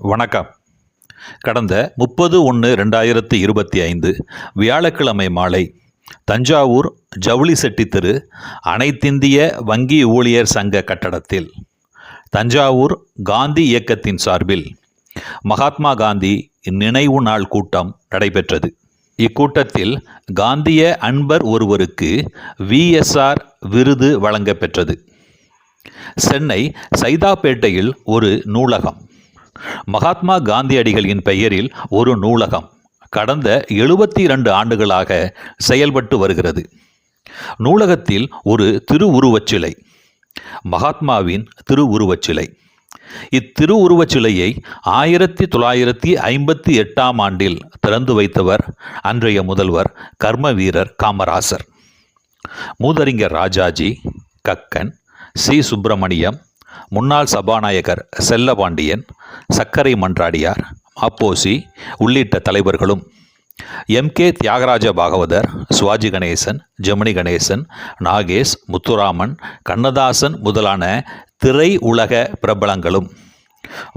வணக்கம். கடந்த 30/1/2025 வியாழக்கிழமை மாலை தஞ்சாவூர் ஜவுளி செட்டி தெரு அனைத்திந்திய வங்கி ஊழியர் சங்க கட்டடத்தில் தஞ்சாவூர் காந்தி இயக்கத்தின் சார்பில் மகாத்மா காந்தி நினைவு நாள் கூட்டம் நடைபெற்றது. இக்கூட்டத்தில் காந்திய அன்பர் ஒருவருக்கு VSR விருது வழங்கப்பெற்றது. சென்னை சைதாப்பேட்டையில் ஒரு நூலகம், மகாத்மா காந்தியடிகளின் பெயரில் ஒரு நூலகம் கடந்த 72 ஆண்டுகளாக செயல்பட்டு வருகிறது. நூலகத்தில் ஒரு திருவுருவச் சிலை, மகாத்மாவின் திருவுருவச் சிலை. இத்திருவுருவச் சிலையை 1958ஆம் ஆண்டில் திறந்து வைத்தவர் அன்றைய முதல்வர் கர்ம வீரர் காமராசர். மூதறிஞர் ராஜாஜி, கக்கன், சி. சுப்பிரமணியம், முன்னாள் சபாநாயகர் செல்லபாண்டியன், சக்கரை மன்றாடியார், மாப்போசி உள்ளிட்ட தலைவர்களும், MK தியாகராஜ பாகவதர், சுவாஜி கணேசன், ஜெமினி கணேசன், நாகேஷ், முத்துராமன், கண்ணதாசன் முதலான திரை உலக பிரபலங்களும்,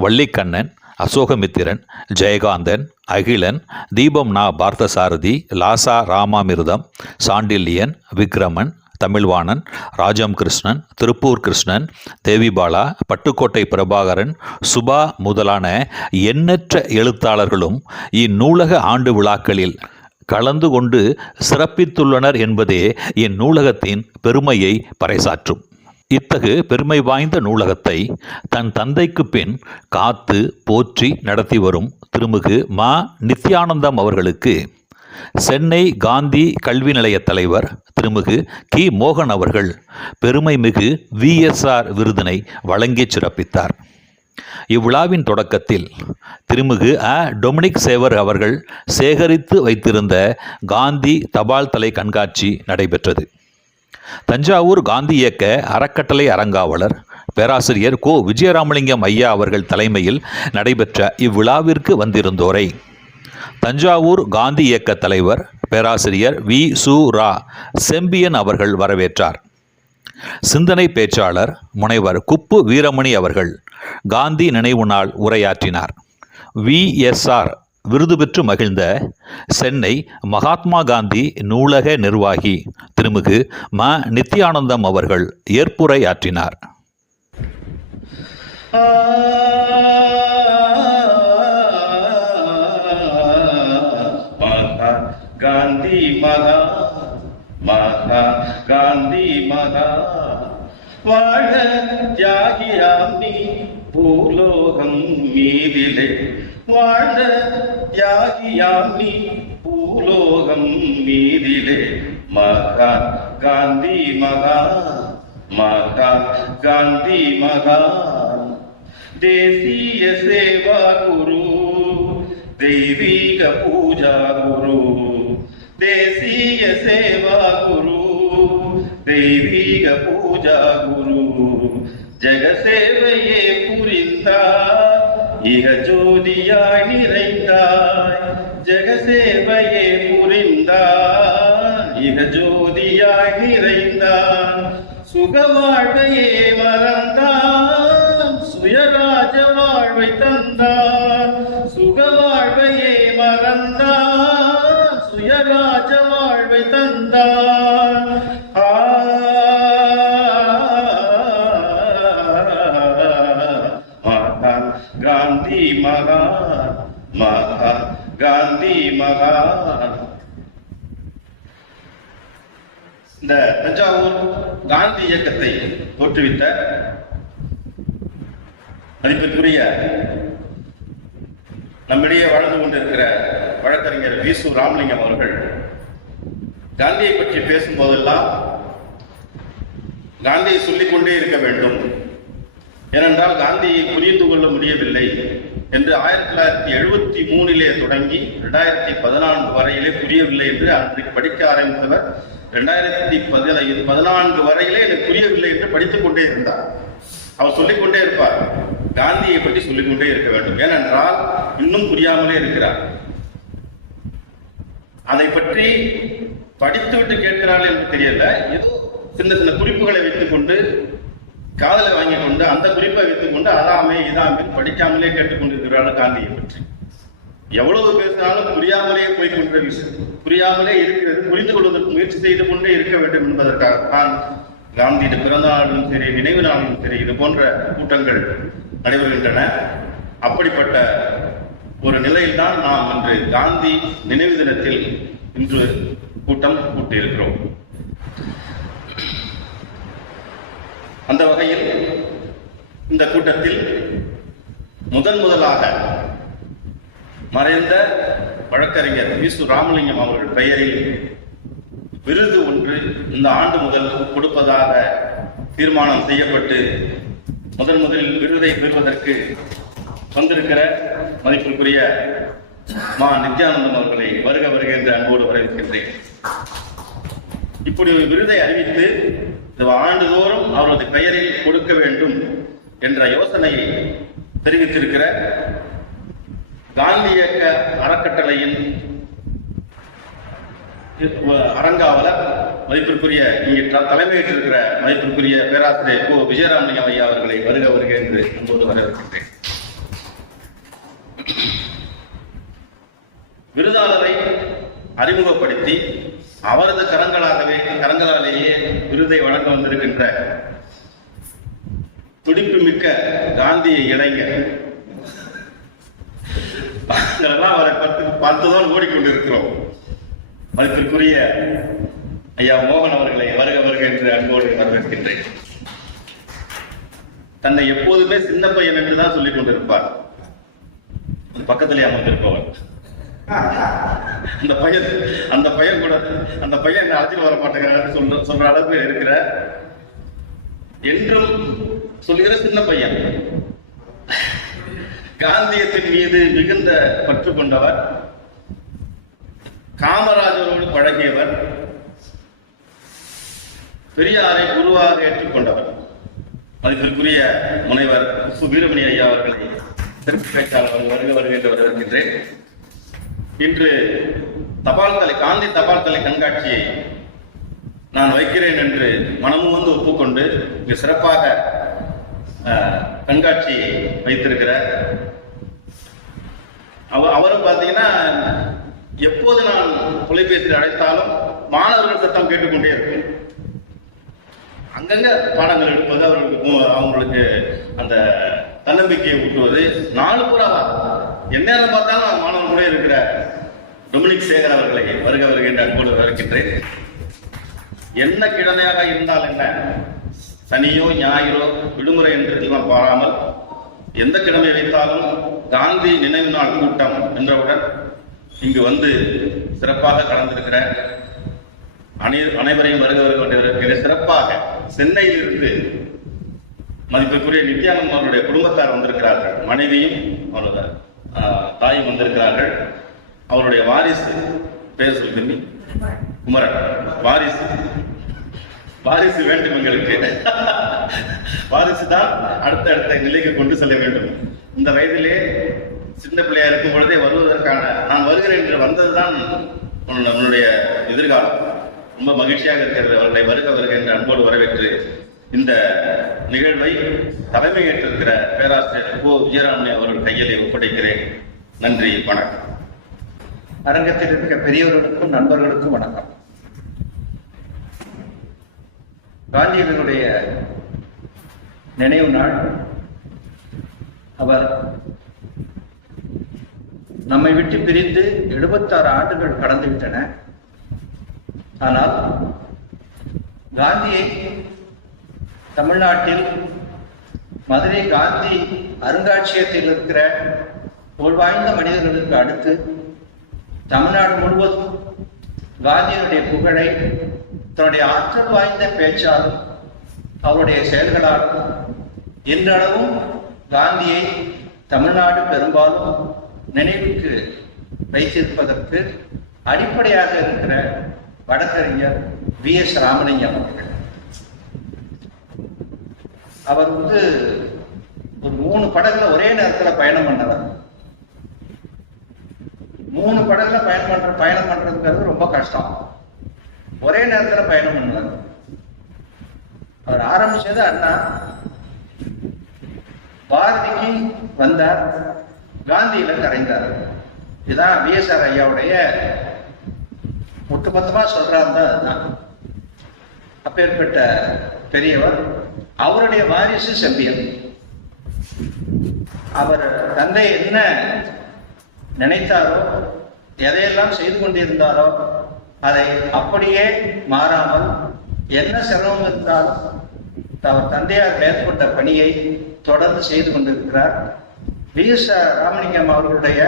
வள்ளிக்கண்ணன், அசோகமித்திரன், ஜெயகாந்தன், அகிலன், தீபம் நா. பார்த்தசாரதி, லாசா ராமாமிர்தம், சாண்டில்யன், விக்ரமன், தமிழ்வாணன், ராஜம் கிருஷ்ணன், திருப்பூர் கிருஷ்ணன், தேவிபாலா, பட்டுக்கோட்டை பிரபாகரன், சுபா முதலான எண்ணற்ற எழுத்தாளர்களும் இந்நூலக ஆண்டு விழாக்களில் கலந்து கொண்டு சிறப்பித்துள்ளனர் என்பதே இந்நூலகத்தின் பெருமையை பறைசாற்றும். இத்தகு பெருமை வாய்ந்த நூலகத்தை தன் தந்தைக்கு பின் காத்து போற்றி நடத்தி வரும் திருமிகு மா. நித்யானந்தம் அவர்களுக்கு சென்னை காந்தி கல்வி நிலைய தலைவர் திருமிகு கி. மோகன் அவர்கள் பெருமை மிகு VSR விருதினை வழங்கி சிறப்பித்தார். இவ்விழாவின் தொடக்கத்தில் திருமிகு டொமினிக் சேவர் அவர்கள் சேகரித்து வைத்திருந்த காந்தி தபால் தலை கண்காட்சி நடைபெற்றது. தஞ்சாவூர் காந்தி இயக்க அறக்கட்டளை அரங்காவலர் பேராசிரியர் கோ. விஜயராமலிங்கம் ஐயா அவர்கள் தலைமையில் நடைபெற்ற இவ்விழாவிற்கு வந்திருந்தோரை தஞ்சாவூர் காந்தி இயக்க தலைவர் பேராசிரியர் V. சு. ரா. செம்பியன் அவர்கள் வரவேற்றார். சிந்தனை பேச்சாளர் முனைவர் குப்பு வீரமணி அவர்கள் காந்தி நினைவு நாள் உரையாற்றினார். VSR விருது பெற்று மகிழ்ந்த சென்னை மகாத்மா காந்தி நூலக நிர்வாகி திருமிகு ம. நித்யானந்தம் அவர்கள் ஏற்புரையாற்றினார். காந்தி மகா மகா காந்தி மகா வாழ தியாகியாம் நீ பூலோகம் மீதிலே, வாழ தியாகியாம் நீ பூலோகம் மீதிலே, மகா காந்தி மகா மகா காந்தி மகா. தேசிய சேவா குரு, தெய்வீக பூஜா குரு, தேசிய சேவா குரு, தெய்வீக பூஜா குரு. ஜெகசேவையே புரிந்தாய், இக ஜோதியாய் நிறைந்தாய். ஜெகசேவையே புரிந்தாய், இக ஜோதியாய் நிறைந்தாய். சுக வாழ்வையே மறந்தான், சுயராஜ வாழ்வை தந்தான். சுக வாழ்வையே மறந்தான், சுயராஜ வாழ்வை தந்தான். மகா காந்தி மகா மகா காந்தி மகா. இந்த தஞ்சாவூர் காந்தி இயக்கத்தை தோற்றுவித்த மதிப்பிற்குரிய நம்மிடையே வாழ்ந்து கொண்டிருக்கிற வழக்கறிஞர் V. சு. ராமலிங்கம் அவர்கள் காந்தியை பற்றி பேசும்போதெல்லாம் காந்தியை சொல்லிக்கொண்டே இருக்க வேண்டும், ஏனென்றால் காந்தியை புரிந்து கொள்ள முடியவில்லை என்று 1973 தொடங்கி 2014 வரையிலே புரியவில்லை என்று அன்றைக்கு படிக்க ஆரம்பித்தவர் 2014 வரையிலே எனக்கு புரியவில்லை என்று படித்துக் கொண்டே இருந்தார். அவர் சொல்லிக்கொண்டே இருப்பார், காந்தியை பற்றி சொல்லிக்கொண்டே இருக்க வேண்டும், ஏனென்றால் இன்னும் புரியாமலே இருக்கிறார். அதை பற்றி படித்துவிட்டு கேட்கிறாள் என்று தெரியல, ஏதோ சின்ன சின்ன குறிப்புகளை வைத்துக் கொண்டு காதலை வாங்கி கொண்டு அந்த குறிப்பை வைத்துக் கொண்டு அதாமே இதாமே படிக்காமலே கேட்டுக்கொண்டிருக்கிறார்கள் காந்தியை பற்றி. எவ்வளவு பேசினாலும் புரியாமலே போய்கொண்ட விஷயம், புரியாமலே இருக்கிறது, புரிந்து கொள்வதற்கு முயற்சி செய்து கொண்டே இருக்க வேண்டும் என்பதற்காகத்தான் காந்தியின் பிறந்த நாளிலும் சரி, நினைவு நாளிலும் சரி, இது போன்ற கூட்டங்கள் நடைபெறுகின்றன. அப்படிப்பட்ட ஒரு நிலையில்தான் நாம் இன்று காந்தி நினைவு தினத்தில் இன்று கூட்டம் கூட்டியிருக்கிறோம். அந்த வகையில் இந்த கூட்டத்தில் முதலாக மறைந்த வழக்கறிஞர் வி.சு. ராமலிங்கம் அவர்கள் பெயரில் விருது ஒன்று இந்த ஆண்டு முதல் கொடுப்பதாக தீர்மானம் செய்யப்பட்டு முதலில் விருதை பெறுவதற்கு வந்திருக்கிற மதிப்பிற்குரிய மா. நித்யானந்தம் அவர்களை வருக என்று அன்போடு வரவேற்கின்றேன். இப்படி ஒரு விருதை அறிவித்து ஆண்டுதோறும் அவரது பெயரில் கொடுக்க வேண்டும் என்ற யோசனையை தெரிவித்திருக்கிற காந்தி இயக்க அறக்கட்டளையின் அரங்காவலர் மதிப்பிற்குரிய இங்கே தலைமையேற்றிருக்கிற மதிப்பிற்குரிய பேராசிரியர் கோ. விஜயராமலிங்கம் ஐயா அவர்களை வருக என்று அன்போடு வரவேற்கின்றேன். விருதாளரை அறிமுகப்படுத்தி அவரது கரங்களாலேயே விருதை வழங்க வந்திருக்கின்ற துடிப்பு மிக்க காந்திய இளைஞர், நாங்களெல்லாம் அவரை பார்த்துதான் ஓடிக்கொண்டிருக்கிறோம். மதிப்பிற்குரிய ஐயா மோகன் அவர்களை வருக என்று அன்போடு வரவேற்கின்றேன். தன்னை எப்போதுமே சின்ன பையன் என்றுதான் சொல்லிக் கொண்டிருப்பார். பக்கத்திலே அமர்ந்திருப்பவர் அந்த பையன் கூட அந்த பையன் என்ன அழைச்சிட்டு வர மாட்டேங்கிறான்னு சொல்ற அளவுக்கு இருக்கிற, என்றும் சொல்கிற சின்ன பையன், காந்தியத்தின் மீது மிகுந்த பற்று கொண்டவர், காமராஜரோடு பழகியவர், பெரியாரை குருவாக ஏற்றுக்கொண்டவர். மதிப்பிற்குரிய முனைவர் சு. வீரமணி ஐயா அவர்களை சிறப்பு பேச்சாளர் வருக என்று வரவேற்கின்றேன். இன்று காந்தி தபால் தலை கண்காட்சியை நான் வைக்கிறேன் என்று மனமும் வந்து ஒப்புக்கொண்டு இங்கு சிறப்பாக கண்காட்சியை வைத்திருக்கிற அவரும் பார்த்தீங்கன்னா எப்போது நான் தொலைபேசியில் அழைத்தாலும் மாணவர்கள் சத்தம் கேட்டுக்கொண்டே இருக்கும். அங்கங்க பாடங்கள் எடுப்பது, அவங்களுக்கு அந்த தன்னம்பிக்கையை ஊட்டுவது, நாலு புறாவா எந்நேரம் பார்த்தாலும் மாணவன் கூட இருக்கிற டொமினிக் சேகர் அவர்களை வருக என்று அன்போடு வரவேற்கின்றேன். என்ன கிழமையாக இருந்தால் என்ன, சனியோ ஞாயிறோ விடுமுறை என்றெல்லாம் பாராமல் எந்த கிழமை வைத்தாலும் காந்தி நினைவு நாள் கூட்டம் என்றவுடன் இங்கு வந்து சிறப்பாக கலந்திருக்கிற அனைவரையும் வருக சிறப்பாக சென்னையில் இருந்து மதிப்பிற்குரிய நித்யானந்தம் அவருடைய குடும்பத்தார் வந்திருக்கிறார்கள். மனைவியும் அவரது தாயும் வந்திருக்கிறார்கள். அவருடைய வாரிசு பேர் சொல்லி குமரன், வாரிசு வேண்டும் எங்களுக்கு. வாரிசு தான் அடுத்த நிலைக்கு கொண்டு செல்ல வேண்டும். இந்த வயதிலே சின்ன பிள்ளையா இருக்கும் பொழுதே வருவதற்கான, நான் வருகிறேன் என்று வந்ததுதான் நம்மளுடைய எதிர்காலம். ரொம்ப மகிழ்ச்சியாக இருக்கிறது. அவர்களை வருக என்று அன்போடு வரவேற்று இந்த நிகழ்வை தலைமையேற்றிருக்கிற பேராசிரியர் கோ. விஜயராமலிங்கம் அவர்கள் கையிலே ஒப்படைக்கிறேன். நன்றி, வணக்கம். அரங்கத்தில் இருக்க பெரியவர்களுக்கும் நண்பர்களுக்கும் வணக்கம். காந்தியடிகளுடைய நினைவு நாள். அவர் நம்மை விட்டு பிரிந்து 76 ஆண்டுகள் கடந்துவிட்டன. ஆனால் காந்தியை தமிழ்நாட்டில் மதுரை காந்தி அருங்காட்சியகத்தில் இருக்கிற புகழ்வாய்ந்த மனிதர்களுக்கு அடுத்து தமிழ்நாடு முழுவதும் காந்தியினுடைய புகழை தன்னுடைய ஆற்றல் வாய்ந்த பேச்சாலும் அவருடைய செயல்களாலும் இன்றளவும் காந்தியை தமிழ்நாடு பெரும்பாலும் நினைவுக்கு வைத்திருப்பதற்கு அடிப்படையாக இருக்கிற வழக்கறிஞர் வி.எஸ். ராமலிங்கம் அவர்கள். அவர் ஒரு 3 படகுல ஒரே நேரத்தில் பயணம் பண்ணவர். 3 படகுல பயணம் பண்றதுங்கிறது ரொம்ப கஷ்டம். ஒரே நேரத்தில் பயணம் பண்ணவர். அவர் ஆரம்பிச்சது அண்ணா, பாரதிக்கு வந்தார், காந்தியில கரைந்தார். இதுதான் விஎஸ்ஆர் ஐயாவுடைய ஒட்டுமொத்தமா சொல்றாருந்தா அதுதான். அப்பேற்பட்ட பெரியவர். அவருடைய வாரிசு செம்பியன். அவர் தந்தை என்ன நினைத்தாரோ, எதையெல்லாம் செய்து கொண்டிருந்தாரோ அதை அப்படியே மாறாமல், என்ன சிரமம் இருந்தாலும் அவர் தந்தையார் மேற்கொண்ட பணியை தொடர்ந்து செய்து கொண்டிருக்கிறார். வி.எஸ். ராமலிங்கம் அவர்களுடைய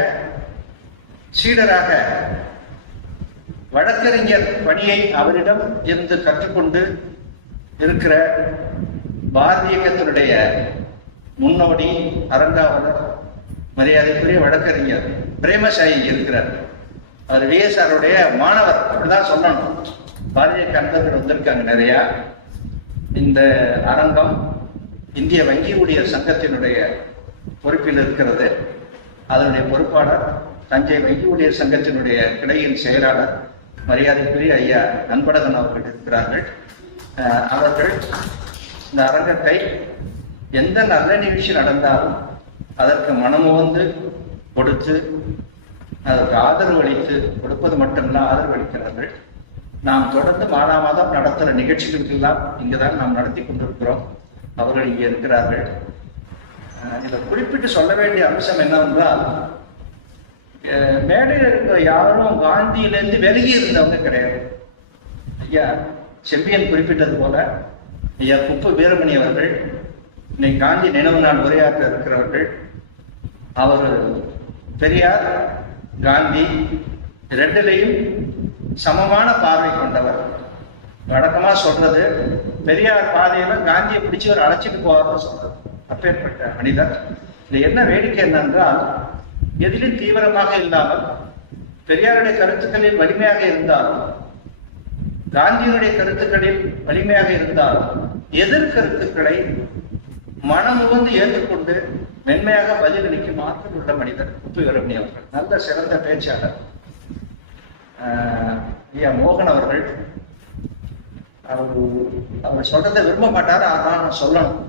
சீடராக வழக்கறிஞர் பணியை அவரிடம் இருந்து கற்றுக்கொண்டு இருக்கிற பாரதிய இயக்கத்தினுடைய முன்னோடி அரங்காவலர், மரியாதைக்குரிய வழக்கறிஞர் பிரேமசாயி இருக்கிறார். அவர் விஎஸ்ஆருடைய மாணவர், அப்படிதான் சொல்லணும். பாரதிய கண்பர்கள் வந்திருக்காங்க நிறையா. இந்த அரங்கம் இந்திய வங்கி ஊழியர் சங்கத்தினுடைய பொறுப்பில் இருக்கிறது. அதனுடைய பொறுப்பாளர் தஞ்சை வங்கி ஊழியர் சங்கத்தினுடைய கிளையின் செயலாளர் மரியாதைக்குரிய ஐயா அன்பழகன் அவர்கள் இருக்கிறார்கள். அவர்கள் இந்த அரங்கத்தை எந்த நல்ல நிகழ்ச்சி நடந்தாலும் அதற்கு மனமுவந்து கொடுத்து அதற்கு ஆதரவு அளித்து கொடுப்பது மட்டும்தான் ஆதரவு அளிக்கிறார்கள். நாம் தொடர்ந்து மாதம் நடத்துகிற நிகழ்ச்சிகளுக்கெல்லாம் இங்குதான் நாம் நடத்தி கொண்டிருக்கிறோம். அவர்கள் இங்கே இருக்கிறார்கள். இதை குறிப்பிட்டு சொல்ல வேண்டிய அம்சம் என்னவென்றால், மேடையில் இருக்கிற யாரும் காந்தியிலிருந்து விலகி இருந்தவங்க கிடையாது. ஐயா செம்பியன் குறிப்பிட்டது போல ஐயா குப்பு வீரமணி அவர்கள் இன்னைக்கு காந்தி நினைவு நாள் உரையாற்ற இருக்கிறவர்கள். அவர் பெரியார் காந்தி ரெண்டிலையும் சமமான பார்வை கொண்டவர். வழக்கமா சொல்றது, பெரியார் பாதையில காந்தியை பிடிச்சி ஒரு அழைச்சிட்டு போவார்னு சொல்றது. அப்பேற்பட்ட மனிதர். இது என்ன வேடிக்கை என்னென்றால், எதிலும் தீவிரமாக இல்லாமல் பெரியாருடைய கருத்துக்களில் வலிமையாக இருந்தாலும், காந்தியினுடைய கருத்துக்களில் வலிமையாக இருந்தாலும், எதிர்கருத்துக்களை மனமுவந்து ஏற்றுக்கொண்டு மென்மையாக பதிலளிக்கும் ஆற்றல் உள்ள மனிதர் குப்பு வீரமணி அவர்கள். நல்ல சிறந்த பேச்சாளர். ஐயா மோகன் அவர்கள், அவர் சொல்றதை விரும்ப மாட்டார், அதான் சொல்லணும்.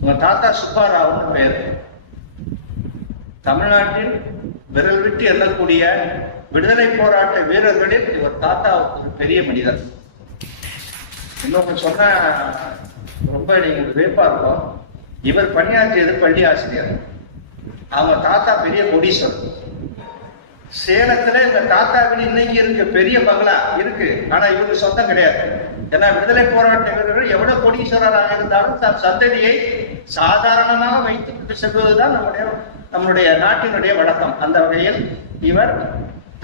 உங்க தாத்தா சுப்பாராவ்னு பேர். தமிழ்நாட்டில் விரல் விட்டு எண்ணக்கூடிய விடுதலை போராட்ட வீரர்களில் இவர் தாத்தா ஒரு பெரிய மனிதர். இன்னொன்று சொன்ன ரொம்ப நீங்க வியப்பா இருக்கும். இவர் பணியாற்றியது பள்ளி ஆசிரியர். அவங்க தாத்தா பெரிய கோடீஸ்வரர். சேலத்துல இந்த தாத்தாவில் இன்னைக்கு இருக்கு பெரிய பங்களா இருக்கு, ஆனா இவருக்கு சொந்தம் கிடையாது. ஏன்னா விடுதலை போராட்ட வீரர்கள் எவ்வளவு கோடீஸ்வரராக இருந்தாலும் தன் சந்ததியை சாதாரணமாக வைத்துவிட்டு செல்வதுதான் நம்முடைய நாட்டினுடைய வழக்கம். அந்த வகையில் இவர்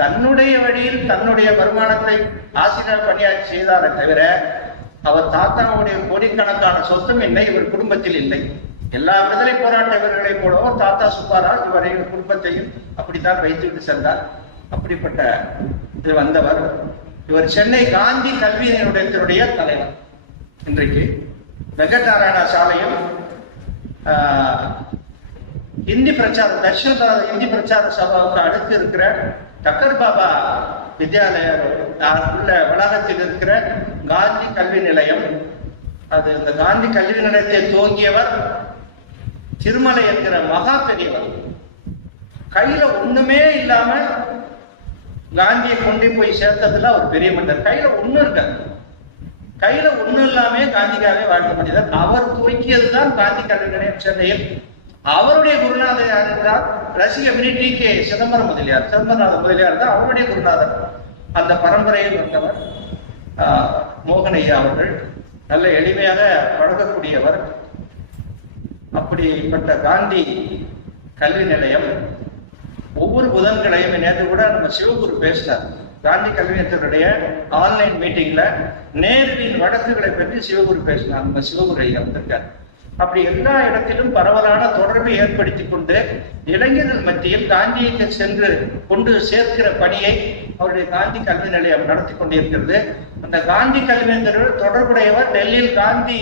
தன்னுடைய வழியில் தன்னுடைய வருமானத்தை ஆசிரியர் பணியாற்றி செய்தாரே தவிர அவர் தாத்தாவுடைய கோடிக்கணக்கான சொத்தும் இல்லை, இவர் குடும்பத்தில் இல்லை. எல்லா விடுதலை போராட்ட வீரர்களை போலவும் தாத்தா சுப்பாராவ் இவரை குடும்பத்தையும் அப்படித்தான் வைத்துவிட்டு சென்றார். அப்படிப்பட்ட இது வந்தவர். இவர் சென்னை காந்தி கல்வி நிறுவனத்தினுடைய தலைவர். இன்றைக்கு வெங்கட்நாராயணா சாலையில் இந்தி பிரச்சார தர்ஷன் இந்தி பிரச்சார சபாவுக்கு அடுத்து இருக்கிற டக்கர் பாபா வித்யாலய உள்ள வளாகத்தில் இருக்கிற காந்தி கல்வி நிலையம். அது இந்த காந்தி கல்வி நிலையத்தை துவங்கியவர் திருமலை என்கிற மகா பெரியவர். கையில ஒண்ணுமே இல்லாம காந்தியை கொண்டு போய் சேர்த்ததுல ஒரு பெரிய மனிதர். கையில ஒண்ணு இருக்காது. கையில ஒண்ணு இல்லாம காந்திக்காவே வாழ்ந்த மனிதர். அவர் துவக்கியதுதான் காந்தி கல்வி நிலையம் சென்னையில். அவருடைய குருநாதர் யார்? ரசிகமணி டி.கே. சிதம்பரம் முதலியார், சிதம்பரநாத முதலியார் தான் அவருடைய குருநாதர். அந்த பரம்பரையில் வந்தவர் மோகனையா அவர்கள். நல்ல எளிமையாக பழகக்கூடியவர். அப்படிப்பட்ட காந்தி கல்வி நிலையம் ஒவ்வொரு புதன்கிழமை, நேற்று கூட நம்ம சிவகுரு பேசினார். காந்தி கல்வி நிலையத்தினுடைய ஆன்லைன் மீட்டிங்ல நேருவின் வழக்குகளை பற்றி சிவகுரு பேசினார். நம்ம சிவகுரு ஐயா வந்திருக்கார். அப்படி எல்லா இடத்திலும் பரவலான தொடர்பை ஏற்படுத்தி கொண்டு இளைஞர்கள் மத்தியில் காந்தியை சென்று கொண்டு சேர்க்கிற பணியை அவருடைய காந்தி கல்வி நிலையம் நடத்தி கொண்டிருக்கிறது. அந்த காந்தி கல்வி நிலையம் தொடர்புடையவர் டெல்லியில் காந்தி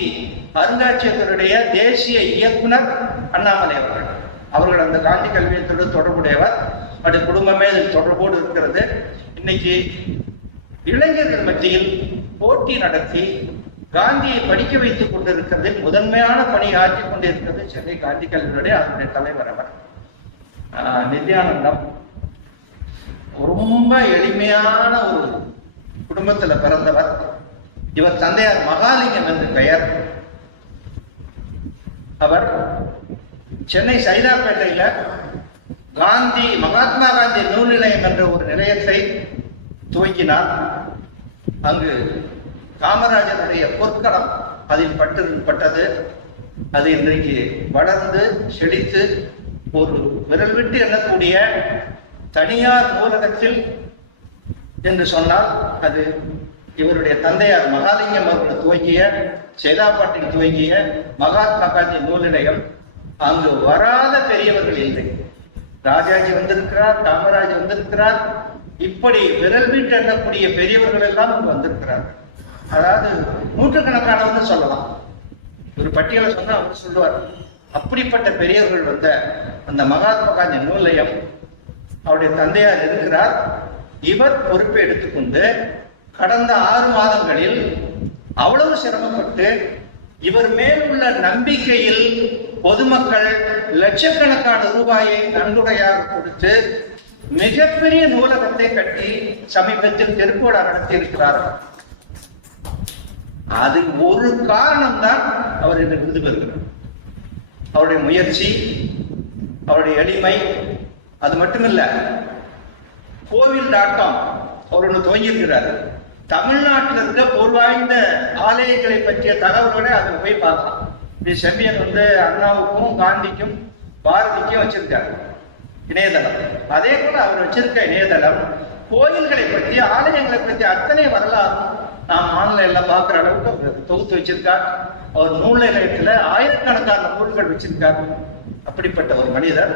அருங்காட்சியகத்தினுடைய தேசிய இயக்குனர் அண்ணாமலை அவர்கள். அவர்கள் அந்த காந்தி கல்வி நிலையத்தோடு தொடர்புடையவர். அவருடைய குடும்பமே இதில் தொடர்போடு இருக்கிறது. இன்னைக்கு இளைஞர்கள் மத்தியில் போட்டி நடத்தி காந்தியை படிக்க வைத்துக் கொண்டிருக்கிறது, முதன்மையான பணி ஆற்றிக் கொண்டிருக்கிறது சென்னை காந்தி கல்லூரியுடைய அதனுடைய தலைவர் அவர் நித்யானந்தம். ரொம்ப எளிமையான ஒரு குடும்பத்துல பிறந்தவர். இவர் தந்தையார் மகாலிங்கம் என்று பெயர். அவர் சென்னை சைதாப்பேட்டையில மகாத்மா காந்தி நூல் நிலையம் என்ற ஒரு நிலையத்தை துவங்கினார். அங்கு காமராஜருடைய பொற்களம் அதில் பட்டது. அது இன்றைக்கு வளர்ந்து செழித்து ஒரு விரல் விட்டு எண்ணக்கூடிய தனியார் நூலகத்தில் என்று சொன்னால் அது இவருடைய தந்தையார் மகாலிங்கம் அவர்கள் துவங்கிய, சேதாப்பாட்டில் துவங்கிய மகாத்மா காந்தி நூல் நிலையம். அங்கு வராத பெரியவர்கள் இல்லை. ராஜாஜி வந்திருக்கிறார், காமராஜ் வந்திருக்கிறார், இப்படி விரல் விட்டு எண்ணக்கூடிய பெரியவர்கள் எல்லாம் அங்கு வந்திருக்கிறார். அதாவது நூற்றுக்கணக்கானவன்னு சொல்லலாம். ஒரு பட்டியலை சொன்னா அவர் சொல்லுவார். அப்படிப்பட்ட பெரியவர்கள் வந்த அந்த மகாத்மா காந்தி நூல் நிலையம் அவருடைய தந்தையார் இருக்கிறார். இவர் பொறுப்பை எடுத்துக்கொண்டு கடந்த 6 மாதங்களில் அவ்வளவு சிரமப்பட்டு இவர் மேல் உள்ள நம்பிக்கையில் பொதுமக்கள் லட்சக்கணக்கான ரூபாயை நன்கொடையாக கொடுத்து மிகப்பெரிய நூலகத்தை கட்டி சமீபத்தில் திருப்பூர் நடத்தி இருக்கிறார்கள். அது ஒரு காரணம் தான் அவர் இந்த விருது பெறுகிறார். அவருடைய முயற்சி, அவருடைய எளிமை. அது மட்டுமில்ல, கோவில்.com அவர் ஒன்று துவங்கியிருக்கிறார். தமிழ்நாட்டில் இருக்க பொருள்வாய்ந்த ஆலயங்களை பற்றிய தகவல்களை அதில் போய் பார்க்கலாம். செம்பியன் அண்ணாவுக்கும் காந்திக்கும் பாரதிக்கும் வச்சிருக்காரு இணையதளம். அதே போல அவர் வச்சிருக்க இணையதளம் கோயில்களை பற்றி, ஆலயங்களை பற்றி அத்தனை வரலாறும் நாம் ஆன்லைன்ல பார்க்குற அளவுக்கு தொகுத்து வச்சிருக்கார். அவர் நூல் நிலையத்தில் ஆயிரக்கணக்கான நூல்கள் வச்சிருக்காரு. அப்படிப்பட்ட ஒரு மனிதர்.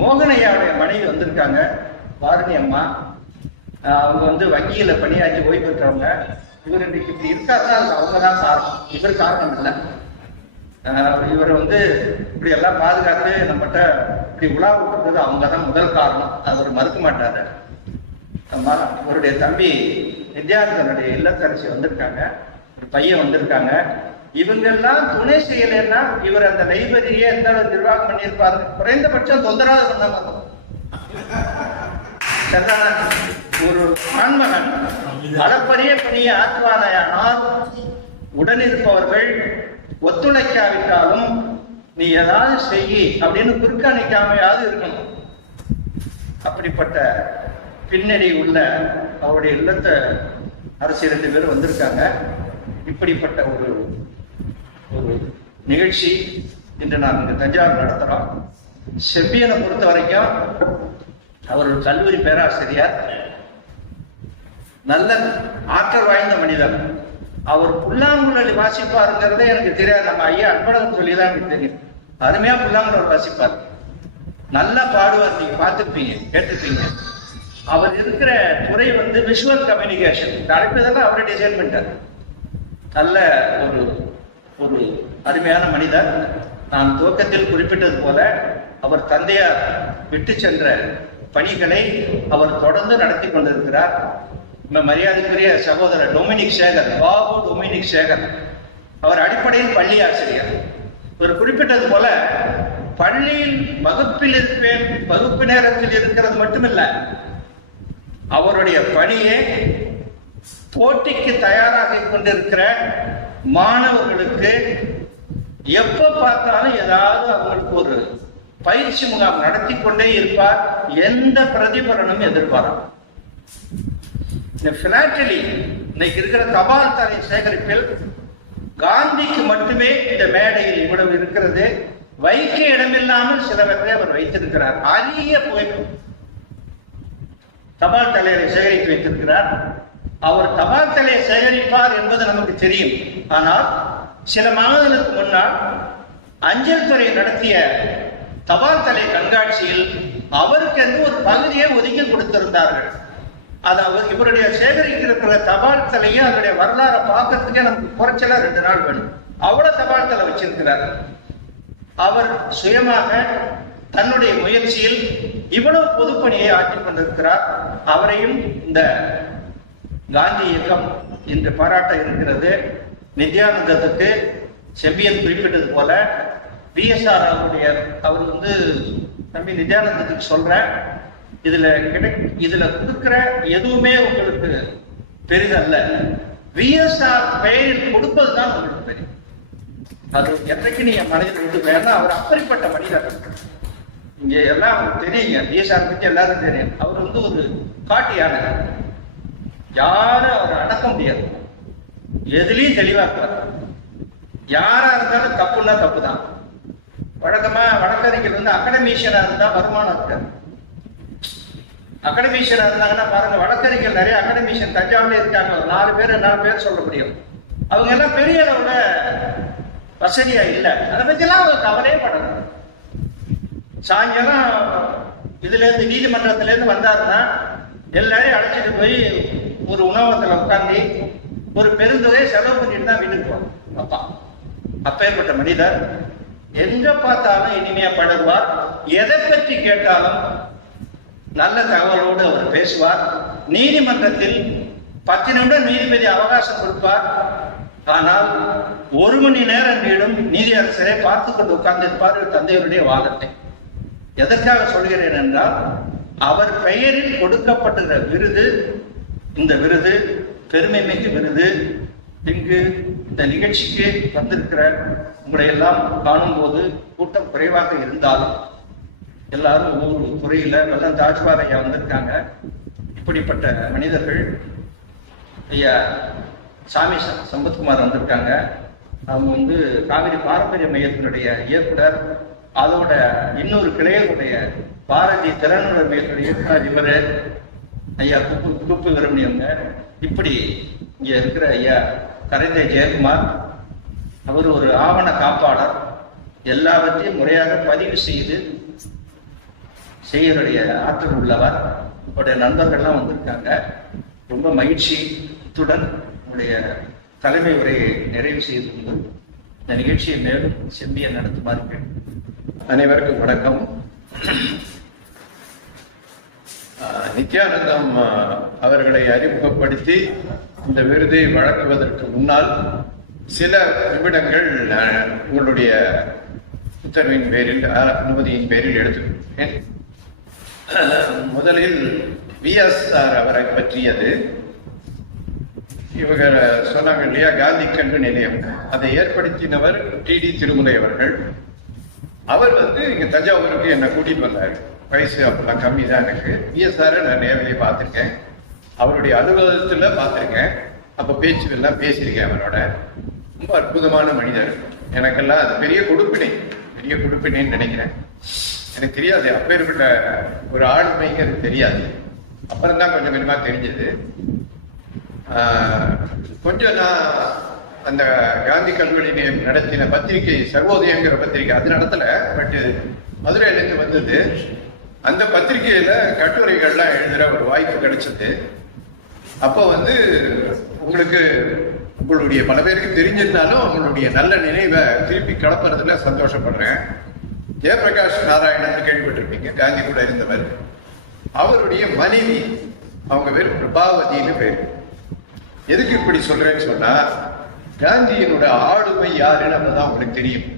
மோகனையாவுடைய மனைவி வந்திருக்காங்க, வாரணி அம்மா. அவங்க வங்கியில பணியாற்றி ஓய்வு பெற்றவங்க. இவர் இன்னைக்கு இப்படி இருக்காருன்னா அவங்க தான் காரணம், இவர் காரணம் இல்லை. இவர் இப்படி எல்லாம் பாதுகாத்து நம்மகிட்ட இப்படி உலா விட்டுறது அவங்க தான் முதல் காரணம். அவர் மறுக்க மாட்டாரு. இவருடைய தம்பி நித்யானந்தனுடைய இல்லத்தரசி வந்திருக்காங்க, ஒரு பையன் வந்திருக்காங்க. இவங்கெல்லாம் துணை செய்யலைன்னா இவர் அந்த லைப்ரரியை எந்த அளவு நிர்வாகம் பண்ணியிருப்பாரு. குறைந்தபட்சம் தொந்தரவு பண்ணாம ஒரு ஆண்மகன் அளப்பரிய பணியை ஆற்றுவானால் உடனிருப்பவர்கள் ஒத்துழைக்காவிட்டாலும் நீ ஏதாவது செய்யி அப்படின்னு குறுக்க நிற்காமையாவது இருக்கணும். அப்படிப்பட்ட பின்னணி உள்ள அவருடைய இல்லத்தை அரசு 2 பேர் வந்திருக்காங்க. இப்படிப்பட்ட ஒரு நிகழ்ச்சி இன்று நான் இங்க தஞ்சாவூர் நடத்துறோம். செப்பியனை பொறுத்த வரைக்கும் அவர் ஒரு கல்லூரி பேராசிரியர், நல்ல ஆற்றல் வாய்ந்த மனிதர். அவர் புல்லாங்குழலி வாசிப்பாருங்கிறதே எனக்கு தெரியாது. நம்ம ஐயா அன்பழகன் சொல்லிதான் எனக்கு தெரியும். அருமையா புல்லாங்குழல் வாசிப்பார், நல்லா பாடுவார். நீங்க பார்த்துருப்பீங்க, கேட்டிருப்பீங்க. அவர் இருக்கிற துறை விஷுவல் கம்யூனிகேஷன். இந்த அழைப்பதெல்லாம் அவரை டிசைன் பண்ணிட்டார். நல்ல ஒரு அருமையான மனிதர். நான் துவக்கத்தில் குறிப்பிட்டது போல அவர் தந்தையார் விட்டு சென்ற பணிகளை அவர் தொடர்ந்து நடத்தி கொண்டிருக்கிறார். மரியாதைக்குரிய சகோதரர் டொமினிக் சேகர், பாபு டொமினிக் சேகர், அவர் அடிப்படையில் பள்ளி ஆசிரியர். ஒரு குறிப்பிட்டது போல பள்ளியில் வகுப்பில் இருப்பேன், வகுப்பு நேரத்தில் இருக்கிறது மட்டுமில்லை, அவருடைய பணியே போட்டிக்கு தயாராக கொண்டிருக்கிற மாணவர்களுக்கு எப்ப பார்த்தாலும் ஏதாவது அவங்களுக்கு ஒரு பயிற்சி முகாம் நடத்தி கொண்டே இருப்பார். எந்த பிரதிபலனும் எதிர்பாரார். இன்னைக்கு இருக்கிற தபால் தலை சேகரிப்பில் காந்திக்கு மட்டுமே இந்த மேடையில் இவ்வளவு இருக்கிறது. வைக்க இடமில்லாமல் சிலவற்றை அவர் வைத்திருக்கிறார். அரிய புகைப்பு தபால் தலையை சேகரித்து வைத்திருக்கிறார். அவர் தபால் தலையை சேகரிப்பார் என்பது நமக்கு தெரியும். ஆனால் சில மாதங்களுக்கு முன்னால் அஞ்சல் துறை நடத்திய தபால் தலை கண்காட்சியில் அவருக்கு என்று ஒரு பகுதியை ஒதுக்கி கொடுத்திருந்தார்கள். அதாவது இவருடைய சேகரிக்கிற தபால் தலையை அதனுடைய வரலாறை பார்க்கறதுக்கே நமக்கு குறைச்சலா 2 நாள் வேணும். அவ்வளவு தபால் தலை வச்சிருக்கிறார். அவர் சுயமாக தன்னுடைய முயற்சியில் இவ்வளவு பொதுப்பணியை ஆற்றிக் கொண்டிருக்கிறார். அவரையும் இந்த காந்தி இயக்கம் இன்று பாராட்ட இருக்கிறது. நித்யானந்தத்துக்கு செம்பியன் குறிப்பிட்டது போல பிஎஸ்ஆர் அவருடைய அவர் வந்து தம்பி நித்யானந்தத்துக்கு சொல்றேன், இதுல கொடுக்கிற எதுவுமே உங்களுக்கு பெரிதல்ல, பிஎஸ்ஆர் பெயரில் கொடுப்பதுதான் உங்களுக்கு பெரிய. அது என்றைக்கு நீங்க மனதில் விட்டு வேணா அவர் அப்படிப்பட்ட மனிதர். இங்க எல்லாம் அவருக்கு தெரியுங்க, பிஎஸ்ஆர் பத்தி எல்லாரும் தெரியும். அவர் வந்து ஒரு காட்டியான யாரும் அவரை அடக்க முடியாது, எதுலயும் தெளிவா இருப்பார். யாரா இருந்தாலும் தப்புன்னா தப்பு தான். வழக்கமா வழக்கறிஞர் வந்து அகடமிஷியனா இருந்தா வருமானம் இருக்காது. அகடமிஷியனா இருந்தாங்கன்னா பாருங்க, வழக்கறிஞர் நிறைய அகடமிஷியன் தஞ்சாவூர்ல இருக்காங்க, 4 பேர் சொல்ல முடியும். அவங்க எல்லாம் பெரிய அளவுல வசதியா இல்லை, அதை பத்தி எல்லாம் அவங்க கவலையே படணும். சாயங்காலம் இதுல இருந்து நீதிமன்றத்துல இருந்து வந்தாருன்னா எல்லாரையும் அழைச்சிட்டு போய் ஒரு உணவகத்துல உட்காந்து ஒரு பெருந்தொகையை செலவு பண்ணிட்டு தான் வீட்டுக்கு போவார் அப்பா. அப்பேற்பட்ட மனிதர் எங்க பார்த்தாலும் இனிமையா பழகுவார். எதை பற்றி கேட்டாலும் நல்ல தகவலோடு அவர் பேசுவார். நீதிமன்றத்தில் 10 நிமிடம் நீதிபதி அவகாசம் கொடுப்பார். ஆனால் 1 மணி நேரம் நீளும் நீதியரசரை பார்த்து கொண்டு உட்கார்ந்திருப்பார் தந்தையருடைய வாதத்தை. எதற்காக சொல்கிறேன் என்றால், அவர் பெயரில் கொடுக்கப்பட்டுள்ள விருது, இந்த விருது பெருமை மிகு விருது. இங்கு இந்த நிகழ்ச்சிக்கு வந்திருக்கிற உங்களை எல்லாம் காணும் போது கூட்டம் குறைவாக இருந்தாலும் எல்லாரும் ஒவ்வொரு துறையில வெள்ளம் தாஜ்வாரையா வந்திருக்காங்க. இப்படிப்பட்ட மனிதர்கள், ஐயா சாமி சம்பத்குமார் வந்திருக்காங்க. அவங்க வந்து காவிரி பாரம்பரிய மையத்தினுடைய இயக்குனர், அதோட இன்னொரு கிளைகளுடைய பாரதி திறனுணர் மையத்துடைய இயக்குனர் இவர் ஐயா குப்பு விரும்பியவங்க. இப்படி இங்க இருக்கிற ஐயா கரைந்தை ஜெயக்குமார், அவர் ஒரு ஆவண காப்பாளர், எல்லாவற்றையும் முறையாக பதிவு செய்து செய்யறடைய ஆற்றல் உள்ளவர். அவருடைய நண்பர்கள்லாம் வந்திருக்காங்க. ரொம்ப மகிழ்ச்சி. இத்துடன் உங்களுடைய தலைமை உரையை நிறைவு செய்து கொண்டு இந்த நிகழ்ச்சியை மேலும் செம்பிய நடத்துமாறு. அனைவருக்கும் வணக்கம். நித்யானந்தம் அவர்களை அறிமுகப்படுத்தி இந்த விருதை வழங்குவதற்கு முன்னால் சில நிமிடங்கள் உங்களுடைய உத்தரவின் பேரில், அனுமதியின் பேரில் எடுத்துக்கொண்டேன். முதலில் பிஎஸ்ஆர் அவரை பற்றியது. இவங்க சொன்னாங்க இல்லையா, காந்தி கல்வி நிலையம், அதை ஏற்படுத்தினவர் டிடி திருமலை அவர்கள். அவர் வந்து இங்க தஞ்சாவூருக்கு என்னை கூட்டிட்டு வந்தாரு. வயசு அப்பெல்லாம் கம்மி தான் எனக்கு. பிஎஸ்ஆரை நான் நேரிலே பார்த்துருக்கேன், அவருடைய அலுவலகத்துல பார்த்துருக்கேன், அப்போ பேச்சு எல்லாம் பேசியிருக்கேன் அவரோட. ரொம்ப அற்புதமான மனிதர். எனக்கெல்லாம் அது பெரிய கொடுப்பினைன்னு நினைக்கிறேன். எனக்கு தெரியாது அப்பேற்பட்ட ஒரு ஆளுமைங்கிறது தெரியாது. அப்புறம் தான் கொஞ்சம் கொஞ்சமா தெரிஞ்சது. கொஞ்சம் நான் அந்த காந்தி கல்வி நிலையம் நடத்தின பத்திரிகை சர்வோதயங்கிற பத்திரிகை அது நடத்தல, பட் மதுரையிலேருந்து வந்தது. அந்த பத்திரிகையில கட்டுரைகள்லாம் எழுதுற ஒரு வாய்ப்பு கிடைச்சது. அப்போ வந்து உங்களுடைய பல பேருக்கு தெரிஞ்சிருந்தாலும் உங்களுடைய நல்ல நினைவை திருப்பி கலப்புறதுல சந்தோஷப்படுறேன். ஜெயபிரகாஷ் நாராயணன் கேள்விப்பட்டிருப்பீங்க, காந்தி கூட இருந்தவர். அவருடைய மனைவி, அவங்க பேர் பிரபாவதினு பேர். எதுக்கு இப்படி சொல்றேன்னு சொன்னா, காந்தியினோட ஆளுமை யாருன்னு அப்பதான் உங்களுக்கு தெரியும்.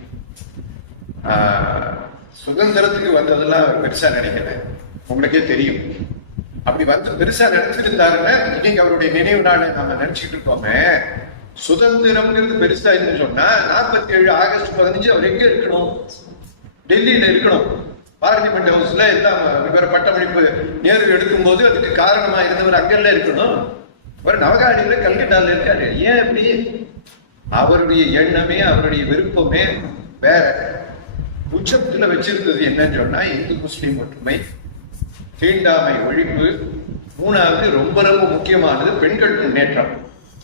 சுதந்திரத்துக்கு வந்ததெல்லாம் பெருசா நினைக்கிறேன், உங்களுக்கே தெரியும். அப்படி வந்து பெருசா நினைச்சிருந்தாருன்னா இன்னைக்கு அவருடைய நினைவு நாள் நம்ம நினைச்சிட்டு இருக்கோமே. சுதந்திரம்ங்கிறது பெருசா இல்லைன்னு சொன்னா, 47 ஆகஸ்ட் 15 அவர் எங்க இருக்கணும்? டெல்லியில இருக்கணும். பார்லிமெண்ட் ஹவுஸ்ல எல்லாம் இவர பட்டமளிப்பு நேரு எடுக்கும் போது அதுக்கு காரணமா இருந்தவர் அங்கெல்லாம் இருக்கணும். ஒரு நவகாடியில கல்கட்டால இருக்காரு. ஏன் அப்படி? அவருடைய எண்ணமே, அவருடைய விருப்பமே வேற. உச்சத்துல வச்சிருந்தது என்னன்னு சொன்னா, இந்து முஸ்லீம் ஒற்றுமை, தீண்டாமை ஒழிப்பு, 3வது ரொம்ப ரொம்ப முக்கியமானது பெண்கள் முன்னேற்றம்.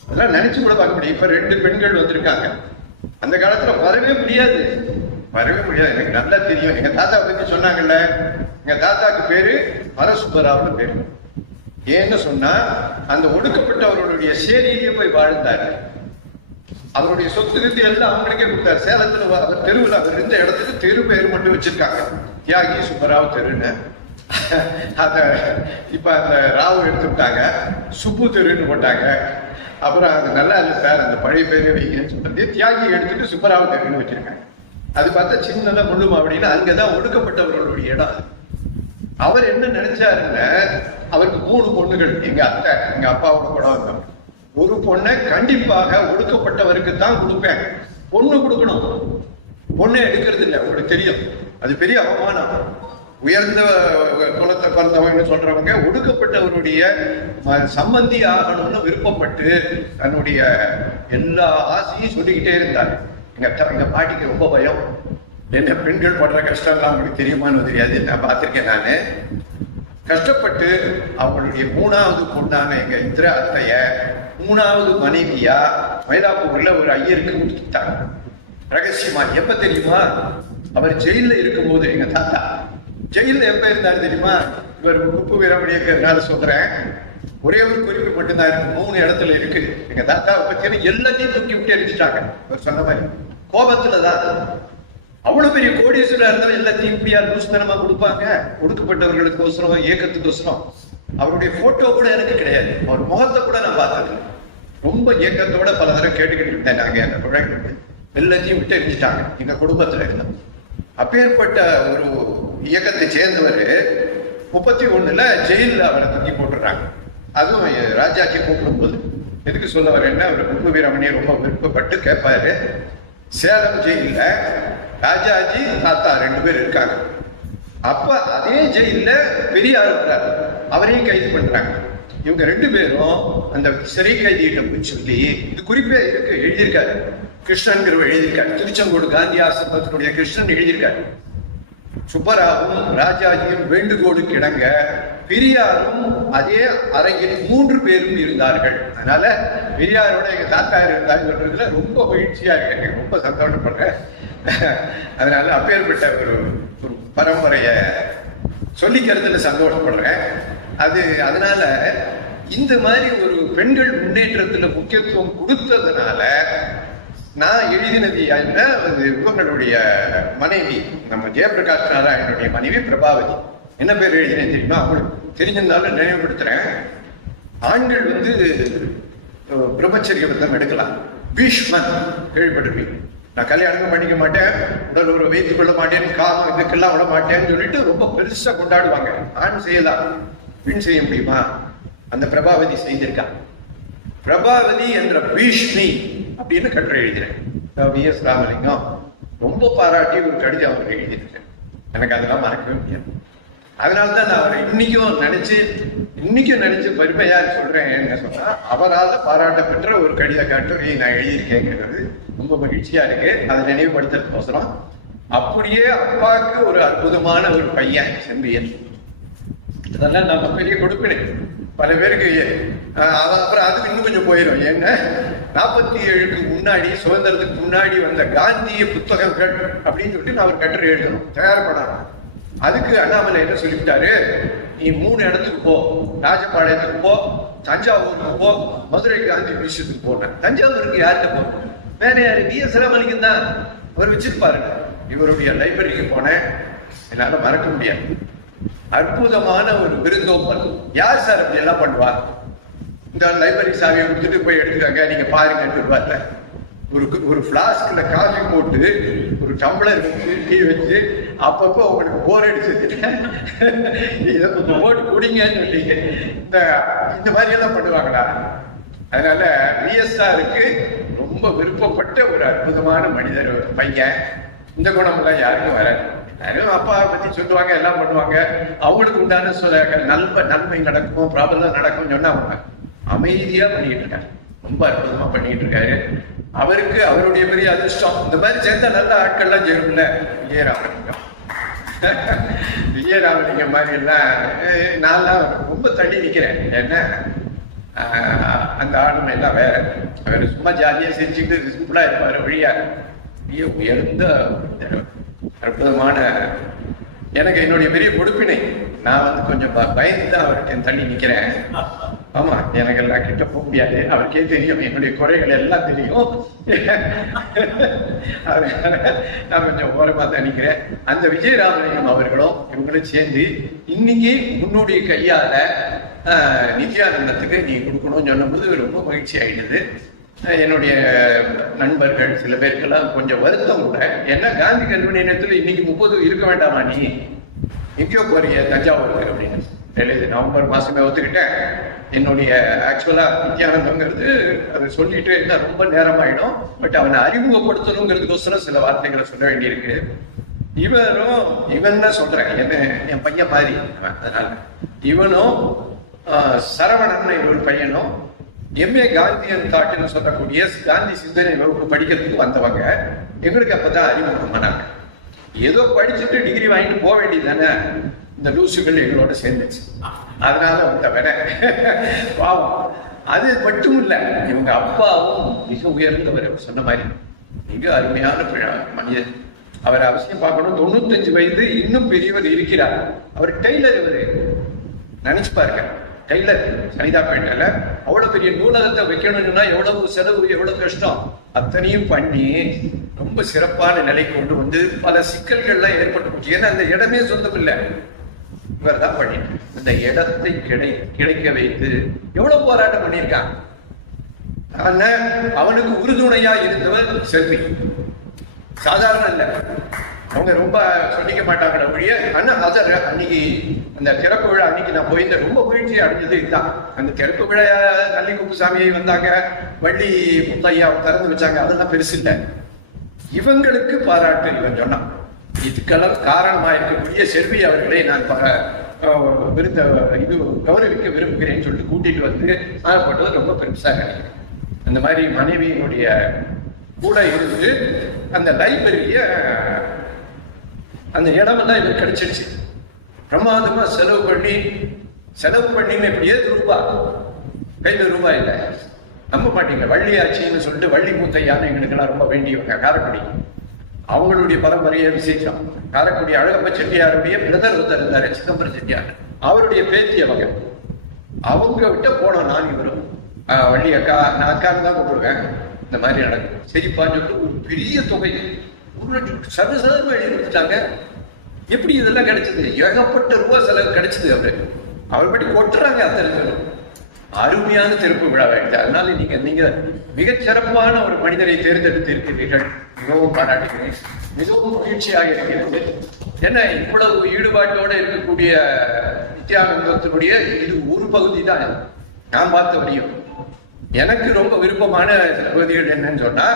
அதெல்லாம் நினைச்சு கூட பார்க்க முடியும். இப்ப 2 பெண்கள் வந்திருக்காங்க. அந்த காலத்துல வரவே முடியாது. எனக்கு நல்லா தெரியும். எங்க தாத்தா பத்தி சொன்னாங்கல்ல, எங்க தாத்தாக்கு பேரு மரசுப்பராவ்னு பேரு. ஏன்னு சொன்னா, அந்த ஒடுக்கப்பட்டவர்களுடைய சேரியிலேயே போய் வாழ்ந்தாரு. அவருடைய சொத்து கிருத்தி எல்லாம் அவங்களுக்கே கொடுத்தாரு. சேலத்துல அவர் தெருவில் அவர் இருந்த இடத்துக்கு தெரு பேர் மட்டும் வச்சிருக்காங்க, தியாகி சுப்பராவ் தெருன்னு. இப்ப அந்த ராவ் எடுத்துட்டாங்க, சுப்பு தெருன்னு போட்டாங்க. அப்புறம் அது நல்லா இல்லை சார், அந்த பழைய பேரை வைங்கன்னு சொல்றது தியாகி எடுத்துட்டு சுப்பராவ தேவின்னு வச்சிருக்காங்க. அது பார்த்தா சின்னதா முள்ளுமா அப்படின்னா அங்கதான் ஒடுக்கப்பட்டவர்களுடைய இடம். அவர் என்ன நினைச்சாருன்னா, அவருக்கு 3 பொண்ணுகள், எங்க அத்தை எங்க அப்பாவோட கூட வந்தவங்க. ஒரு பொண்ணை கண்டிப்பாக ஒடுக்கப்பட்டவருக்கு தான் கொடுப்பேன், பொண்ணு கொடுக்கணும், பொண்ணை எடுக்கிறது இல்லை. உங்களுக்கு தெரியும் அது பெரிய அவமானம். உயர்ந்த குலத்தை பிறந்தவங்க சொல்றவங்க ஒடுக்கப்பட்டவருடைய சம்பந்தி ஆகணும்னு விருப்பப்பட்டு தன்னுடைய எல்லா ஆசையும் சொல்லிக்கிட்டே இருந்தார். எங்க பாட்டிக்கு ரொம்ப பயம். என்ன பெண்கள் படுற கஷ்டம்லாம் அவங்களுக்கு தெரியுமான்னு தெரியாது, நான் பார்த்திருக்கேன். நானு கஷ்டப்பட்டு அவங்களுடைய 3வது பொண்ணான எங்க இந்திரா அத்தைய 3வது மனைவியா மயிலாப்பூர்ல ஒரு ஐயருக்கு கொடுத்துட்டாங்க ரகசியமா. எப்ப தெரியுமா? அவர் ஜெயில இருக்கும்போது, எங்க தாத்தா ஜெயில எப்ப இருந்தாரு தெரியுமா? இவர் உப்பு வீரமணியங்கிறதுனால சொல்றேன், ஒரே ஒரு குறிப்பு மட்டும்தான் இருக்கு, 3 இடத்துல இருக்கு. எங்க தாத்தாவை பத்தி எல்லாத்தையும் தூக்கி விட்டு அடிச்சுட்டாங்க. அவர் சொன்ன மாதிரி கோபத்துலதான். அவ்வளவு பெரிய கோடீஸ்வரா இருந்தாலும் எல்லாத்தையும் இப்படியா லூசுத்தனமா கொடுப்பாங்க ஒடுக்கப்பட்டவர்களுக்கு அவசரம், இயக்கத்துக்கு அவசரம். அவருடைய போட்டோ கூட எனக்கு கிடையாது, அவர் முகத்தை கூட நான் பார்த்தது. ரொம்ப இயக்கத்தோட பல தடவை கேட்டுக்கிட்டு இருந்தேன். நாங்க அந்த குழந்தைங்களுக்கு எல்லாத்தையும் விட்டு எரிஞ்சிட்டாங்க எங்க குடும்பத்துல இருந்தோம். அப்பேற்பட்ட ஒரு இயக்கத்தை சேர்ந்தவர் 31ல ஜெயிலில் அவரை தூக்கி போட்டுறாங்க. அதுவும் ராஜாஜி கூப்பிடும்போது எதுக்கு சொல்ல வரேன்னா, அவர் உப்பு வீரமணியை ரொம்ப விருப்பப்பட்டு கேட்பாரு. சேலம் ஜெயில ராஜாஜி தாத்தா 2 பேர் இருக்காங்க. அப்ப அதே ஜெயில பெரியார் இருக்கிறார், அவரையும் கைது பண்றாங்க. இவங்க 2 பேரும் அந்த சிறை கைதியிட்ட போய் சொல்லி, இது குறிப்பே இருக்கு, எழுதியிருக்காரு, கிருஷ்ணன் எழுதியிருக்காரு, திருச்செங்கோடு காந்தி ஆசிரமத்தினுடைய கிருஷ்ணன் எழுதியிருக்காரு. சுப்பராவும் ராஜாஜியும் வேண்டுகோளுக்கு இணங்க பெரியாரும் அதே அரங்கில் 3 பேரும் இருந்தார்கள். அதனால பெரியாரோட எங்க தாத்தா இருந்தாங்க சொல்றதுல ரொம்ப மகிழ்ச்சியா இருக்கு, ரொம்ப சந்தோஷப்படுறேன். அதனால அப்பேற்பட்ட ஒரு பரம்பரைய சொல்லிக்கிறதுல சந்தோஷப்படுறேன். அதனால இந்த மாதிரி ஒரு பெண்கள் முன்னேற்றத்துல முக்கியத்துவம் கொடுத்ததுனால நான் எழுதினது என்ன, இவங்களுடைய மனைவி நம்ம ஜெயபிரகாஷ் நாராயணனுடைய மனைவி பிரபாவதி. என்ன பேர் எழுதினேன் தெரியுமா? அவங்களுக்கு தெரிஞ்சிருந்தாலும் நினைவுபடுத்துறேன். ஆண்கள் பிரம்மச்சரிய விரதம் எடுக்கலாம். பீஷ்மன் கேள்விப்பட்டிருப்பீங்க. நான் கல்யாணம் பண்ணிக்க மாட்டேன், உடல் ஒரு வைத்துக் கொள்ள மாட்டேன், காமம் இதுக்கெல்லாம் விட மாட்டேன்னு சொல்லிட்டு ரொம்ப பெருசா கொண்டாடுவாங்க. ஆண் செய்யலாம், பெண் செய்ய முடியுமா? அந்த பிரபாவதி செய்திருக்காங்க. பிரபாவதி என்ற பீஷ்மி அப்படின்னு கட்டுரை எழுதினேன். வி.எஸ். ராமலிங்கம் ரொம்ப பாராட்டி ஒரு கடிதம் அவர் எழுதியிருக்கேன். எனக்கு அதெல்லாம் மறக்கவே முடியாது. அதனால்தான் நான் அவரை இன்னைக்கும் நினைச்சு பெருமையா சொல்றேன். என்ன சொன்னா, அவரால் பாராட்ட பெற்ற ஒரு கடித கட்டுரை நான் எழுதியிருக்கேங்கிறது ரொம்ப மகிழ்ச்சியா இருக்கு. அதை நினைவுபடுத்துறதுக்கோசரம். அப்படியே அப்பாவுக்கு ஒரு அற்புதமான ஒரு பையன் செம்பியன். அதெல்லாம் நம்ம பெரிய கொடுப்பினேன் பல பேருக்கு. அப்புறம் அதுக்கு இன்னும் கொஞ்சம் போயிடும். என்ன 47க்கு முன்னாடி, சுதந்திரத்துக்கு முன்னாடி வந்த காந்திய புத்தகங்கள் அப்படின்னு சொல்லிட்டு நான் ஒரு கட்டுரை எழுதணும், தயார் பண்ணணும். அதுக்கு அண்ணாமலை என்ன சொல்லிவிட்டாரு, நீ 3 இடத்துக்கு போ, ராஜபாளையத்துக்கு போ, தஞ்சாவூருக்கு போ, மதுரை காந்தி மியூசியத்துக்கு போனேன். தஞ்சாவூருக்கு யார்கிட்ட போ, வேற யாரு? வி.எஸ். ராமலிங்கம் தான், அவர் வச்சிருப்பாரு. இவருடைய லைப்ரரிக்கு போனேன், என்னால மறக்க முடியாது. அற்புதமான ஒரு விருந்தோம்பல். யார் சார் அப்படி எல்லாம் பண்ணுவா? இந்த லைப்ரரி சாவியை கொடுத்துட்டு போய் எடுத்துக்காங்க, நீங்க பாருங்க. ஒரு பிளாஸ்க்ல காஃபி போட்டு, ஒரு டம்ளர் வச்சு, டீ வச்சு, அப்பப்போ உங்களுக்கு போர் அடிச்சது இதை கொஞ்சம் போட்டு குடிங்கன்னு சொல்லிங்க. இந்த மாதிரி எல்லாம் பண்ணுவாங்களா? அதனால வி.எஸ்.ஆருக்கு ரொம்ப விருப்பப்பட்ட ஒரு அற்புதமான மனிதர் பையன். இந்த குணமெல்லாம் யாருக்கும் வராது. அப்பாவை பத்தி சொல்லுவாங்க, எல்லாம் பண்ணுவாங்க. அவங்களுக்கு உண்டான நன்மை நடக்கும், ப்ராப்ளம் நடக்கும் சொன்னா அவங்க அமைதியா பண்ணிட்டு இருக்காரு. ரொம்ப அற்புதமா பண்ணிட்டு இருக்காரு. அவருக்கு அவருடைய பெரிய அதிர்ஷ்டம். இந்த மாதிரி சேர்ந்த நல்ல ஆட்கள்லாம் சேரும்ல. விஜயராமலிங்கம் மாதிரி எல்லாம் நான் ரொம்ப தள்ளி நிற்கிறேன். ஏன்னா அந்த ஆளுமை எல்லாம் வேற சும்மா ஜாலியா செஞ்சுக்கிட்டு சிம்பிளா இருப்பாரு. வழியா உயர்ந்த அற்புதமான, எனக்கு என்னுடைய பெரிய கொடுப்பினை. நான் கொஞ்சம் பயந்து தான் அவருக்கு தள்ளி நிற்கிறேன். ஆமா, எனக்கு எல்லாம் கிட்ட போக முடியாது. அவருக்கே தெரியும் என்னுடைய குறைகள் எல்லாம் தெரியும். நான் கொஞ்சம் ஓரமா தான் நிற்கிறேன். அந்த விஜயராமலிங்கம் அவர்களும் இவங்களும் சேர்ந்து இன்னைக்கு முன்னுடைய கையால நித்யானந்தத்துக்கு நீ கொடுக்கணும்னு சொன்னபோது ரொம்ப மகிழ்ச்சி ஆயிடுது. என்னுடைய நண்பர்கள் சில பேருக்கெல்லாம் கொஞ்சம் வருத்தம் கூட, ஏன்னா காந்தி கல்வி நிலையத்தில் இன்னைக்கு 30 இருக்க வேண்டாமா, நீ எங்கேயோ போறீங்க தஞ்சாவூருக்கு அப்படின்னு நவம்பர் மாசமே ஒத்துக்கிட்டேன். என்னுடைய ஆக்சுவலா நித்யானந்தங்கிறது அதை சொல்லிட்டு என்ன ரொம்ப நேரம் ஆயிடும், பட் அவனை அறிமுகப்படுத்தணுங்கிறதுக்கோசரம் சில வார்த்தைகளை சொல்ல வேண்டியிருக்கு. இவன் தான் சொல்றேன், என்ன என் பையன் மாதிரி, அதனால இவனும் சரவணன் ஒரு பையனும் எம்ஏ காந்தியன் தாட்டுன்னு சொல்லக்கூடிய காந்தி சிந்தனை வகுப்பு படிக்கிறதுக்கு வந்தவங்க. எங்களுக்கு அப்பதான் அறிமுகமானாங்க. ஏதோ படிச்சுட்டு டிகிரி வாங்கிட்டு போக வேண்டியது தானே, இந்த லூசுகள் எங்களோட சேர்ந்துச்சு. அதனால வந்தவன பாவம். அது மட்டும் இல்ல, இவங்க அப்பாவும் மிக உயர்ந்தவர். சொன்ன மாதிரி மிக அருமையான மனிதர். அவர் அவசியம் பார்க்கணும். 95 வயது, இன்னும் பெரியவர் இருக்கிறார். அவர் டெய்லர். இவரு நினைச்சு பாருங்க, டெய்லர் சனிதாப்பேட்டையில அவ்வளவு பெரிய நூலகத்தை வைக்கணும்னா எவ்வளவு செலவு, எவ்வளவு கஷ்டம். அத்தனையும் பண்ணி ரொம்ப சிறப்பான நிலை கொண்டு வந்து பல சிக்கல்கள்லாம் ஏற்பட்டு போச்சு. ஏன்னா அந்த இடமே சொந்தம் இல்லை, இவர் தான் பண்ணிட்டு அந்த இடத்தை கிடைக்க வைத்து எவ்வளவு போராட்டம் பண்ணியிருக்காங்க. ஆனா அவனுக்கு உறுதுணையா இருந்தவர் செல்வி. சாதாரண இல்லை, அவங்க ரொம்ப சொல்லிக்க மாட்டாங்க ஒழிய. ஆனா அன்னைக்கு அந்த திறப்பு விழா அன்னைக்கு நான் போயிருந்தேன். ரொம்ப மகிழ்ச்சி அடைஞ்சது இதுதான். அந்த திறப்பு விழா நல்லி குப்புசாமியை வந்தாங்க, வள்ளி முத்தையா திறந்து வச்சாங்க, அதெல்லாம் பெருசு இல்லை. இவங்களுக்கு பாராட்டு இவன் சொன்னான். இதுக்கெல்லாம் காரணமா இருக்கக்கூடிய செல்வி அவர்களை நான் கௌரவிக்க விரும்புகிறேன்னு சொல்லிட்டு கூட்டிட்டு வந்து போட்டது ரொம்ப பெருசா நினைக்கிறேன். அந்த மாதிரி மனைவியினுடைய கூட இருந்து அந்த லைப்ரரிய அந்த இடமெல்லாம் இவர் கிடைச்சிருச்சு. பிரமாதமா செலவு பண்ணின்னு எப்படியே ரூபாய் கையில ரூபாய் இல்லை, நம்ப மாட்டீங்க. வள்ளியாச்சின்னு சொல்லிட்டு வள்ளி முத்தையான்னு எங்களுக்கெல்லாம் ரொம்ப வேண்டியவங்க. காரைக்குடி அவங்களுடைய பரம்பரையை விசேஷம். காரைக்குடி அழகப்ப செட்டியாருடைய பிரதர் ஒருத்தர் இருந்தாரு, சிதம்பரம் செட்டியார். அவருடைய பேத்தி அவங்க விட்ட போனோம். நான் இவரும் வள்ளி அக்கா, நான் அக்கான்னு தான் கூப்பிடுவேன். இந்த மாதிரி நடக்கும். சரிப்பான்னு சொல்லிட்டு ஒரு பெரிய தொகை சர்வசாதாரணமா எழுதி கொடுத்துட்டாங்க. எப்படி இதெல்லாம் கிடைச்சது? ஏகப்பட்ட ரூபாய் செலவு கிடைச்சது. அவர் பற்றி கொட்டுறாங்க. அத்தனை அருமையான திறப்பு விழாவாயிடுச்சு. அதனால நீங்க மிகச் சிறப்பான ஒரு மனிதரை தேர்ந்தெடுத்து இருக்கிறீர்கள். மிகவும் பாராட்டுகிறேன். மிகவும் மகிழ்ச்சியாக இருக்கிறது. ஏன்னா இவ்வளவு ஈடுபாட்டோட இருக்கக்கூடிய நித்யானந்தத்தினுடைய இது ஒரு பகுதி தான் நான் பார்த்த வரையும். எனக்கு ரொம்ப விருப்பமான சில பகுதிகள் என்னன்னு சொன்னா,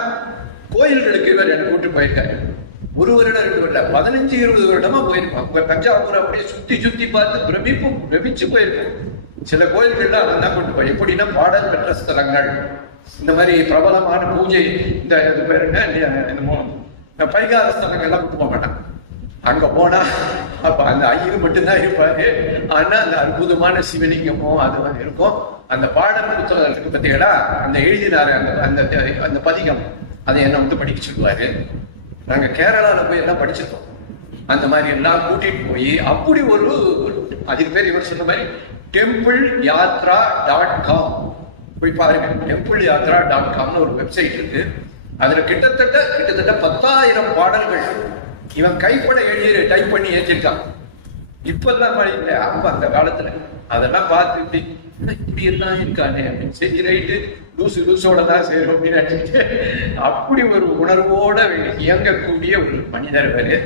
கோயில்களுக்கு இவர் என்னை கூட்டு போயிருக்காரு. ஒரு வருடம் 2 வருடம் 15-20 வருடமா போயிருக்கோம். தஞ்சாவூர் அப்படியே சுத்தி பார்த்து பிரமிச்சு போயிருக்கோம். சில கோயில்கள்லாம் அதான் கொண்டு போய் எப்படின்னா பாடல் பெற்ற ஸ்தலங்கள், இந்த மாதிரி பிரபலமான பூஜை, இந்த பேர் என்ன பைகார ஸ்தலங்கள்லாம் கூட்டு போக மாட்டாங்க. அங்க போனா அப்ப அந்த ஐயர் மட்டும்தான் இருப்பாரு. ஆனா அந்த அற்புதமான சிவலிங்கமோ அதெல்லாம் இருக்கும். அந்த பாடல் புத்தகம் இருக்கு பார்த்தீங்களா, அந்த எழுதினாரு அந்த பதிகம், அதை என்ன படிக்க சொல்லுவாரு. நாங்க கேரளால போய் எல்லாம் படிச்சிருக்கோம். அந்த மாதிரி எல்லாம் கூட்டிட்டு போய் அப்படி ஒரு அதுக்கு பேர் இவர் சொன்ன மாதிரி templeYatra.com போய் பாருங்க. templeYatra.comனு ஒரு வெப்சைட் இருக்கு. அதுல கிட்டத்தட்ட 10,000 பாடல்கள் இவன் கைப்பட எழுதி டைப் பண்ணி ஏற்றிருக்கான். இப்பெல்லாம் மாதிரி இல்லை, அப்ப அந்த காலத்துல அதெல்லாம் பார்த்து இப்படி எல்லாம் இருக்கானே அப்படின்னு சரி ரைட்டு லூசோட தான் சேரும் அப்படின்னு நினைச்சிட்டு அப்படி ஒரு உணர்வோட இயங்கக்கூடிய ஒரு மனிதர் பேரு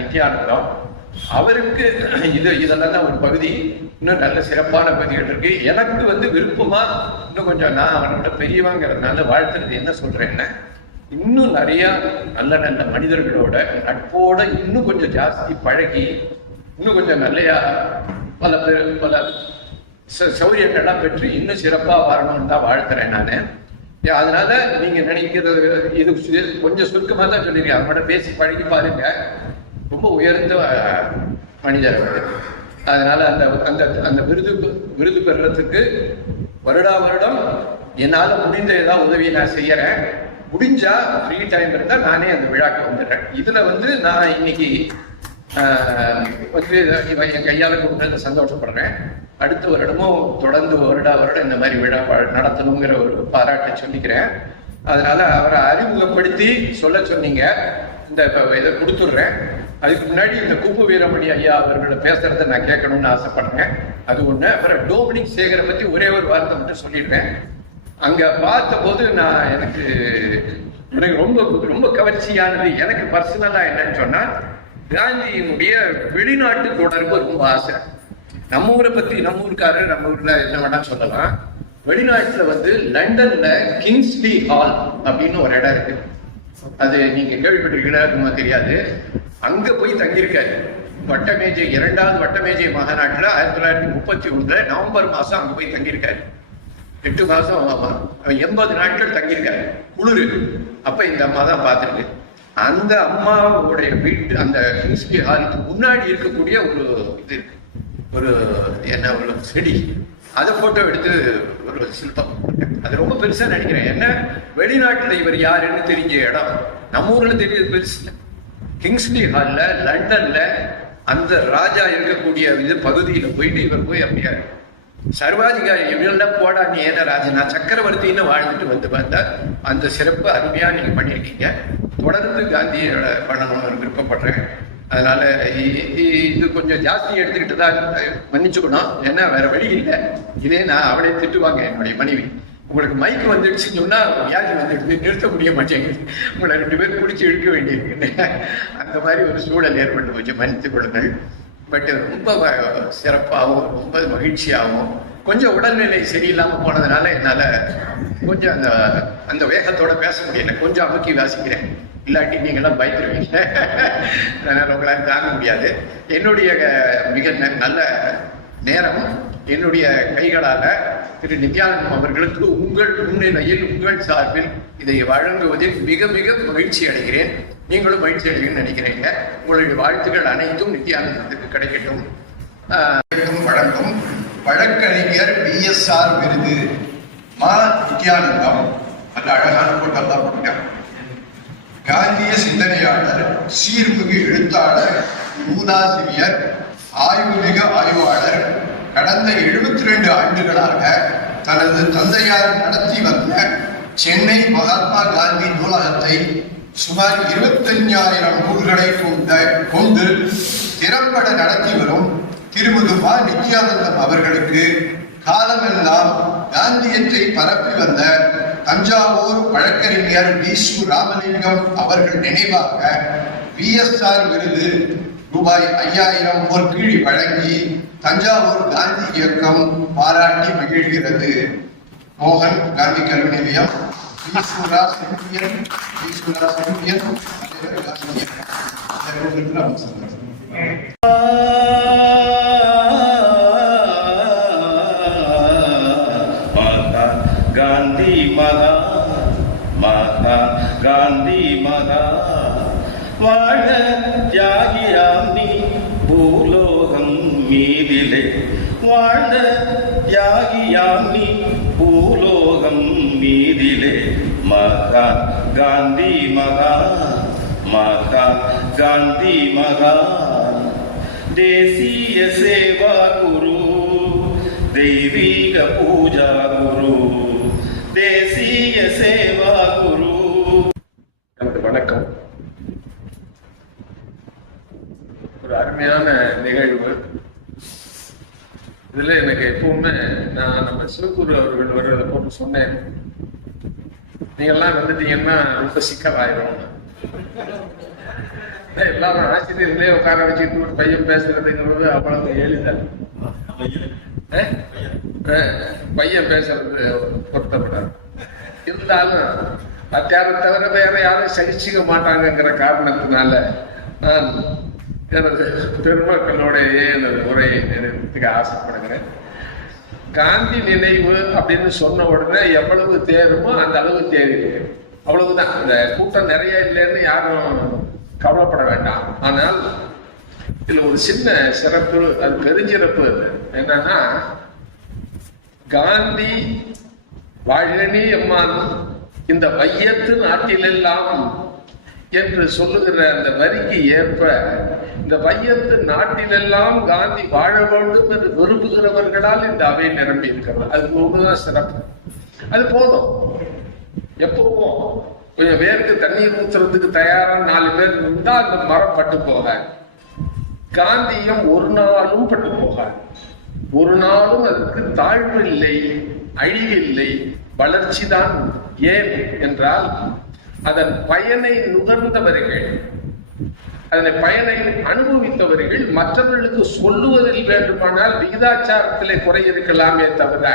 நித்யானந்தம். அவருக்கு இதெல்லாம் தான் ஒரு பகுதி. இன்னும் நல்ல சிறப்பான பகுதிகள் இருக்கு. எனக்கு விருப்பமா இன்னும் கொஞ்சம் நான் அவனோட பெரியவாங்கிறதுனால வாழ்த்துறது என்ன சொல்றேன்னா, இன்னும் நிறைய நல்ல நல்ல மனிதர்களோட நட்போட இன்னும் கொஞ்சம் ஜாஸ்தி பழகி இன்னும் கொஞ்சம் நல்லையா பல சௌரியங்கள்லாம் பெற்று இன்னும் சிறப்பா வரணும்னு தான் வாழ்த்துறேன் நான். அதனால நீங்க நினைக்கிறது இது கொஞ்சம் சுருக்கமா தான் சொல்லிருக்கேன். அவனோட பேசி பழகி பாருங்க. ரொம்ப உயர்ந்த மனிதர். அதனால அந்த விருது பெறுறதுக்கு வருடம் என்னால முடிந்த ஏதாவது உதவியை நான் செய்யறேன். முடிஞ்சா ஃப்ரீ டைம் இருந்தா நானே அந்த விழாக்கு வந்துடுறேன். இதுல நான் இன்னைக்கு என் கையால கொடுத்து சந்தோஷப்படுறேன். அடுத்த வருடமும் தொடர்ந்து வருடம் இந்த மாதிரி விழா நடத்தணுங்கிற ஒரு பாராட்டை சொல்லிக்கிறேன். அதனால அவரை அறிமுகப்படுத்தி சொல்ல சொன்னீங்க. இந்த இதை கொடுத்துடுறேன். அதுக்கு முன்னாடி இந்த குப்பு வீரமணி ஐயா அவர்களை பேசுறதை நான் கேட்கணும்னு ஆசைப்படுறேன். அது ஒண்ணு. அப்புறம் டோமினிக் சேகரை பத்தி ஒரே ஒரு வார்த்தை மட்டும் சொல்லிடுறேன். அங்க பார்த்த போது எனக்கு ரொம்ப ரொம்ப கவர்ச்சியானது எனக்கு பர்சனலா என்னன்னு சொன்னா, காந்தியினுடைய வெளிநாட்டு தொடர்பு ரொம்ப ஆசை. நம்ம ஊரை பத்தி, நம்ம ஊருக்காரர் நம்ம ஊர்ல என்ன வேணா சொல்லலாம். வெளிநாட்டுல லண்டன்ல கிங்ஸ்லி ஹால் அப்படின்னு ஒரு இடம் இருக்கு. அது நீங்க கேள்விப்பட்டிருக்கீங்களா தெரியாது. அங்க போய் தங்கியிருக்காரு. வட்டமேஜை, 2வது வட்டமேஜை மகாநாட்டுல 1931 நவம்பர் மாசம் அங்க போய் தங்கியிருக்காரு. 8 மாசம் 80 நாட்கள் தங்கியிருக்காரு. குளிரு. அப்ப இந்த அம்மா தான் பார்த்துருக்கு. அந்த அம்மாவுடைய வீட்டு அந்த கிங்ஸ்லி ஹாலுக்கு முன்னாடி இருக்கக்கூடிய ஒரு இது இருக்கு, ஒரு ஒரு செடி. அதை போட்டோ எடுத்து ஒரு சிற்பம். அது ரொம்ப பெருசா நினைக்கிறேன். என்ன வெளிநாட்டுல இவர் யாருன்னு தெரிஞ்ச இடம் நம்ம ஊர்ல தெரியாது பெருசு இல்லை. கிங்ஸ்லி ஹால்ல லண்டன்ல அந்த ராஜா இருக்கக்கூடிய இது பகுதியில போயிட்டு இவர் போய் அப்படியா சர்வாதிகாரி இவெல்லாம் போடா நீ ஏன்னா ராஜா நான் சக்கரவர்த்தின்னு வாழ்ந்துட்டு வந்தா அந்த சிறப்பு அருமையா நீங்க பண்ணியிருக்கீங்க. தொடர்ந்து காந்தியோட பண்ணணும்னு விருப்பப்படுறேன். அதனால இது கொஞ்சம் ஜாஸ்தி எடுத்துக்கிட்டு தான் மன்னிச்சுக்கணும். ஏன்னா வேற வழி இல்லை. இதே நான் அவளை திட்டுவாங்க என்னுடைய மனைவி. உங்களுக்கு மைக்கு வந்துடுச்சுன்னு சொன்னா வியாதி வந்துடுது, நிறுத்த முடிய மாட்டேங்குது, உங்களை 2 பேரும் பிடிச்சி இழுக்க வேண்டியிருக்கு. அந்த மாதிரி ஒரு சூழல் ஏற்பட்டு போச்சு, மன்னித்துக் கொள்ளுங்கள். பட் ரொம்ப சிறப்பாகவும் ரொம்ப மகிழ்ச்சியாகவும் கொஞ்சம் உடல்நிலை சரியில்லாம போனதுனால என்னால கொஞ்சம் அந்த வேகத்தோட பேச முடியல. கொஞ்சம் அமுக்கி வாசிக்கிறேன், இல்லாட்டி நீங்களாம் பயந்துருவீங்க. அதனால உங்களால் தாங்க முடியாது. என்னுடைய மிக நல்ல நேரம் என்னுடைய கைகளால திரு நித்யானந்தம் அவர்களுக்கு உங்கள் முன்னிலையில் உங்கள் சார்பில் இதை வழங்குவதில் மிக மிக மகிழ்ச்சி அடைகிறேன். நீங்களும் மகிழ்ச்சி அடைகிறேன்னு நினைக்கிறீங்க. உங்களுடைய வாழ்த்துக்கள் அனைத்தும் நித்யானந்தத்துக்கு கிடைக்கட்டும். வழங்கும் வழக்கறிஞர் BSR விருது மா நித்யானந்தம். நல்ல அழகான போட்டெல்லாம் போட்டாங்க. காந்திய சிந்தனையாளர், சீர்மிகு எழுத்தாளர், நூலாசிரியர், ஆய்வுமிகு ஆய்வாளர். கடந்த 72 ஆண்டுகளாக தனது தந்தையார் நடத்தி வந்த சென்னை மகாத்மா காந்தி நூலகத்தை சுமார் 25,000 நூல்களை கொண்டு திறம்பட நடத்தி வரும் திருமிகு மா நித்யானந்தம் அவர்களுக்கு காலமெல்லாம் காந்தியத்தை பரப்பி வந்த தஞ்சாவூர் வழக்கறிஞர் வி.சு. ராமலிங்கம் அவர்கள் நினைவாக BSR விருது ரூபாய் 5,000 பொற்கிழி வழங்கி தஞ்சாவூர் காந்தி இயக்கம் பாராட்டி மகிழ்கிறது. மோகன், காந்தி கல்வி நிலையம். காந்தி மகா மகா காந்தி மகா வாழ தியாகியாம் நீ பூலோகம் மீதிலே வாழ்ந்த தியாகியாம் நீ பூலோகம் மீதிலே மகா காந்தி மகா மகா காந்தி மகா தேசிய சேவா குரு தெய்வீக பூஜா குரு தேசிய சேவா குரு. வணக்கம். ஒரு அருமையான நிகழ்வு. இதுல எனக்கு எப்பவுமே நான் நம்ம சிவகுரு அவர்கள் வர்றதை போட்டு சொன்னேன், நீங்கெல்லாம் வந்துட்டீங்கன்னா ரொம்ப சிக்கலாயிரும். எல்லாரும் ஆசிரியர்களே உட்கார வச்சுட்டு ஒரு பையன் பேசுறதுங்கிறது அவ்வளவு எளிதல். பையன் பேசுறது பொருத்தப்படாது. இருந்தாலும் அத்தியாரம் தவிர வேற யாரும் சகிச்சுக்க மாட்டாங்கிற காரணத்தினால நான் எனது பெருமக்களோடைய எனது உரையை நினைவுக்கு ஆசைப்படுகிறேன். காந்தி நினைவு அப்படின்னு சொன்ன உடனே எவ்வளவு தேருமோ அந்த அளவு தேறியிருக்கு. அவ்வளவுதான். இந்த கூட்டம் நிறைய இல்லைன்னு யாரும் கவலைப்பட வேண்டாம். ஆனால் இதுல ஒரு சின்ன சிறப்பு, அது பெருஞ்சிறப்பு. என்னன்னா, காந்தி வாழ்கனி எம்மான் இந்த வையத்து நாட்டிலெல்லாம் என்று சொல்லுகிற அந்த வரிக்கு ஏற்ப இந்த வையத்து நாட்டிலெல்லாம் காந்தி வாழ வேண்டும் என்று விரும்புகிறவர்களால் இந்த அவை நிரம்பி இருக்கிறது. அது ஒன்றுதான் சிறப்பு. அது போதும். எப்பவும் கொஞ்சம் பேருக்கு தண்ணீர் ஊத்துறதுக்கு தயாரா 4 பேர் இருந்தா அந்த மரம் பட்டு போகாது. காந்தியம் ஒரு நாளும் பட்டு போகாது. ஒரு நாளும் அதற்கு தாழ்வு இல்லை, அழிவில்லை, வளர்ச்சி தான். ஏன் என்றால் அதன் பயனை நுகர்ந்தவர்கள், அதனை பயனை அனுபவித்தவர்கள் மற்றவர்களுக்கு சொல்லுவதில் வேண்டுமானால் விகிதாச்சாரத்திலே குறை இருக்கலாமே தவிர,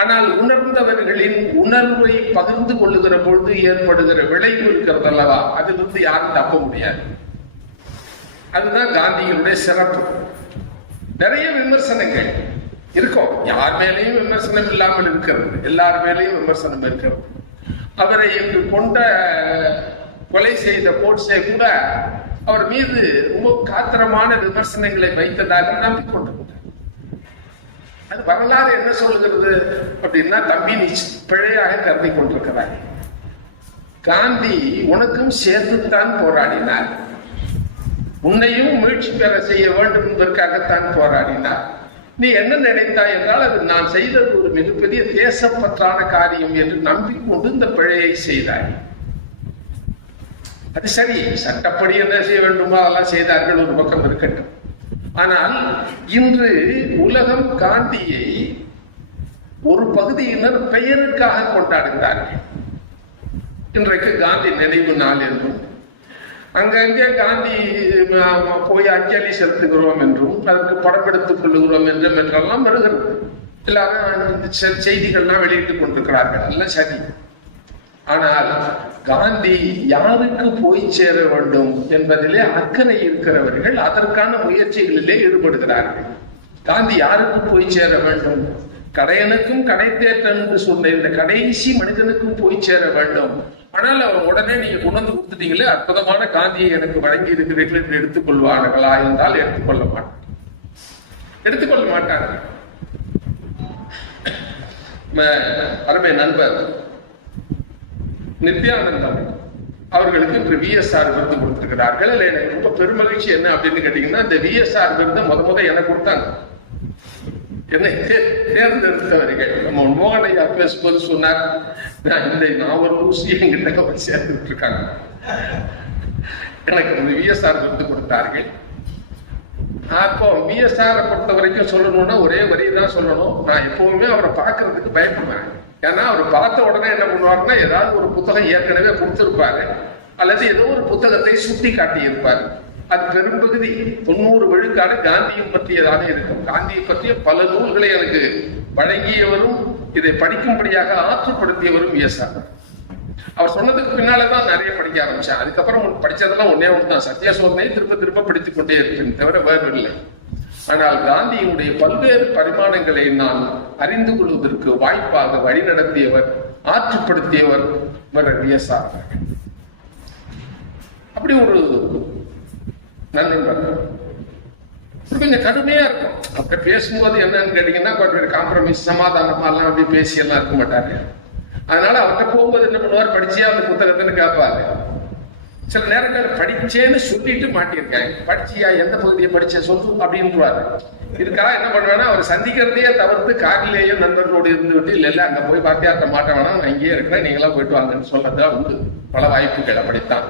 ஆனால் உணர்ந்தவர்களின் உணர்வை பகிர்ந்து கொள்ளுகிற பொழுது ஏற்படுகிற விளைவு இருக்கிறது அல்லவா, அதிலிருந்து யாரும் தப்ப முடியாது. அதுதான் காந்தியினுடைய சிறப்பு. நிறைய விமர்சனங்கள் இருக்கும், யார் மேலேயும் விமர்சனம் இல்லாமல் இருக்கிறது, எல்லார் மேலேயும் விமர்சனம் இருக்கிறது. அவரை இன்று கொண்ட கொலை செய்த கோட்ஸே கூட அவர் மீது ரொம்ப காத்திரமான விமர்சனங்களை வைத்ததாக நம்பிக்கொண்டிருக்கிறார். அது வரலாறு என்ன சொல்லுகிறது அப்படின்னா, தம்பி நீ பிழையாக கருதி கொண்டிருக்கிறார். காந்தி உனக்கும் சேர்த்துத்தான் போராடினார், உன்னையும் மீழ்ச்சி பெற செய்ய வேண்டும் என்பதற்காகத்தான் போராடினார். நீ என்ன நினைத்தாய் என்றால் அது நான் செய்தது ஒரு மிகப்பெரிய தேசப்பற்றான காரியம் என்று நம்பிக்கொண்டு இந்த பிழையை செய்தாய். அது சரி, சட்டப்படி என்ன செய்ய வேண்டுமோ அதெல்லாம் செய்தார்கள், ஒரு பக்கம் இருக்கட்டும். ஆனால் இன்று உலகம் காந்தியை ஒரு பகுதியினர் பெயருக்காக கொண்டாடுகிறார்கள். இன்றைக்கு காந்தி நினைவு நாள் என்றும், அங்கங்கே காந்தி போய் அஞ்சலி செலுத்துகிறோம் என்றும், அதற்கு படம் எடுத்துக் கொள்ளுகிறோம் என்றெல்லாம் வருகிறது. எல்லாரும் செய்திகள்லாம் வெளியிட்டுக் கொண்டிருக்கிறார்கள், எல்லாம் சரி. ஆனால் காந்தி யாருக்கு போய் சேர வேண்டும் என்பதிலே அக்கறை இருக்கிறவர்கள் அதற்கான முயற்சிகளிலே ஈடுபடுகிறார்கள். காந்தி யாருக்கு போய் சேர வேண்டும்? கடையனுக்கும் கடை தேற்றன் என்று சொன்ன இந்த கடைசி மனிதனுக்கும் போய் சேர வேண்டும். ஆனால் அவர் உடனே நீங்க கொண்டு வந்து கொடுத்துட்டீங்களே, அற்புதமான காந்தியை எனக்கு வழங்கி இருக்கிறீர்கள் என்று எடுத்துக்கொள்வார்களா என்றால் எடுத்துக்கொள்ள மாட்டார்கள். அருமை நண்பர் நித்யானந்தம் அவர்களுக்கு இன்று VSR விருது கொடுத்திருக்கிறார்கள். எனக்கு ரொம்ப பெருமகிழ்ச்சி என்ன அப்படின்னு கேட்டீங்கன்னா, இந்த VSR விருது முத எனக்கு கொடுத்தாங்க. என்னை தேர்ந்தெடுத்தவர்கள் நம்ம மோகனையா பேசும்போது சொன்னார், நான் ஒரு ஊசி என்கிட்ட சேர்த்துட்டு இருக்காங்க. எனக்கு இந்த VSR விருது கொடுத்தார்கள். அப்போ VSR பொறுத்த வரைக்கும் சொல்லணும்னா ஒரே வரி தான் சொல்லணும். நான் எப்பவுமே அவரை பார்க்கறதுக்கு பயப்படுவேன். ஏன்னா அவர் பார்த்த உடனே என்ன பண்ணுவாருன்னா, ஏதாவது ஒரு புத்தகம் ஏற்கனவே கொடுத்திருப்பாரு, அல்லது ஏதோ ஒரு புத்தகத்தை சுட்டி காட்டி இருப்பார். அது பெரும்பகுதி 90 விழுக்காடு காந்தியை பற்றியதாக இருக்கும். காந்தியை பற்றிய பல நூல்களை எனக்கு வழங்கியவரும் இதை படிக்கும்படியாக ஆற்றுப்படுத்தியவரும் VSR. அவர் சொன்னதுக்கு பின்னாலதான் நிறைய படிக்க ஆரம்பிச்சேன். அதுக்கப்புறம் படிச்சதெல்லாம் ஒன்னே ஒன்றுதான், சத்தியாசோதனையை திரும்ப படித்துக் கொண்டே இருப்பேன் தவிர வேறு இல்லை. ஆனால் காந்தியினுடைய பல்வேறு பரிமாணங்களை நான் அறிந்து கொள்வதற்கு வாய்ப்பாக வழிநடத்தியவர், ஆற்றுப்படுத்தியவர் VSR. அப்படி ஒரு நண்பர் கொஞ்சம் கடுமையா இருக்கும். அப்ப பேசும்போது என்னன்னு கேட்டீங்கன்னா, கொஞ்சம் காம்ப்ரமைஸ் சமாதானமா எல்லாம் அப்படி பேசி எல்லாம் இருக்க மாட்டாரு. அதனால அவர்கிட்ட போகும்போது என்ன பண்ணுவார், படிச்சியா அந்த புத்தகத்தை கேட்பாரு. சில நேரங்கள் படிச்சேன்னு சொல்லிட்டு மாட்டியிருக்காங்க. படிச்சியா, எந்த பகுதியை படிச்ச சொல்லு அப்படின்றாரு. இதுக்காக என்ன பண்ணுவேன்னா, அவர் சந்திக்கிறதையே தவிர்த்து காரிலேயே நண்பர்களோடு இருந்துவிட்டு இல்ல அங்க போய் வாத்தியார்ட்ட மாட்ட வேணாம், நான் இங்கேயே இருக்கிறேன், நீங்களாம் போயிட்டு வாங்கன்னு சொல்லதான் உண்டு. பல வாய்ப்புகள் அப்படித்தான்.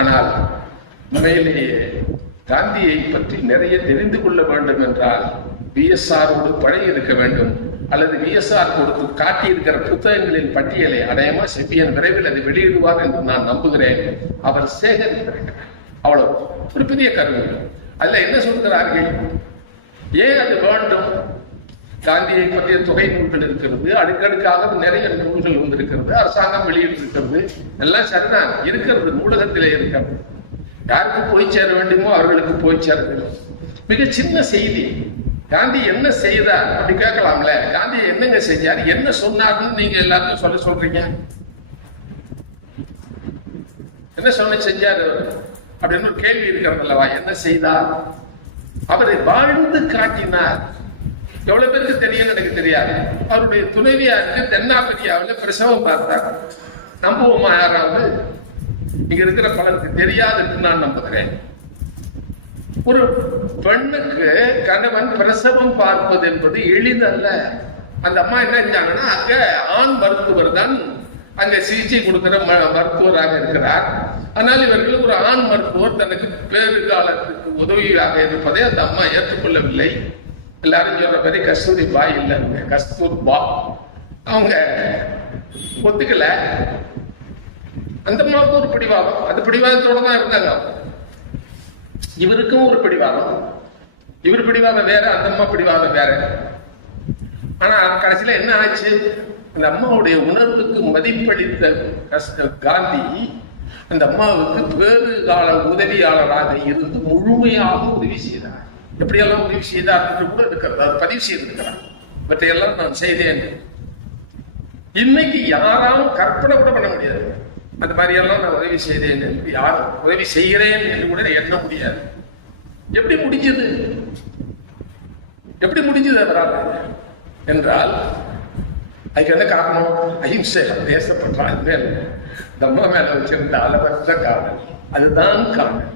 ஆனால் உண்மையிலேயே காந்தியை பற்றி நிறைய தெரிந்து கொள்ள வேண்டும் என்றால் VSRோடு பழகி இருக்க வேண்டும், அல்லது VSR கொடுத்து காட்டியிருக்கிற புத்தகங்களின் பட்டியலை அடையமா செப்பியன் விரைவில் அதை வெளியிடுவார் என்று நான் நம்புகிறேன். அவர் சேகரித்திருக்கிறார். அவ்வளவு ஒரு பெரிய கருவி. அதுல என்ன சொல்கிறார்கள், ஏன் அது வேண்டும்? காந்தியை பற்றிய தொகை நூல்கள் இருக்கிறது, அடுக்கடுக்காக நிறைய நூல்கள் வந்திருக்கிறது, அரசாங்கம் வெளியிட்டிருக்கிறது, எல்லாம் சரிதான் இருக்கிறது, நூலகத்திலே இருக்கிறது. யாருக்கு போய் சேர வேண்டுமோ அவர்களுக்கு போய் சேர வேண்டும். மிக சின்ன செய்தி, காந்தி என்ன செய்தார் அப்படி கேட்கலாம்ல. காந்தி என்னங்க செஞ்சார், என்ன சொன்னார்னு நீங்க எல்லாத்தையும் சொல்றீங்க. என்ன செஞ்சாரு அப்படின்னு ஒரு கேள்வி இருக்கிறது அல்லவா. என்ன செய்தார்? அவரை வாழ்ந்து காட்டினார். எவ்வளவு பேருக்கு தெரியும் எனக்கு தெரியாது. அவருடைய துணைவியாருக்கு தென்னாப்பிரிக்காவில் பிரசவம் பார்த்தார். நம்புவோமா யாராவது? இங்க இருக்கிற பலருக்கு தெரியாது என்று நான் நம்புகிறேன். ஒரு பெண்ணுக்கு கணவன் பிரசவம் பார்ப்பது என்பது எளிதல்ல. அந்த அம்மா என்ன செஞ்சாங்கன்னா, அங்க ஆண் மருத்துவர் தான் அங்க சிகிச்சை கொடுக்கிற மருத்துவராக இருக்கிறார். ஆனால் இவர்கள் ஒரு ஆண் மருத்துவர் தனக்கு பேறு காலத்துக்கு உதவியாக இருப்பதை அந்த அம்மா ஏற்றுக்கொள்ளவில்லை. எல்லாரும் சொல்ற மாதிரி கஸ்தூரி பாய் இல்லை, கஸ்தூர்பா. அவங்க ஒத்துக்கல. அந்த அம்மாவுக்கு ஒரு பிடிவாதம், அந்த பிடிவாதத்தோட தான் இருந்தாங்க. இவருக்கும் ஒரு பிடிவாதம், இவர் பிடிவாதம் வேற, அந்த அம்மா பிடிவாதம் வேற. ஆனா கடைசியில என்ன ஆச்சு, அந்த அம்மாவுடைய உணர்வுக்கு மதிப்பளித்த காந்தி அந்த அம்மாவுக்கு பேறு கால உதவியாளராக இருந்து முழுமையாக உதவி செய்தார். எப்படியெல்லாம் உதவி செய்தார் என்று கூட இருக்கிறது, அவர் பதிவு செய்திருக்கிறார். இவற்றையெல்லாம் நான் செய்தேன். இன்னைக்கு யாராலும் கற்பனை கூட பண்ண முடியாது. அந்த மாதிரி எல்லாம் நான் உதவி செய்தேன் என்று, யாரும் உதவி செய்கிறேன் என்று கூட எண்ண முடியாது. எப்படி முடிஞ்சது, எப்படி முடிஞ்சது அவரால் என்றால் அதுக்கு என்ன காரணம்? அஹிம்சை, தேசப்பற்றால் மேல் தம்மா மேல வச்சிருந்த அளவற்ற காதல். அதுதான் காதல்,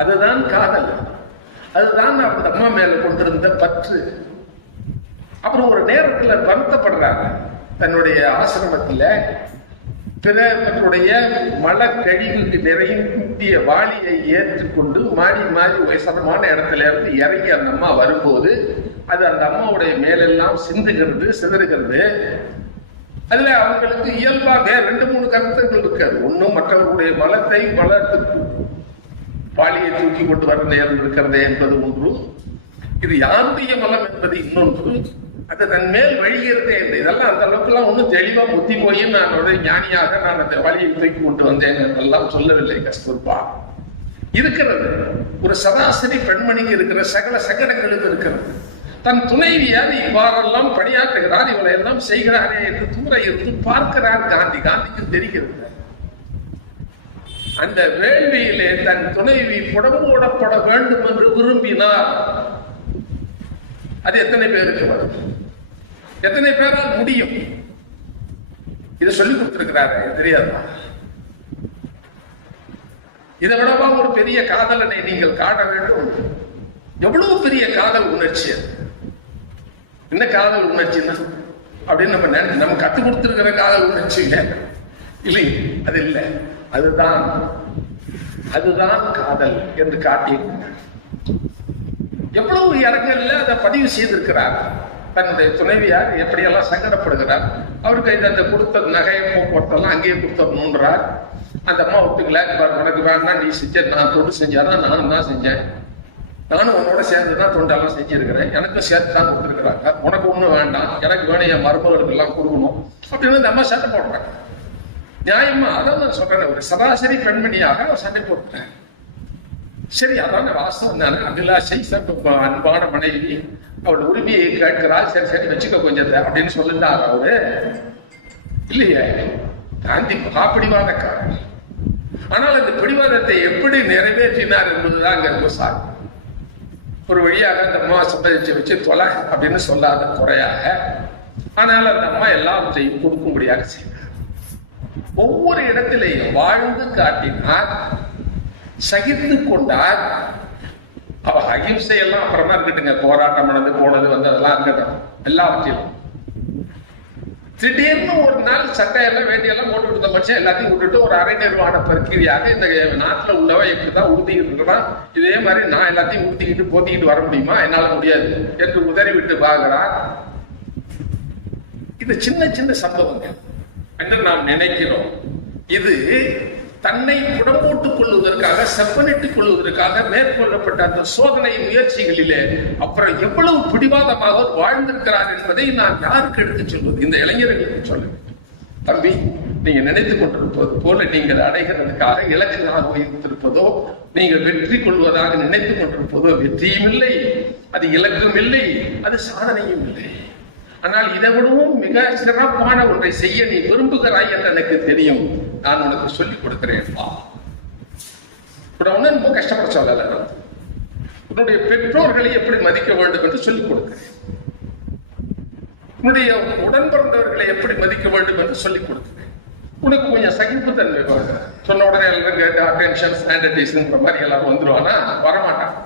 அதுதான் காதல், அதுதான் அந்த அம்மா மேல கொண்டிருந்த பற்று. அப்புறம் ஒரு நேரத்துல வருத்தப்படுறாங்க. தன்னுடைய ஆசிரமத்துல பிறருடைய மல கழிவுக்கு நிறைய வாளியை ஏற்றுக்கொண்டு மாறி மாறி வயசனமான இடத்துல இருந்து இறங்கி அந்த அம்மா வரும்போது அது அந்த அம்மாவுடைய மேலெல்லாம் சிந்துகிறது, சிதறுகிறது. அதுல அவங்களுக்கு இயல்பா வேற 2-3 கருத்துக்கள் இருக்காது. ஒன்னும் மற்றவர்களுடைய மலத்தை வளர்த்து பாலியை தூக்கி கொண்டு வர நேரம் இருக்கிறதே என்பது ஒன்று, இது யாருடைய மலம் என்பது இன்னொன்று. அது தன் மேல் வழிகிறதே என்று, இதெல்லாம் அந்த அளவுக்கு எல்லாம் ஒன்றும் தெளிவா புத்தி போய் நான் ஒரு ஞானியாக நான் அந்த வழியை தூக்கி கொண்டு வந்தேன் என்றெல்லாம் சொல்லவில்லை கஸ்தூர்பா. இருக்கிறது ஒரு சராசரி பெண்மணிக்கு இருக்கிற சகல சங்கடங்களுக்கு இருக்கிறது. தன் துணைவியார் இவ்வாறெல்லாம் பணியாற்றுகிறார், இவளை எல்லாம் செய்கிறாரே என்று தூர இருந்து பார்க்கிறார் காந்தி. காந்திக்கு தெரிகிறது அந்த வேள்வியிலே தன் துணைவி புடம்போடப்பட வேண்டும் என்று விரும்பினார். அது எத்தனை பேருக்கு வரும், எத்தனை பேரால் முடியும்? இதை சொல்லிக் கொடுத்திருக்கிறாரு, தெரியாதா? இதை விடவா ஒரு பெரிய காதலனை நீங்கள் காண வேண்டும்? எவ்வளவு பெரிய காதல் உணர்ச்சி அது! என்ன காதல் உணர்ச்சின்னா அப்படின்னு நம்ம கற்றுக் கொடுத்திருக்கிற காதல் உணர்ச்சி இல்லை, அது இல்லை, அதுதான் அதுதான் காதல் என்று காட்டியிருக்கிறார். எவ்வளவு இடங்கள்ல அதை பதிவு செய்திருக்கிறார். தன்னுடைய துணைவியார் எப்படியெல்லாம் சங்கடப்படுகிறார். அவருக்கு அந்த கொடுத்த நகையை போக்குவரத்தெல்லாம் அங்கேயே கொடுத்துடணுன்றார். அந்த அம்மா ஒத்துக்கல, உனக்கு வேண்டாம், நீ செஞ்ச, நான் தொண்டு செஞ்சாதான் நானும் தான் செஞ்சேன், நானும் உன்னோட சேர்ந்து தான் தொண்டெல்லாம் செஞ்சிருக்கிறேன், எனக்கும் சேர்த்து தான் கொடுத்துருக்குறாங்க, உனக்கு ஒன்றும் வேண்டாம், எனக்கு வேணும், என் மருமகளுக்கு எல்லாம் கொடுக்கணும் அப்படின்னு அந்த அம்மா சண்டை போடுறாங்க. நியாயமா? அதான் நான் சொல்றேன், ஒரு சராசரி பெண்மணியாக சண்டை போட்டுறேன். சரி, அதான் வாசம் தானே. அபிலாஷை அன்பான மனைவி, அவள் உரிமையை கேட்கிறாள், சரி சரி வச்சுக்க கொஞ்சத்தை அப்படின்னு சொல்லிட்டார் அவரு. இல்லையே, காந்தி மகாபிடிவாதக்காரர். ஆனால் அந்த பிடிவாதத்தை எப்படி நிறைவேற்றினார் என்பதுதான் அங்க இருக்கும் சார். ஒரு வழியாக அந்த அம்மா சம்பதிச்சு வச்சு தொலை அப்படின்னு சொல்லாத குறையாக, ஆனால் அந்த அம்மா எல்லாவற்றையும் கொடுக்கும்படியாக செய்தார். ஒவ்வொரு இடத்திலையும் வாழ்ந்து காட்டினார், சகித்து கொண்டார். அவ அகிம்சை எல்லாம் அப்புறமா இருக்கட்டுங்க, போராட்டம் பண்ணது போனது வந்து அதெல்லாம் இருக்கட்டும், எல்லாவற்றிலும் திடீர்னு ஒரு நாள் சட்டையெல்லாம் வேண்டியெல்லாம் போட்டு கொடுத்த மனுஷன் எல்லாத்தையும் விட்டுட்டு ஒரு அரை நிர்வாண பிரக்கிரியாக இந்த நாட்டில் உள்ளவன் எப்படிதான் உறுதிக்கிட்டு இருக்கிறான், இதே மாதிரி நான் எல்லாத்தையும் உறுத்திக்கிட்டு போத்திக்கிட்டு வர முடியுமா, என்னால முடியாது என்று உதறி விட்டு பார்க்கிறார். இது சின்ன சின்ன சம்பவங்கள் என்று நாம் நினைக்கிறோம். இது தன்னை புடம்போட்டுக் கொள்வதற்காக, செப்பனிட்டுக் கொள்வதற்காக மேற்கொள்ளப்பட்ட அந்த சோதனை முயற்சிகளிலே அப்புறம் எவ்வளவு பிடிவாதமாக வாழ்ந்திருக்கிறார் என்பதை நான் யாருக்கு எடுத்து சொல்வது? இந்த இளைஞர்களுக்கு சொல்ல வேண்டும். தம்பி, நீங்க நினைத்துக் கொண்டிருப்பது போல நீங்கள் அடைகிறதுக்காக இலக்கு நான் வைத்திருப்பதோ, நீங்கள் வெற்றி கொள்வதாக நினைத்துக் கொண்டிருப்பதோ வெற்றியும் இல்லை, அது இலக்கும் இல்லை, அது சாதனையும் இல்லை. ஆனால் இதை விடவும் மிக சிறப்பான ஒன்றை செய்ய நீ விரும்புகிறாய் என்று எனக்கு தெரியும், நான் உனக்கு சொல்லிக் கொடுக்கிறேன். ஒன்னும் ரொம்ப கஷ்டப்பட சொல்லல, உன்னுடைய பெற்றோர்களை எப்படி மதிக்க வேண்டும் என்று சொல்லிக் கொடுக்கிறேன், உன்னுடைய உடன் பிறந்தவர்களை எப்படி மதிக்க வேண்டும் என்று சொல்லிக் கொடுக்கிறேன். உனக்கு கொஞ்சம் சகிப்புத்தன்மை பாருங்க. சொன்ன உடனே எல்லாரும் கேட்டு அட்டென்ஷன் ஸ்டாண்டர்டைஸ்ங்கிற மாதிரி எல்லாரும் வந்துருவானா? வரமாட்டான்.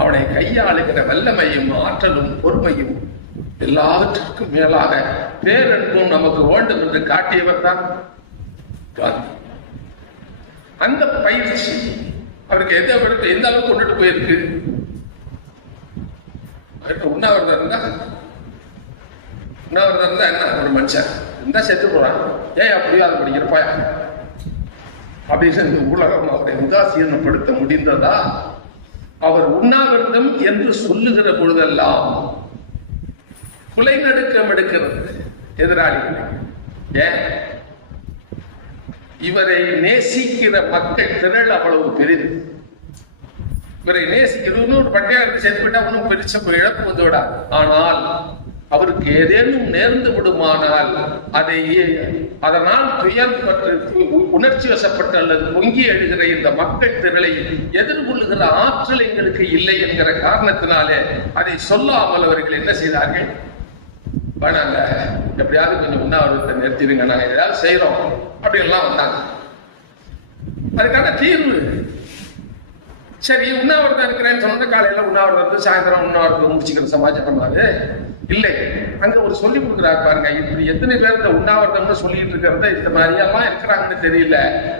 அவனை கையாளுகிற வல்லமையும் ஆற்றலும் பொறுமையும் எல்லாவற்றிற்கும் மேலாக பேரன்பும் நமக்கு வேண்டும் என்று காட்டியவர் தான் காந்தி. அந்த பயிற்சி அவருக்கு எந்த அளவுக்கு கொண்டுட்டு போயிருக்கு. உண்ணாவிரதம் இருந்தா என்ன, ஒரு மனுஷன் இருந்தா செத்து போறான், ஏன் அப்படியே அது படிக்கிற போயா அப்படின்னு இந்த உலகம் அவரை உதாசீனப்படுத்த முடிந்ததா? அவர் உண்ணாவிரதம் என்று சொல்லுகிற பொழுதெல்லாம் கொலை நடுக்கம் எடுக்கிறது எதிராளிகளை. ஏன்? இவரை நேசிக்கிற மக்கள் திரள் அவ்வளவு பெரிது. இவரை நேசிக்கிறது ஒரு பட்டையாளருக்கு சேர்த்து விட்டா ஒன்றும் பெருச இழப்பு வந்து விடாது. ஆனால் அவருக்கு ஏதேனும் நேர்ந்து விடுமானால் அதனால் துயர் உணர்ச்சி வசப்பட்டு அல்லது பொங்கி எழுகிற இந்த மக்கள் திரளை எதிர்கொள்ளுகிற ஆற்றல் எங்களுக்கு இல்லை என்கிற காரணத்தினாலே அதை சொல்லாமல் அவர்கள் என்ன செய்தார்கள்? வேணாங்க, எப்படியாவது கொஞ்சம் உண்ணாவிரதத்தை நிறுத்திடுங்க, நாங்க ஏதாவது செய்யறோம் அப்படின்லாம் வந்தாங்க. அதுக்கான தீர்வு சரி, உண்ணாவிரதம் இருக்கிறேன்னு சொன்னா காலையில உண்ணாவிரதம், சாயந்தரம் உண்ணாவிரதம் முடிச்சுக்கிற சமாஜம் பண்ணாது இல்லை. அங்க ஒரு சொல்லி கொடுக்குறாரு பாருங்க, இப்படி எத்தனை பேர் இந்த உண்ணாவிரதம்னு சொல்லிட்டு இருக்கிறத இந்த மாதிரி எல்லாம் இருக்கிறாங்கன்னு தெரியல.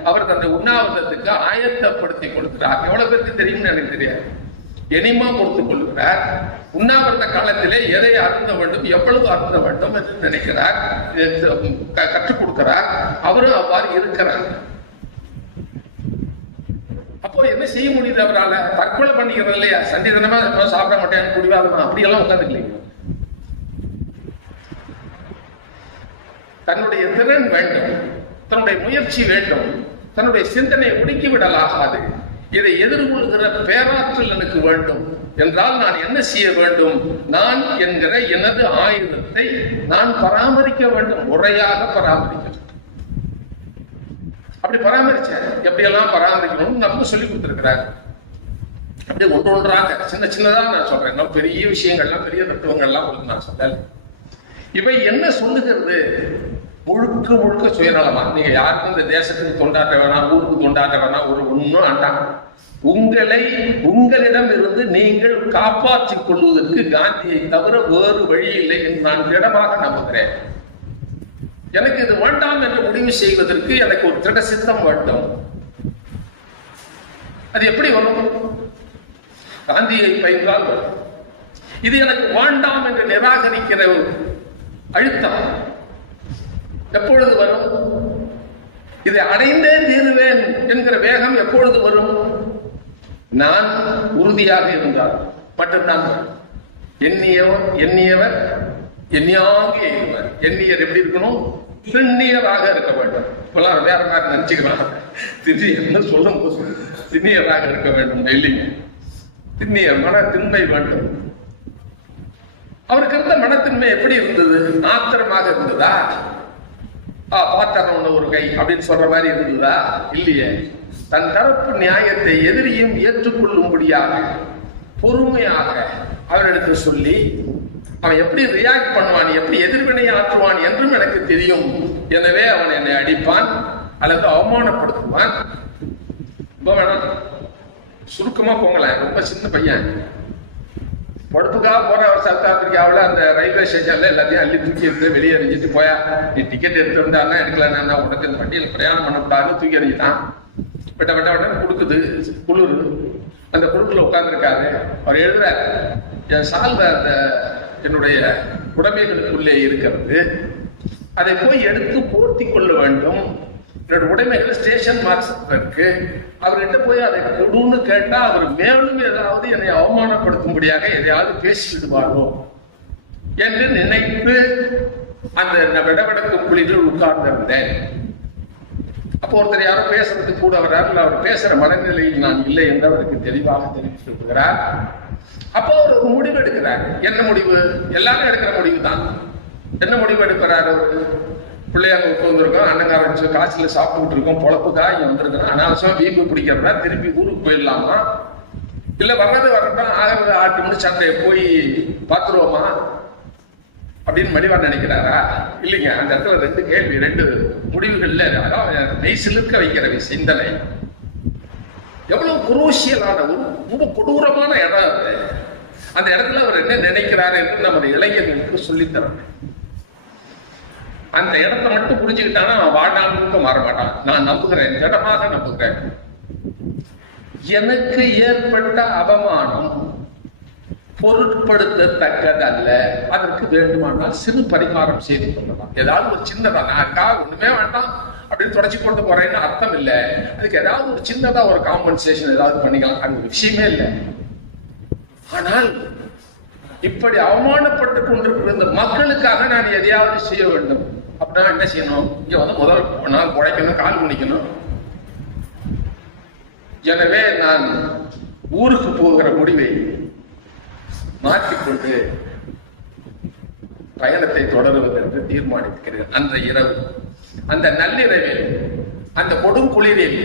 அவர் தன்னை உண்ணாவிரதத்துக்கு ஆயத்தப்படுத்தி கொடுக்கிறார். எவ்வளவு பேருக்கு தெரியும்னு எனக்கு தெரியாது. எனிமா கொடுத்துக் கொள்கிறார். உண்ணாவிரத காலத்திலே எதை அருந்த வேண்டும், எவ்வளவு அருந்த வேண்டும் என்று நினைக்கிறார், கற்றுக் கொடுக்கிறார். அவரும் அவ்வாறு இருக்கிறார். அப்போ என்ன செய்ய முடியுது அவரால்? தற்கொலை பண்ணிக்கிறது இல்லையா? சண்டிதனமா சாப்பிட மாட்டேன், குடிவாதமா அப்படியெல்லாம் உட்காந்துக்கலைங்க. தன்னுடைய திறன் வேண்டும், தன்னுடைய முயற்சி வேண்டும், தன்னுடைய சிந்தனை ஒடுக்கி விடலாகாது. இதை எதிர்கொள்கிற பேராற்றல் எனக்கு வேண்டும் என்றால் நான் என்ன செய்ய வேண்டும்? நான் என்கிற எனது ஆயுதத்தை நான் பராமரிக்க வேண்டும், முறையாக பராமரிக்க. அப்படி பராமரிச்சேன். எப்படியெல்லாம் பராமரிக்கணும்னு நம்ம சொல்லி கொடுத்துருக்கிறாங்க. அப்படி ஒன்றொன்றாக சின்ன சின்னதாக நான் சொல்றேன். பெரிய விஷயங்கள்லாம் பெரிய தத்துவங்கள்லாம் உங்களுக்கு நான் சொல்லல. இவை என்ன சொல்லுகிறது? முழுக்க முழுக்க சுயநலமா. நீங்க யாருக்கும் இந்த தேசத்துக்கு தொண்டாற்ற வேணாம், ஊருக்கு தொண்டாற்ற வேணாம், ஒரு ஒன்றும் ஆண்டாங்க. உங்களிடம் இருந்து நீங்கள் காப்பாற்றிக் கொள்வதற்கு காந்தியை தவிர வேறு வழி இல்லை என்று நான் திடமாக நம்புகிறேன். எனக்கு இது வேண்டாம் என்று முடிவு செய்வதற்கு எனக்கு ஒரு திட சித்தம் வேண்டும். அது எப்படி வரும்? காந்தியை பயின்றால் வரும். இது எனக்கு வேண்டாம் என்று நிராகரிக்கிற அழுத்தம் எப்பொழுது வரும்? இதை அடைந்தே தீருவேன் என்கிற வேகம் எப்பொழுது வரும்? நான் உறுதியாக இருந்தால் மட்டும்தான். எண்ணியவர் எண்ணியாக இருவர். எண்ணியர் எப்படி இருக்கணும்? திண்ணியராக இருக்க வேண்டும். இப்பெல்லாம் வேற மாதிரி நினைச்சுக்கலாம். திண்ணியர்னு சொல்லும் போது திண்ணியராக இருக்க வேண்டும். இல்லைங்க, திண்ணியர் மன திண்மை வேண்டும். அவருக்கு இருந்த மனத்தின்மை எப்படி இருந்தது? ஆத்திரமாக இருந்ததா? பார்த்தவன ஒரு கை அப்படின்னு சொல்ற மாதிரி இருந்ததா? இல்லையே. தன் தரப்பு நியாயத்தை எதிரியும் ஏற்றுக்கொள்ளும்படியாக பொறுமையாக அவரிடத்து சொல்லி அவன் எப்படி ரியாக்ட் பண்ணுவான், எப்படி எதிர்வினை ஆற்றுவான் என்றும் எனக்கு தெரியும். எனவே அவன் என்னை அடிப்பான் அல்லது அவமானப்படுத்துவான். ரொம்ப வேணாம், சுருக்கமா போங்களேன். ரொம்ப சின்ன பையன், பொடுப்புக்காக போற அவர் சவுத் ஆப்பிரிக்காவில் அந்த ரயில்வே ஸ்டேஷன்ல எல்லாத்தையும் அள்ளி தூக்கி எடுத்து வெளியே எறிஞ்சிட்டு போயா, நீ டிக்கெட் எடுத்துருந்தாருன்னா எடுக்கலன்னா உனக்கு இந்த வண்டியில் பிரயாணம் பண்ணக்கூடாதுன்னு தூக்கி எறிஞ்சிட்டான். வெட்ட வெட்ட வெட்ட கொடுக்குது குளிர். அந்த குழுக்குள்ள உட்கார்ந்துருக்காரு. அவர் எழுதுறாரு, என் சால்வை அந்த என்னுடைய உடைமைகளுக்குள்ளே இருக்கிறது, அதை போய் எடுத்து போர்த்தி கொள்ள வேண்டும். என்னோட உடைமைகள் ஸ்டேஷன் மாஸ்டர் இருக்கு, அவர்கிட்ட போய் அதை கொடுன்னு கேட்டா அவர் மேலும் ஏதாவது என்னை அவமானப்படுத்தும்படியாக எதையாவது பேசிவிடுவாரோ என்று நினைத்து அந்த விடவிடக்கும் குழிகள் உட்கார்ந்திருந்தேன். அப்போ ஒருத்தர் யாரோ பேசுறதுக்கு கூட வர்றாரு, அவர் பேசுற மனநிலையில் நான் இல்லை என்று அவருக்கு தெளிவாக தெரிவித்திருக்கிறார். அப்போ அவர் ஒரு முடிவு எடுக்கிறார். என்ன முடிவு? எல்லாரும் எடுக்கிற முடிவு தான். என்ன முடிவு எடுக்கிறார்? அவரு பிள்ளையாங்க உட்காந்துருக்கோம், அன்னங்கார காசுல சாப்பிட்டு இருக்கோம், பொழப்புக்காக இங்க வந்திருக்கோம், அனாவசியமா வீம்பு பிடிக்கிறதா, திருப்பி ஊருக்கு போயிடலாமா, இல்ல வரட்டும் ஆகிறது 8 மணி சண்டையை போய் பாத்துருவோமா அப்படின்னு மடிவா நினைக்கிறாரா? இல்லைங்க. அந்த இடத்துல 2 கேள்வி, 2 முடிவுகள்ல நெய் சிலிர்க்க வைக்கிற சிந்தனை. எவ்வளவு குரூசியலான ரொம்ப கொடூரமான இடம் அது. அந்த இடத்துல அவர் என்ன நினைக்கிறார் என்று நமது இளைஞர்களுக்கு சொல்லித்தரணும். அந்த இடத்தை மட்டும் புரிஞ்சுக்கிட்டானா அவன் வாழ்நாளுக்கு மாற மாட்டான். நான் நம்புகிறேன், திடமாக நம்புகிறேன். எனக்கு ஏற்பட்ட அவமானம் பொருட்படுத்தத்தக்கதல்ல. அதற்கு வேண்டுமானால் சிறு பரிகாரம் செய்து கொள்ளலாம். ஏதாவது ஒரு சின்னதா, நான் ஒண்ணுமே வேண்டாம் அப்படின்னு தொடச்சி கொண்டு போறேன்னு அர்த்தம் இல்லை. அதுக்கு ஏதாவது ஒரு சின்னதா ஒரு காம்பன்சேஷன் ஏதாவது பண்ணிக்கலாம். அது ஒரு விஷயமே இல்லை. ஆனால் இப்படி அவமானப்பட்டு கொண்டிருக்கிற இந்த மக்களுக்காக நான் எதையாவது செய்ய வேண்டும் அப்படின்னா என்ன செய்யணும்? இங்க வந்து முதல் நாள் உழைக்கணும், கால் குனிக்கணும். எனவே நான் ஊருக்கு போகிற முடிவை மாற்றிக்கொண்டு பயணத்தை தொடருவது என்று தீர்மானிக்கிறேன். அந்த இரவு, அந்த நள்ளிரவில், அந்த கொடுங்குளிரில்,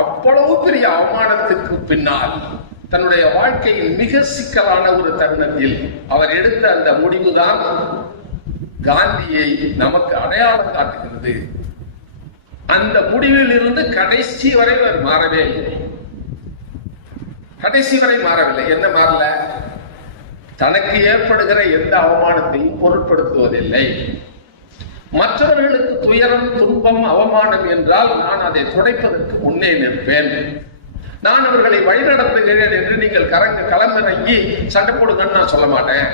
அவ்வளவு பெரிய அவமானத்துக்கு பின்னால் தன்னுடைய வாழ்க்கையின் மிக சிக்கலான ஒரு தருணத்தில் அவர் எடுத்த அந்த முடிவுதான் காந்தியை நமக்கு அடையாளம் காட்டுகிறது. அந்த முடிவில் இருந்து கடைசி வரை அவர் மாறவே இல்லை. கடைசி வரை மாறவில்லை. என்ன மாறல? தனக்கு ஏற்படுகிற எந்த அவமானத்தையும் பொருட்படுத்துவதில்லை. மற்றவர்களுக்கு துயரம், துன்பம், அவமானம் என்றால் நான் அதை துடைப்பதற்கு முன்னே நிற்பேன். நான் அவர்களை வழிநடத்துகிறேன் என்று நீங்கள் களமிறங்கி சண்டை போடுங்கன்னு நான் சொல்ல மாட்டேன்.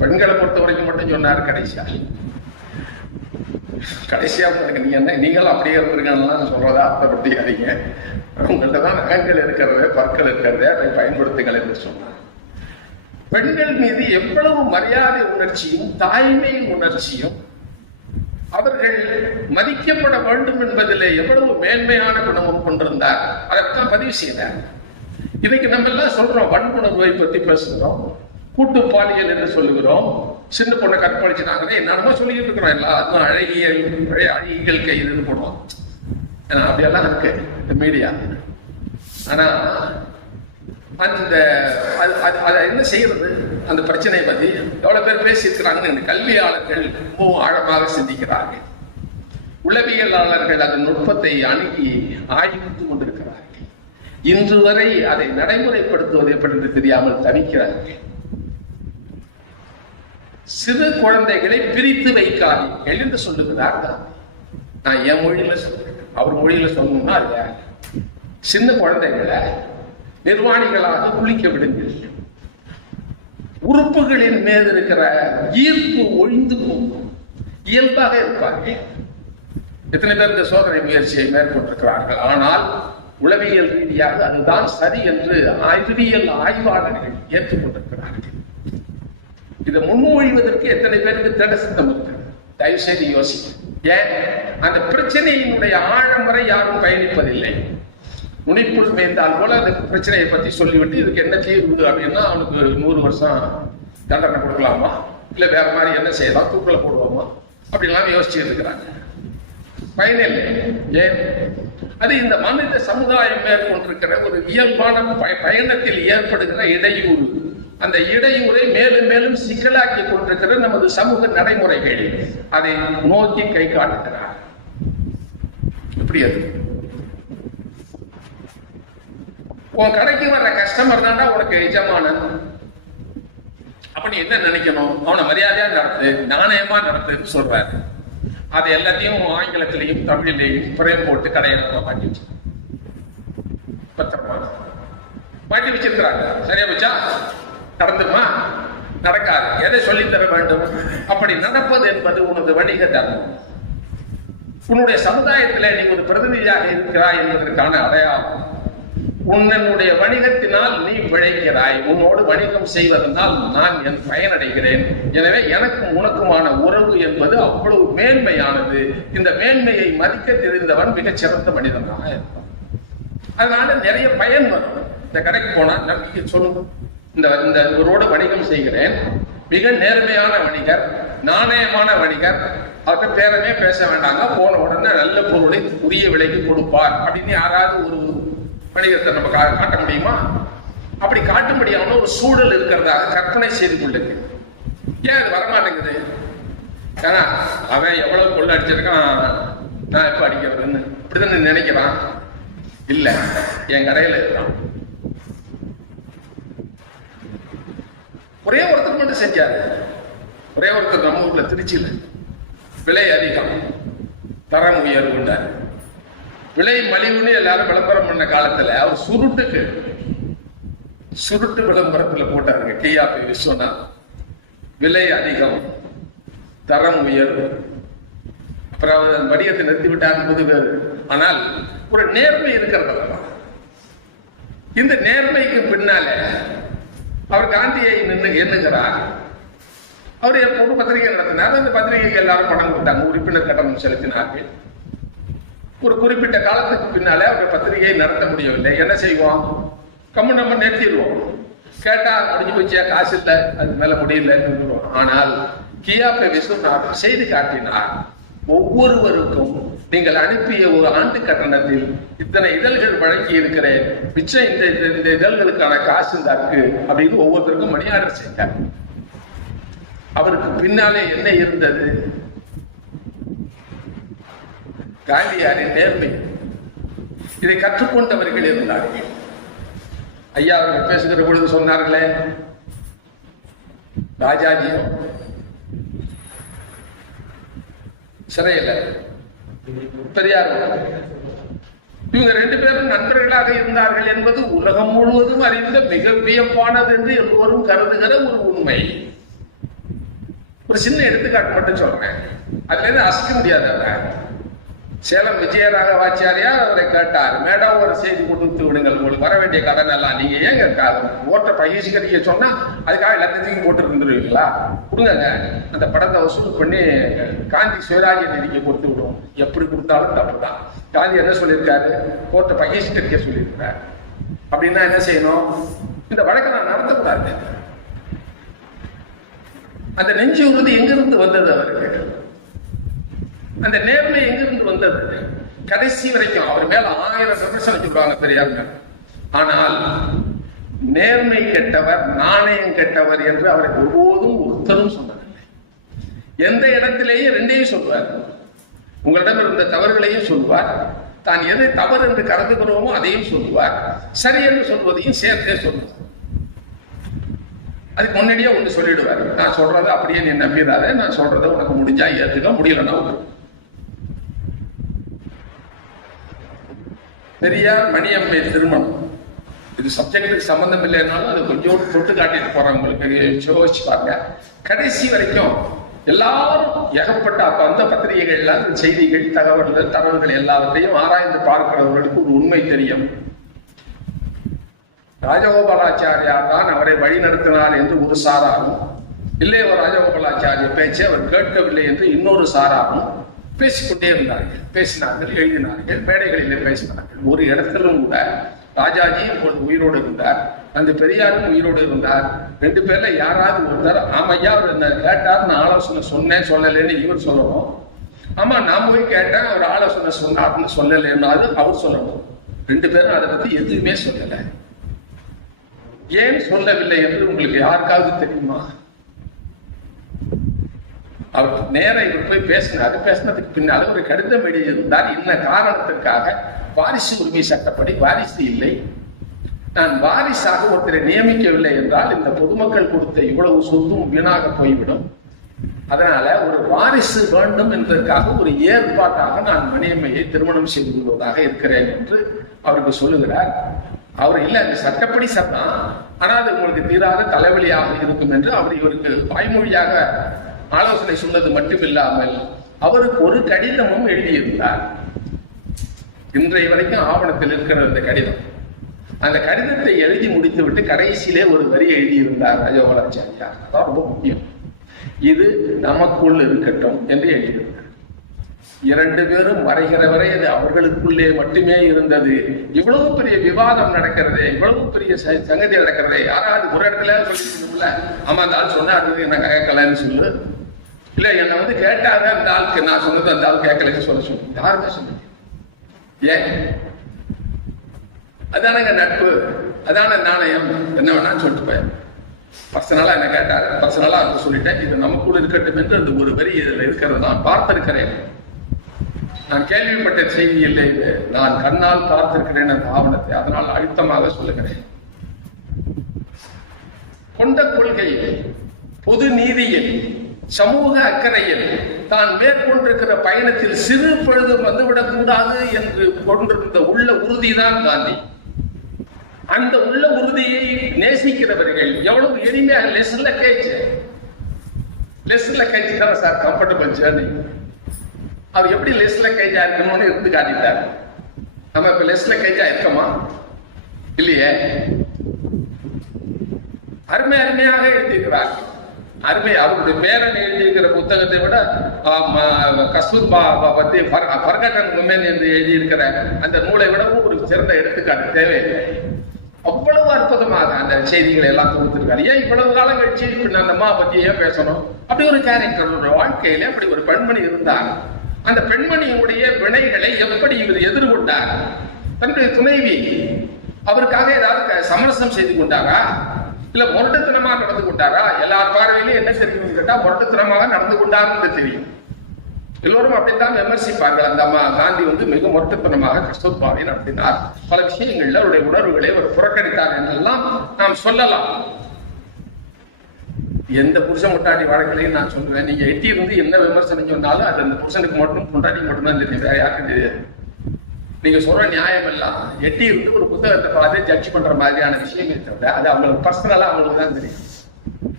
பெண்களை பொறுத்த வரைக்கும் மட்டும் சொன்னார் கடைசியா நீங்கள் அப்படியே இருந்திருக்கீங்கன்னு சொல்றதா அர்த்தப்படுத்திக்காதீங்க. உங்கள்கிட்ட தான் நகங்கள் இருக்கிறது, பற்கள் இருக்கிறது, அதை பயன்படுத்துங்கள் என்று சொன்னார். பெண்கள் மீது எவ்வளவு மரியாதை உணர்ச்சியும் தாய்மை உணர்ச்சியும், அவர்கள் மதிக்கப்பட வேண்டும் என்பதிலே எவ்வளவு மேன்மையான குணமும் கொண்டிருந்தார். அதைத்தான் பதிவு செய்தார். இன்னைக்கு நம்ம எல்லாம் சொல்றோம், வன்புணர்வை பத்தி பேசுகிறோம், கூட்டு பாலியல் என்று சொல்லுகிறோம், சின்ன பொண்ணை கற்பழிச்சுட்டாங்க, என்னென்னமோ சொல்லிட்டு இருக்கிறோம். எல்லாருக்கும் அழகியல் கைதுன்னு போடுவோம். ஏன்னா அப்படியெல்லாம் இருக்கு இந்த மீடியா. ஆனா அந்த அதை என்ன செய்யறது? அந்த பிரச்சனையை பத்தி எவ்வளவு பேர் பேசியிருக்கிறாங்கன்னு கல்வியாளர்கள் ரொம்ப ஆழமாக சிந்திக்கிறார்கள். உளவியலாளர்கள் அதன் நுட்பத்தை அணுகி ஆய்வித்துக் கொண்டிருக்கிறார்கள். இன்று வரை அதை நடைமுறைப்படுத்துவது எப்படி என்று தெரியாமல் தவிக்கிறார்கள். சிறு குழந்தைகளை பிரித்து வைக்காதீர்கள் என்று சொல்லுகிறார் காந்தி. நான் என் மொழியில சொல்றேன், அவர் மொழியில சொல்லணும்னா இல்ல. சின்ன குழந்தைகளை நிர்வாணிகளாக குளிக்க விடுங்கள். உறுப்புகளின் மீது இருக்கிற ஈர்ப்பு ஒழிந்து போகும். இயல்பாக இருப்பார்கள். எத்தனை பேர் இந்த சோதனை முயற்சியை மேற்கொண்டிருக்கிறார்கள். ஆனால் உளவியல் ரீதியாக அதுதான் சரி என்று அறிவியல் ஆய்வாளர்கள் ஏற்றுக்கொண்டிருக்கிறார்கள். இதை முன்மொழிவதற்கு எத்தனை பேருக்கு திட சித்தம் இருக்கு? தயவு செய்து யோசிக்க. ஏன் அந்த பிரச்சனையினுடைய ஆழம் வரை யாரும் பயணிப்பதில்லை. நுனிப்புள் மேய்ந்தால் போல அந்த பிரச்சனையை பத்தி சொல்லிவிட்டு இதுக்கு என்ன தீர்வு அப்படின்னா அவனுக்கு 100 வருஷம் தண்டனை கொடுக்கலாமா, இல்ல வேற மாதிரி என்ன செய்யலாம், தூக்கல போடுவோமா, அப்படிலாம் யோசிச்சுட்டு இருக்கிறாங்க. பயனில்லை. ஏன்? அது இந்த மனித சமுதாயம் மேற்கொண்டிருக்கிற ஒரு இயல்பான பயணத்தில் ஏற்படுகிற இடையூறு. அந்த இடையூறை மேலும் மேலும் சிக்கலாக்கி கொண்டிருக்கிற நமது சமூக நடைமுறைகள் அதை நோக்கி கை காட்டுகிறார். எப்படி அது? உன் கடைக்கு வர்ற கஸ்டமர் தான்டா உனக்கு எஜமானன். அப்ப நீ என்ன நினைக்கணும்? அவனை மரியாதையா நடத்து, நாணயமா நடத்துன்னு சொல்றாரு. அது எல்லாத்தையும் ஆங்கிலத்திலையும் தமிழிலையும் புறையம் போட்டு கடையில மாட்டி வச்சு பத்திரமா மாட்டி வச்சிருக்கிறாங்க. சரியா போச்சா? நடந்துமா? நடக்காது. எதை சொல்லித்தர வேண்டும்? அப்படி நடப்பது என்பது உனது வணிக தர்மம். உன்னுடைய சமுதாயத்தில் நீ ஒரு பிரதிநிதியாக இருக்கிறாய் என்பதற்கான அடையாளம். உன்னுடைய வணிகத்தினால் நீ பிழைக்கிறாய். உன்னோடு வணிகம் செய்வதனால் நான் என் பயனடைகிறேன். எனவே எனக்கும் உனக்குமான உறவு என்பது அவ்வளவு மேன்மையானது. இந்த மேன்மையை மதிக்க தெரிந்தவன் மிகச்சிறந்த மனிதனாக இருப்பான். அதனால நிறைய பயன் வரும். இந்த கடைக்கு போனா நம்பிக்கை சொல்லுங்க, இந்த இவரோடு வணிகம் செய்கிறேன், மிக நேர்மையான வணிகர், நாணயமான வணிகர், அவர்கிட்ட பேரமே பேச வேண்டாங்க, போன உடனே நல்ல பொருளை உரிய விலைக்கு கொடுப்பார் அப்படின்னு யாராவது ஒரு வணிகத்தை நம்ம காட்ட முடியுமா? அப்படி காட்டும்படியான ஒரு சூழல் இருக்கிறதாக கற்பனை செய்து கொள்ளுங்க. ஏன் அது வரமாட்டேங்குது? ஏன்னா அவன் எவ்வளவு கொள்ள அடிச்சிருக்கான், நான் எப்ப அடிக்கிறதுன்னு இப்படிதான் நினைக்கிறான். இல்ல, என் கடையில இருக்கான். ஒரே ஒருத்தர் மட்டும் செஞ்சாரு. ஒரே ஒருத்தர் நம்ம ஊர்ல திருச்சியில விலை அதிகம் தரம் உயர்வுண்டார். விலை மலிவுன்னு எல்லாரும் விளம்பரம் பண்ண காலத்துல அவர் சுருட்டு விளம்பரத்துல போட்டாருங்க. டிஆபி விஸ்வநாத் விலை அதிகம் தரம் உயர்வு. அப்புறம் அவர் வணிகத்தை நிறுத்தி விட்டார் போது. ஆனால் ஒரு நேர்மை இருக்கிறது. இந்த நேர்மைக்கு பின்னால அவர் காந்தியை எண்ணுகிறார். அவர் ஒரு பத்திரிகை நடத்தினார். அந்த பத்திரிகைக்கு எல்லாரும் பணம் கொடுத்தாங்க, உறுப்பினர் கட்டணம் செலுத்தினார்கள். ஒரு குறிப்பிட்ட காலத்துக்கு பின்னாலே அவர் பத்திரிகையை நடத்த முடியவில்லை. என்ன செய்வோம்? கம்மு நம்ம நிறுத்திடுவோம். கேட்டா முடிஞ்சு போச்சியா, காசு இல்லை, அது மேல முடியல. ஆனால் கியாபி விஸ்வநாத் செய்து காட்டினார். ஒவ்வொருவருக்கும் நீங்கள் அனுப்பிய ஒரு ஆண்டு கட்டணத்தில் இத்தனை இதழ்கள் வழங்கி இருக்கிறேன், மிச்சம் இந்த இதழ்களுக்கான காசு இந்த இருக்கு அப்படின்னு ஒவ்வொருத்தருக்கும் மணி ஆர்டர் செஞ்சார். அவருக்கு பின்னாலே என்ன இருந்தது? காந்தியாரின் நேர்மை. இதை கற்றுக்கொண்டவர்கள் இருந்தார்கள். ஐயா அவர்கள் பேசுகிற பொழுது சொன்னார்களே, ராஜாஜியும் சிறையில், பெரியார், இவங்க 2 பேரும் நண்பர்களாக இருந்தார்கள் என்பது உலகம் முழுவதும் அறிந்த மிக வியப்பானது என்று எல்லோரும் கருதுகிற ஒரு உண்மை. ஒரு சின்ன எடுத்துக்காட்டு மட்டும் சொல்றேன், அதுல இருந்து அசைக்க முடியாத. சேலம் விஜயராகவாச்சாரியார் அவரை கேட்டார், மேடம் ஒரு செய்தி கொடுத்து விடுங்கள், உங்களுக்கு வர வேண்டிய கடன் எல்லாம் நீங்க ஏங்க ஓட்ட பகிஷ்கரிக்க சொன்னா அதுக்காக எல்லாத்தையும் போட்டு இருந்துருவீங்களா? கொடுங்க, அந்த படத்தை வசூல் பண்ணி காந்தி சுயராஜ்ய நிதிக்கு கொடுத்து விடுவோம். எப்படி கொடுத்தாலும் தப்புதான். காந்தி என்ன சொல்லியிருக்காரு? கோர்ட்டை பகிஷ்கரிக்க சொல்லியிருக்காரு. அப்படின்னா என்ன செய்யணும்? இந்த வழக்கை நான் நடத்தக்கூடாது. அந்த நெஞ்சு உறுதி எங்கிருந்து வந்தது அவருக்கு? அந்த நேர்மை எங்கிருந்து வந்தது? கடைசி வரைக்கும் அவர் மேல 1000 விமர்சனம் சொல்லுவாங்க பெரியார். ஆனால் நேர்மை கெட்டவர், நாணயம் கெட்டவர் என்று அவரை ஒருபோதும் ஒருத்தரும் சொன்னதில்லை. எந்த இடத்திலேயே 2ஐயும் சொல்வார். உங்களிடம் இருந்த தவறுகளையும் சொல்வார், தான் எதை தவறு என்று கருதுகிறோமோ அதையும் சொல்லுவார், சரி என்று சொல்வதையும் சேர்த்தே சொல்லுவார். அதுக்கு முன்னாடியே ஒன்று சொல்லிடுவார், நான் சொல்றதை அப்படியே நீ நம்பிடாத, நான் சொல்றதை உனக்கு முடிஞ்சா ஏற்றுக்க, முடியலன்னா விட்டு. பெரியார் மணியம்மை திருமணம், இது சப்ஜெக்டுக்கு சம்பந்தம் இல்லைன்னாலும் அது கொஞ்சம் தொட்டு காட்டிட்டு போறவங்களுக்கு யோசிச்சு பாருங்க. கடைசி வரைக்கும் எல்லாரும் ஏகப்பட்ட அந்த பத்திரிகைகள் எல்லாரும் செய்திகள், தகவல்கள் எல்லாவற்றையும் ஆராய்ந்து பார்க்கிறவர்களுக்கு ஒரு உண்மை தெரியும். ராஜகோபாலாச்சாரியார் தான் அவரை வழி நடத்தினார் என்று ஒரு சாராரும், இல்லை ஒரு ராஜகோபாலாச்சாரிய பேச்சை அவர் கேட்கவில்லை என்று இன்னொரு சாராரும் பேசிக்கொண்டே இருந்தார்கள். பேசினார்கள், எழுதினார்கள், மேடைகளிலே பேசினார்கள். ஒரு இடத்திலும் கூட ராஜாஜி இப்பொழுது உயிரோடு இருந்தார், அந்த பெரியாரும் உயிரோடு இருந்தார். 2 பேர்ல யாராவது ஒருத்தர், ஆமையா அவர் என்ன கேட்டார், நான் ஆலோசனை சொன்னேன் சொல்லலைன்னு இவர் சொல்லணும். ஆமா நான் போய் கேட்டேன், அவர் ஆலோசனை சொன்னார்னு சொல்லலைன்னாது அவர் சொல்லணும். 2 பேரும் அதை பத்தி எதுவுமே சொல்லலை. ஏன் சொல்லவில்லை என்று உங்களுக்கு யாருக்காவது தெரியுமா? அவர் நேரம் இவர் போய் பேசினாரு. பேசினதுக்கு பின்னால ஒரு கடிதம் எழுதியிருந்தார். இன்ன காரணத்திற்காக வாரிசு உரிமை சட்டப்படி வாரிசு இல்லை, நான் வாரிசாக ஒருத்தரை நியமிக்கவில்லை என்றால் இந்த பொதுமக்கள் கொடுத்த இவ்வளவு சொத்தும் வீணாக போய்விடும். அதனால ஒரு வாரிசு வேண்டும் என்பதற்காக ஒரு ஏற்பாட்டாக நான் மணியம்மையை திருமணம் செய்து கொள்வதாக இருக்கிறேன் என்று அவருக்கு சொல்லுகிறார். அவர் இல்ல, அந்த சட்டப்படி சட்டம், ஆனா அது உங்களுக்கு தீராத தலைவலியாக இருக்கும் என்று அவர் இவருக்கு வாய்மொழியாக ஆலோசனை சொன்னது மட்டுமில்லாமல் அவருக்கு ஒரு கடிதமும் எழுதியிருந்தார். இன்றைய வரைக்கும் ஆவணத்தில் இருக்கிற அந்த கடிதம். அந்த கடிதத்தை எழுதி முடித்து விட்டு கடைசியிலே ஒரு வரி எழுதியிருந்தார் ராஜகோபாலாச்சாரியார். அதான் ரொம்ப முக்கியம். இது நமக்குள் இருக்கட்டும் என்று எழுதியிருந்தார். 2 பேரும் மறைகிற வரை அது அவர்களுக்குள்ளே மட்டுமே இருந்தது. இவ்வளவு பெரிய விவாதம் நடக்கிறதே, இவ்வளவு பெரிய சங்கதி நடக்கிறதே, யாராவது ஒரு இடத்துல சொல்லிருக்கணும்ல, ஆமா அந்த ஆள் சொன்னா அது என்ன கேட்கலன்னு சொல்லு, இல்ல என்னை வந்து கேட்டாங்க அந்த ஆளுக்கு நான் சொன்னது அந்த ஆள் கேட்கலன்னு சொல்லு. யாருமே சொன்னீங்க? ஏன்? அதானங்க நட்பு, அதான நாணயம். என்ன வேணான்னு சொல்லிட்டு போய் பர்சனலா என்ன கேட்டாரு, பர்சனலா அது சொல்லிட்டேன். இது நமக்குள்ள இருக்கட்டும் என்று அந்த ஒரு வரி இதுல இருக்கிறது நான் பார்த்திருக்கிறேன். நான் கேள்விப்பட்ட செய்தி இல்லை, நான் கண்ணால் பார்த்திருக்கிறேன் அந்த ஆவணத்தை. அதனால் அழுத்தமாக சொல்லுகிறேன். கொண்ட கொள்கையில், பொது நீதியில், சமூக அக்கறையில் தான் மேற்கொண்டிருக்கிற பயணத்தில் சிறு பொழுதும் வந்துவிடக் கூடாது என்று கொண்டிருந்த உள்ள உறுதிதான் காந்தி. அந்த உள்ள உறுதியை நேசிக்கிறவர்கள் எவ்வளவு எளிமையாக லெஸ் லக்கேஜ் தானே சார் கம்ஃபர்டபுள் ஜேர்னி. அவர் எப்படி லெஸ் லக்கேஜா இருக்கணும்னு இருந்து காட்டிட்டார். நம்ம இப்ப லெஸ் லக்கேஜா இருக்கமா இல்லையே? அருமையாக எழுதியிருக்கிறார். அவருடைய பேரன் எழுதியிருக்கிற புத்தகத்தை விட கஸ்தூர்பா பத்தி ஃபர்கட்டன் உமன் என்று எழுதியிருக்கிற அந்த நூலை விடவும் ஒரு சிறந்த எடுத்துக்காட்டு தேவையில்லை. அவ்வளவு அற்புதமாக அந்த செய்திகளை எல்லாம் தொகுத்திருக்காரு. ஏன் இவ்வளவு காலம் கழிச்சு இப்ப அந்த அம்மா பத்தி ஏன் பேசணும்? அப்படி ஒரு கேரக்டர் வாழ்க்கையில அப்படி ஒரு பெண்மணி இருந்தார். அந்த பெண்மணியுடைய வினைகளை எப்படி இவர் எதிர்கொண்டார்? தன்னுடைய துணைவி அவருக்காக ஏதாவது சமரசம் செய்து கொண்டாரா? இல்ல முரட்டுத்தனமாக நடந்து கொண்டாரா? எல்லார் பார்வையிலும் என்ன தெரியும் கேட்டா முரட்டுத்தனமாக நடந்து கொண்டாருன்னு தெரியும். எல்லோரும் அப்படித்தான் விமர்சிப்பார்கள். அந்த அம்மா காந்தி மிக முரட்டுத்தனமாக கஸ்தூர்பாவை நடத்தினார். பல விஷயங்கள்ல அவருடைய உணர்வுகளை அவர் புறக்கணித்தார் என்றெல்லாம் நாம் சொல்லலாம். எந்த புருஷன் முட்டாட்டி வழக்கிலையும் நான் சொல்றேன், நீங்க எட்டி இருந்து என்ன விமர்சனம் சொன்னாலும் அது அந்த புருஷனுக்கு மட்டும் பொண்டாட்டி மட்டும்தான் தெரியும், வேற யாருக்கும் தெரியாது. நீங்க சொல்ற நியாயம் எல்லாம் எட்டி இருந்து ஒரு புத்தகத்தை பார்த்து ஜட்ஜ் பண்ற மாதிரியான விஷயங்கள் தவிர அது அவங்களுக்கு பர்சனலா அவங்களுக்கு தான் தெரியும்.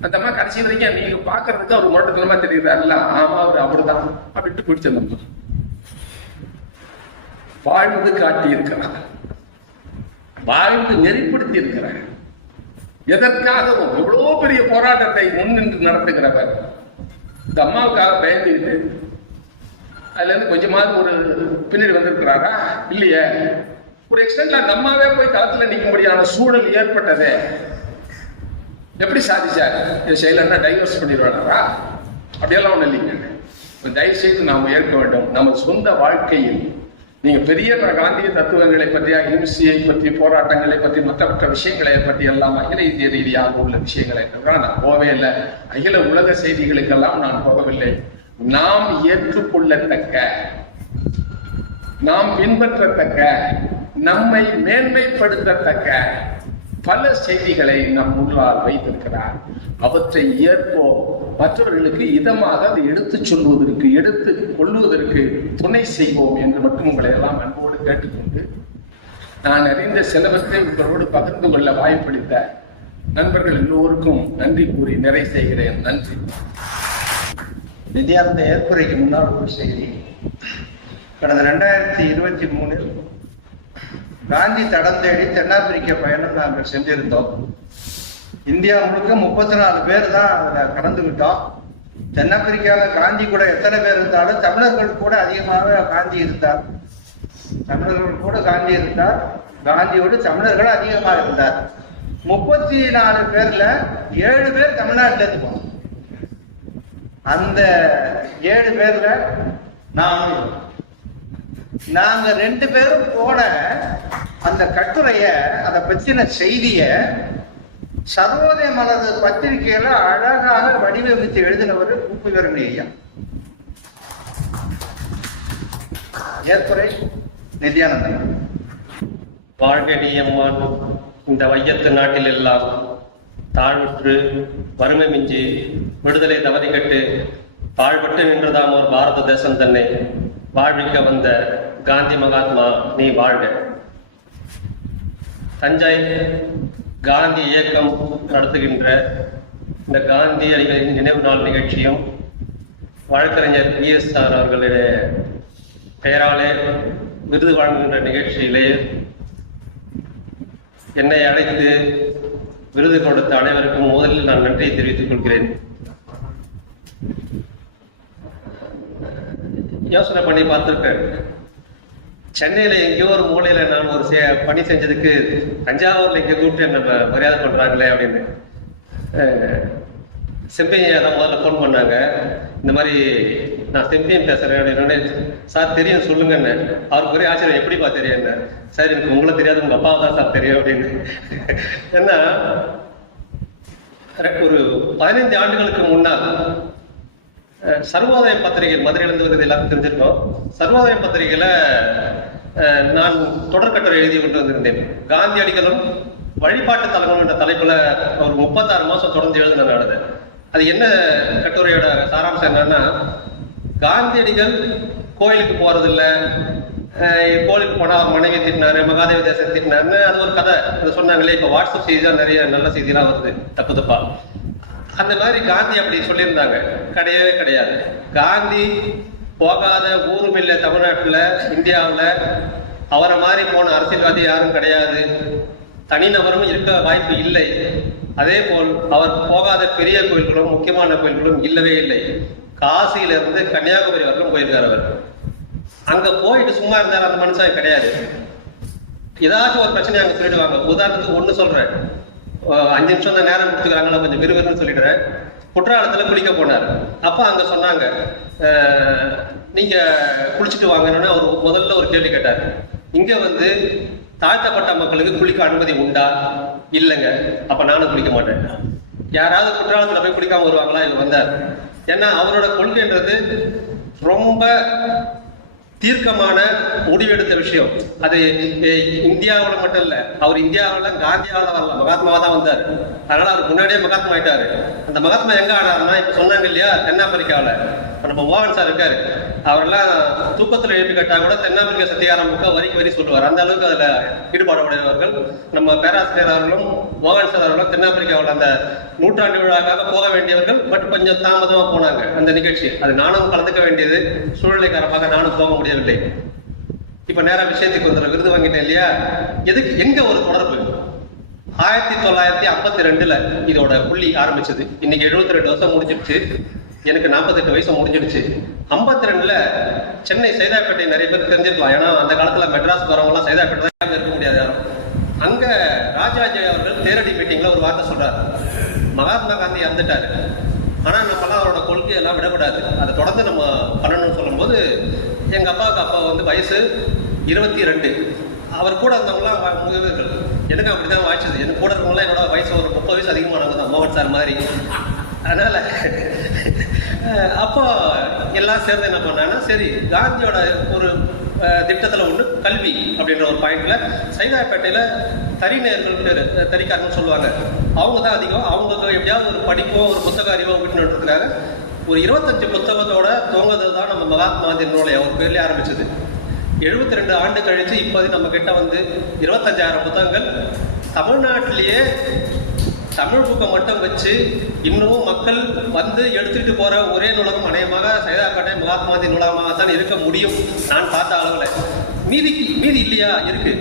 அந்த அம்மா கடைசி வரைக்கும் நீங்க பாக்குறதுக்கு அவர் முரட்டுத்தனமா தெரியுறாருல்ல, ஆமா அவர் அப்படிதான் அப்படின்ட்டு பிடிச்சது. வாழ்ந்து காட்டி இருக்கிறார், வாழ்ந்து நெறிப்படுத்தி இருக்கிறார். எதற்காகவும் எவ்வளவு பெரிய போராட்டத்தை முன்னின்று நடத்துகிறவர் இந்த அம்மாவுக்காக பயந்துக்கிட்டு அதுல இருந்து கொஞ்சமாவது ஒரு பின்னாடி வந்திருக்கிறாரா? இல்லையே. ஒரு எக்ஸ்டென்ட்ல அந்த அம்மாவே போய் களத்துல நிற்கும்படியான சூழல் ஏற்பட்டதே. எப்படி சாதிச்சாரு? செயலன்னா டைவர்ஸ் பண்ணிடுவாரா? அப்படியெல்லாம் ஒண்ணு இல்லைங்க. தயவு செய்து நாம் ஏற்க வேண்டும். நம்ம சொந்த வாழ்க்கையில் நீங்க பெரிய காந்திய தத்துவங்களை பற்றி, அஹிம்சையை பற்றி, போராட்டங்களை பற்றி, மற்ற விஷயங்களை பற்றி எல்லாம் அகில இந்திய ரீதியாக உள்ள விஷயங்களை நான் போகவே இல்லை. அகில உலக செய்திகளுக்கெல்லாம் நான் போகவில்லை. நாம் ஏற்றுக்கொள்ளத்தக்க, நாம் பின்பற்றத்தக்க, நம்மை மேன்மைப்படுத்தத்தக்க பல செய்திகளை நம் முன்னால் வைத்திருக்கிறார். அவற்றை ஏற்போம், மற்றவர்களுக்கு இதமாக அதை எடுத்துச் சொல்வதற்கு, எடுத்துக் கொள்வதற்கு துணை செய்வோம் என்று மட்டும் உங்களை எல்லாம் அன்போடு கேட்டுக்கொண்டு, நான் அறிந்த சிலவற்றை உங்களோடு பகிர்ந்து கொள்ள வாய்ப்பளித்த நண்பர்கள் எல்லோருக்கும் நன்றி கூறி நிறை செய்கிறேன். நன்றி. நித்யானந்த ஏற்புரைக்கு முன்னால் ஒரு செய்தி. கடந்த 2023 காந்தி தடம் தேடி தென்னாப்பிரிக்க பயணம் நாங்கள் சென்றிருந்தோம். இந்தியா முழுக்க 34 பேர் தான் அதில் கலந்துகிட்டோம். தென்னாப்பிரிக்காவில் காந்தி கூட எத்தனை பேர் இருந்தாலும் தமிழர்கள் கூட அதிகமாக காந்தி இருந்தார். தமிழர்கள் கூட காந்தி இருந்தார். காந்தியோடு தமிழர்கள் அதிகமாக இருந்தார். 34 பேர்ல 7 பேர் தமிழ்நாட்டில இருந்து போனோம். அந்த 7 பேர்ல நாங்க 2 பேரும் போன அந்த கட்டுரைய, அதை பற்றின செய்திய சர்வோதய மலர் பத்திரிகையில அழகாக வடிவமைத்து எழுதினவர் கூப்பிவரணி ஐயா. ஏற்புரை நித்யானந்தன். வாழ்க நீயம்மான் இந்த வையத்து நாட்டில் எல்லாம் தாழ்வுற்று வறுமை மிஞ்சி விடுதலை தவறிக்கட்டு பாழ்பட்டு நின்றதாம் ஒரு பாரத தேசம் தன்னை வாழ்விக்க வந்த காந்தி மகாத்மா நீ வாழ்க. தஞ்சை காந்தி இயக்கம் நடத்துகின்ற இந்த காந்தி அடிகளின் நினைவு நாள் நிகழ்ச்சியும் வழக்கறிஞர் VSR அவர்களுடைய பெயராலே விருது வழங்குகின்ற நிகழ்ச்சியிலே என்னை அழைத்து விருது கொடுத்த அனைவருக்கும் முதலில் நான் நன்றியை தெரிவித்துக் கொள்கிறேன். யோசனை பண்ணி பார்த்துருக்கேன். சென்னையில எங்கேயோ ஒரு மூலையில நான் ஒரு பணி செஞ்சதுக்கு தஞ்சாவூர்ல இங்க கூப்பிட்டு என்ன மரியாதை பண்றாங்களே அப்படின்னு. செம்பியன் தான் முதல்ல ஃபோன் பண்ணாங்க. இந்த மாதிரி நான் செம்பியன் பேசுறேன் அப்படின்னு. சார் தெரியும் சொல்லுங்கன்னு. அவருக்கு ஒரே ஆச்சரியம், எப்படிப்பா தெரியும்? சார் எனக்கு உங்களை தெரியாது, உங்க அப்பாவை தான் சார் தெரியும் அப்படின்னு. ஏன்னா ஒரு 15 ஆண்டுகளுக்கு முன்னால் சர்வோதயம் பத்திரிகை மதுரையிலிருந்து வருது, எல்லாரும் தெரிஞ்சிருக்கோம். சர்வோதயம் பத்திரிகையில நான் தொடர்கட்டுரை எழுதி கொண்டு வந்திருந்தேன். காந்தியடிகளும் வழிபாட்டு தலங்கள் என்ற தலைப்புல ஒரு 36 மாசம் தொடர்ந்து எழுதின நாடு. அது என்ன கட்டுரையோட சாராம்சம் என்னன்னா, காந்தியடிகள் கோயிலுக்கு போறதில்லை, கோயிலுக்கு போனா அவர் மனைவி திட்டினாரு, மகாதேவ தேசம் திட்டினாருன்னு அது ஒரு கதை. அதை சொன்னாங்களே, இப்ப வாட்ஸ்அப் செய்தி தான் நிறைய நல்ல செய்திலாம் வருது தப்பு தப்பா. அந்த மாதிரி காந்தி அப்படி சொல்லியிருந்தாங்க. கிடையவே கிடையாது. காந்தி போகாத ஊரும் இல்லை தமிழ்நாட்டுல, இந்தியாவில். அவரை மாதிரி போன அரசியல்வாதி யாரும் கிடையாது, தனிநபரும் இருக்க வாய்ப்பு இல்லை. அதே போல் அவர் போகாத பெரிய கோயில்களும் முக்கியமான கோயில்களும் இல்லவே இல்லை. காசியிலிருந்து கன்னியாகுமரி வரைக்கும் போயிருக்கார் அவர். அங்க போயிட்டு சும்மா இருந்தார் அந்த மனுஷன் கிடையாது. ஏதாச்சும் ஒரு பிரச்சனையை அங்க சொல்லிடுவாங்க. உதாரணத்துக்கு ஒண்ணு சொல்றேன், 5 நிமிஷம் தான் நேரம் கொடுத்துக்கிறாங்களா, கொஞ்சம் விறுவிறுன்னு சொல்லிடுறேன். குற்றாலத்துல குளிக்க போனார். அப்ப அங்க சொன்னாங்க, நீங்க குளிச்சுட்டு வாங்கன்னு அவர் முதல்ல ஒரு கேள்வி கேட்டார். இங்க வந்து தாழ்த்தப்பட்ட மக்களுக்கு குளிக்க அனுமதி உண்டா? இல்லைங்க. அப்ப நானும் குளிக்க மாட்டேன். யாராவது குற்றாலத்துல போய் குளிக்காம வருவாங்களா? இவர் வந்தார். ஏன்னா அவரோட கொள்கைன்றது ரொம்ப தீர்க்கமான முடிவெடுத்த விஷயம். அது இந்தியாவில் மட்டும் இல்ல, அவர் இந்தியாவில் காந்தியாவில் வரல, மகாத்மாவா தான் வந்தார். அதனால அவர் முன்னாடியே மகாத்மா ஆயிட்டாரு. அந்த மகாத்மா எங்க ஆனாருன்னா, இப்ப சொன்னாங்க இல்லையா, தென்னாப்பிரிக்காவில் நம்ம மோகன் சார் இருக்காரு. அவரெல்லாம் தூக்கத்தில் எழுப்பி கட்டா கூட தென்னாப்பிரிக்கா சத்தியாரம் வரிக்கு வரி சொல்லுவார். அந்த அளவுக்கு அதுல ஈடுபாடு உடையவர்கள். நம்ம பேராசிரியர் அவர்களும் மோகன் சார் அவர்களும் தென்னாப்பிரிக்காவில் அந்த நூற்றாண்டு விழாக்காக போக வேண்டியவர்கள். பட் கொஞ்சம் தாமதமா போனாங்க அந்த நிகழ்ச்சி. அது நானும் கலந்துக்க வேண்டியது, சூழ்நிலை காரணமாக நானும் போக முடியவில்லை. இப்ப நேரம் விஷயத்துக்கு வந்துடுற, விருது வாங்கிட்டேன் இல்லையா, எதுக்கு எங்க ஒரு தொடர்பு? 1952 இதோட புள்ளி ஆரம்பிச்சது. இன்னைக்கு 72 வருஷம் முடிஞ்சிடுச்சு. எனக்கு 48 வயசு முடிஞ்சிடுச்சு. 52 சென்னை சைதாப்பேட்டை நிறைய பேர் தெரிஞ்சிருக்கலாம். ஏன்னா அந்த காலத்துல மெட்ராஸ் வரவங்க எல்லாம் சைதாப்பேட்டை தான் இருக்க முடியாது யாரும். அங்க ராஜாஜி அவர்கள் தேரடி மீட்டிங்ல ஒரு வார்த்தை சொல்றாரு, மகாத்மா காந்தி இறந்துட்டாரு, ஆனா நம்மலாம் அவரோட கொள்கையெல்லாம் விடக்கூடாது, அதை தொடர்ந்து நம்ம பண்ணணும்னு சொல்லும் போது, எங்க அப்பாவுக்கு அப்பா வந்து வயசு 22. அவர் கூட இருந்தவங்களாம் முதியவர்கள். எனக்கு அப்படிதான் வாய்ச்சது. எனக்கு கூட இருக்கவங்களாம் என்னோட வயசு ஒரு 30 வயசு அதிகமானவங்க தான், மோகன் சார் மாதிரி. அதனால அப்போ எல்லாம் சேர்ந்து என்ன பண்ணாங்கன்னா, சரி காந்தியோட ஒரு திட்டத்துல ஒண்ணு கல்வி அப்படின்ற ஒரு பாயிண்ட்ல சைதாப்பேட்டையில தறிநேர்கள் பேர், தறிக்காரன்னு சொல்லுவாங்க, அவங்க தான் அதிகம். அவங்க எப்படியாவது ஒரு படிப்போ ஒரு புத்தக அறிவோ விட்டுன்றதுக்காக ஒரு 25 புத்தகத்தோட துவங்குறது தான் நம்ம மகாத்மா காந்தி நூலை அவர் பேர்லயே ஆரம்பிச்சது. 72 ஆண்டு கழிச்சு இப்போது நம்ம கிட்ட வந்து 25,000 புத்தகங்கள். தமிழ்நாட்டிலேயே தமிழ் புக்கை மட்டும் வச்சு இன்னும் மக்கள் வந்து எடுத்துட்டு போற ஒரே நூலகம் அநேகமாக சைதாப்பேட்டை மகாத்மா காந்தி நூலகமாக தான் இருக்க முடியும் நான் பார்த்த அளவுல. மீதி இல்லையா? இருக்கு,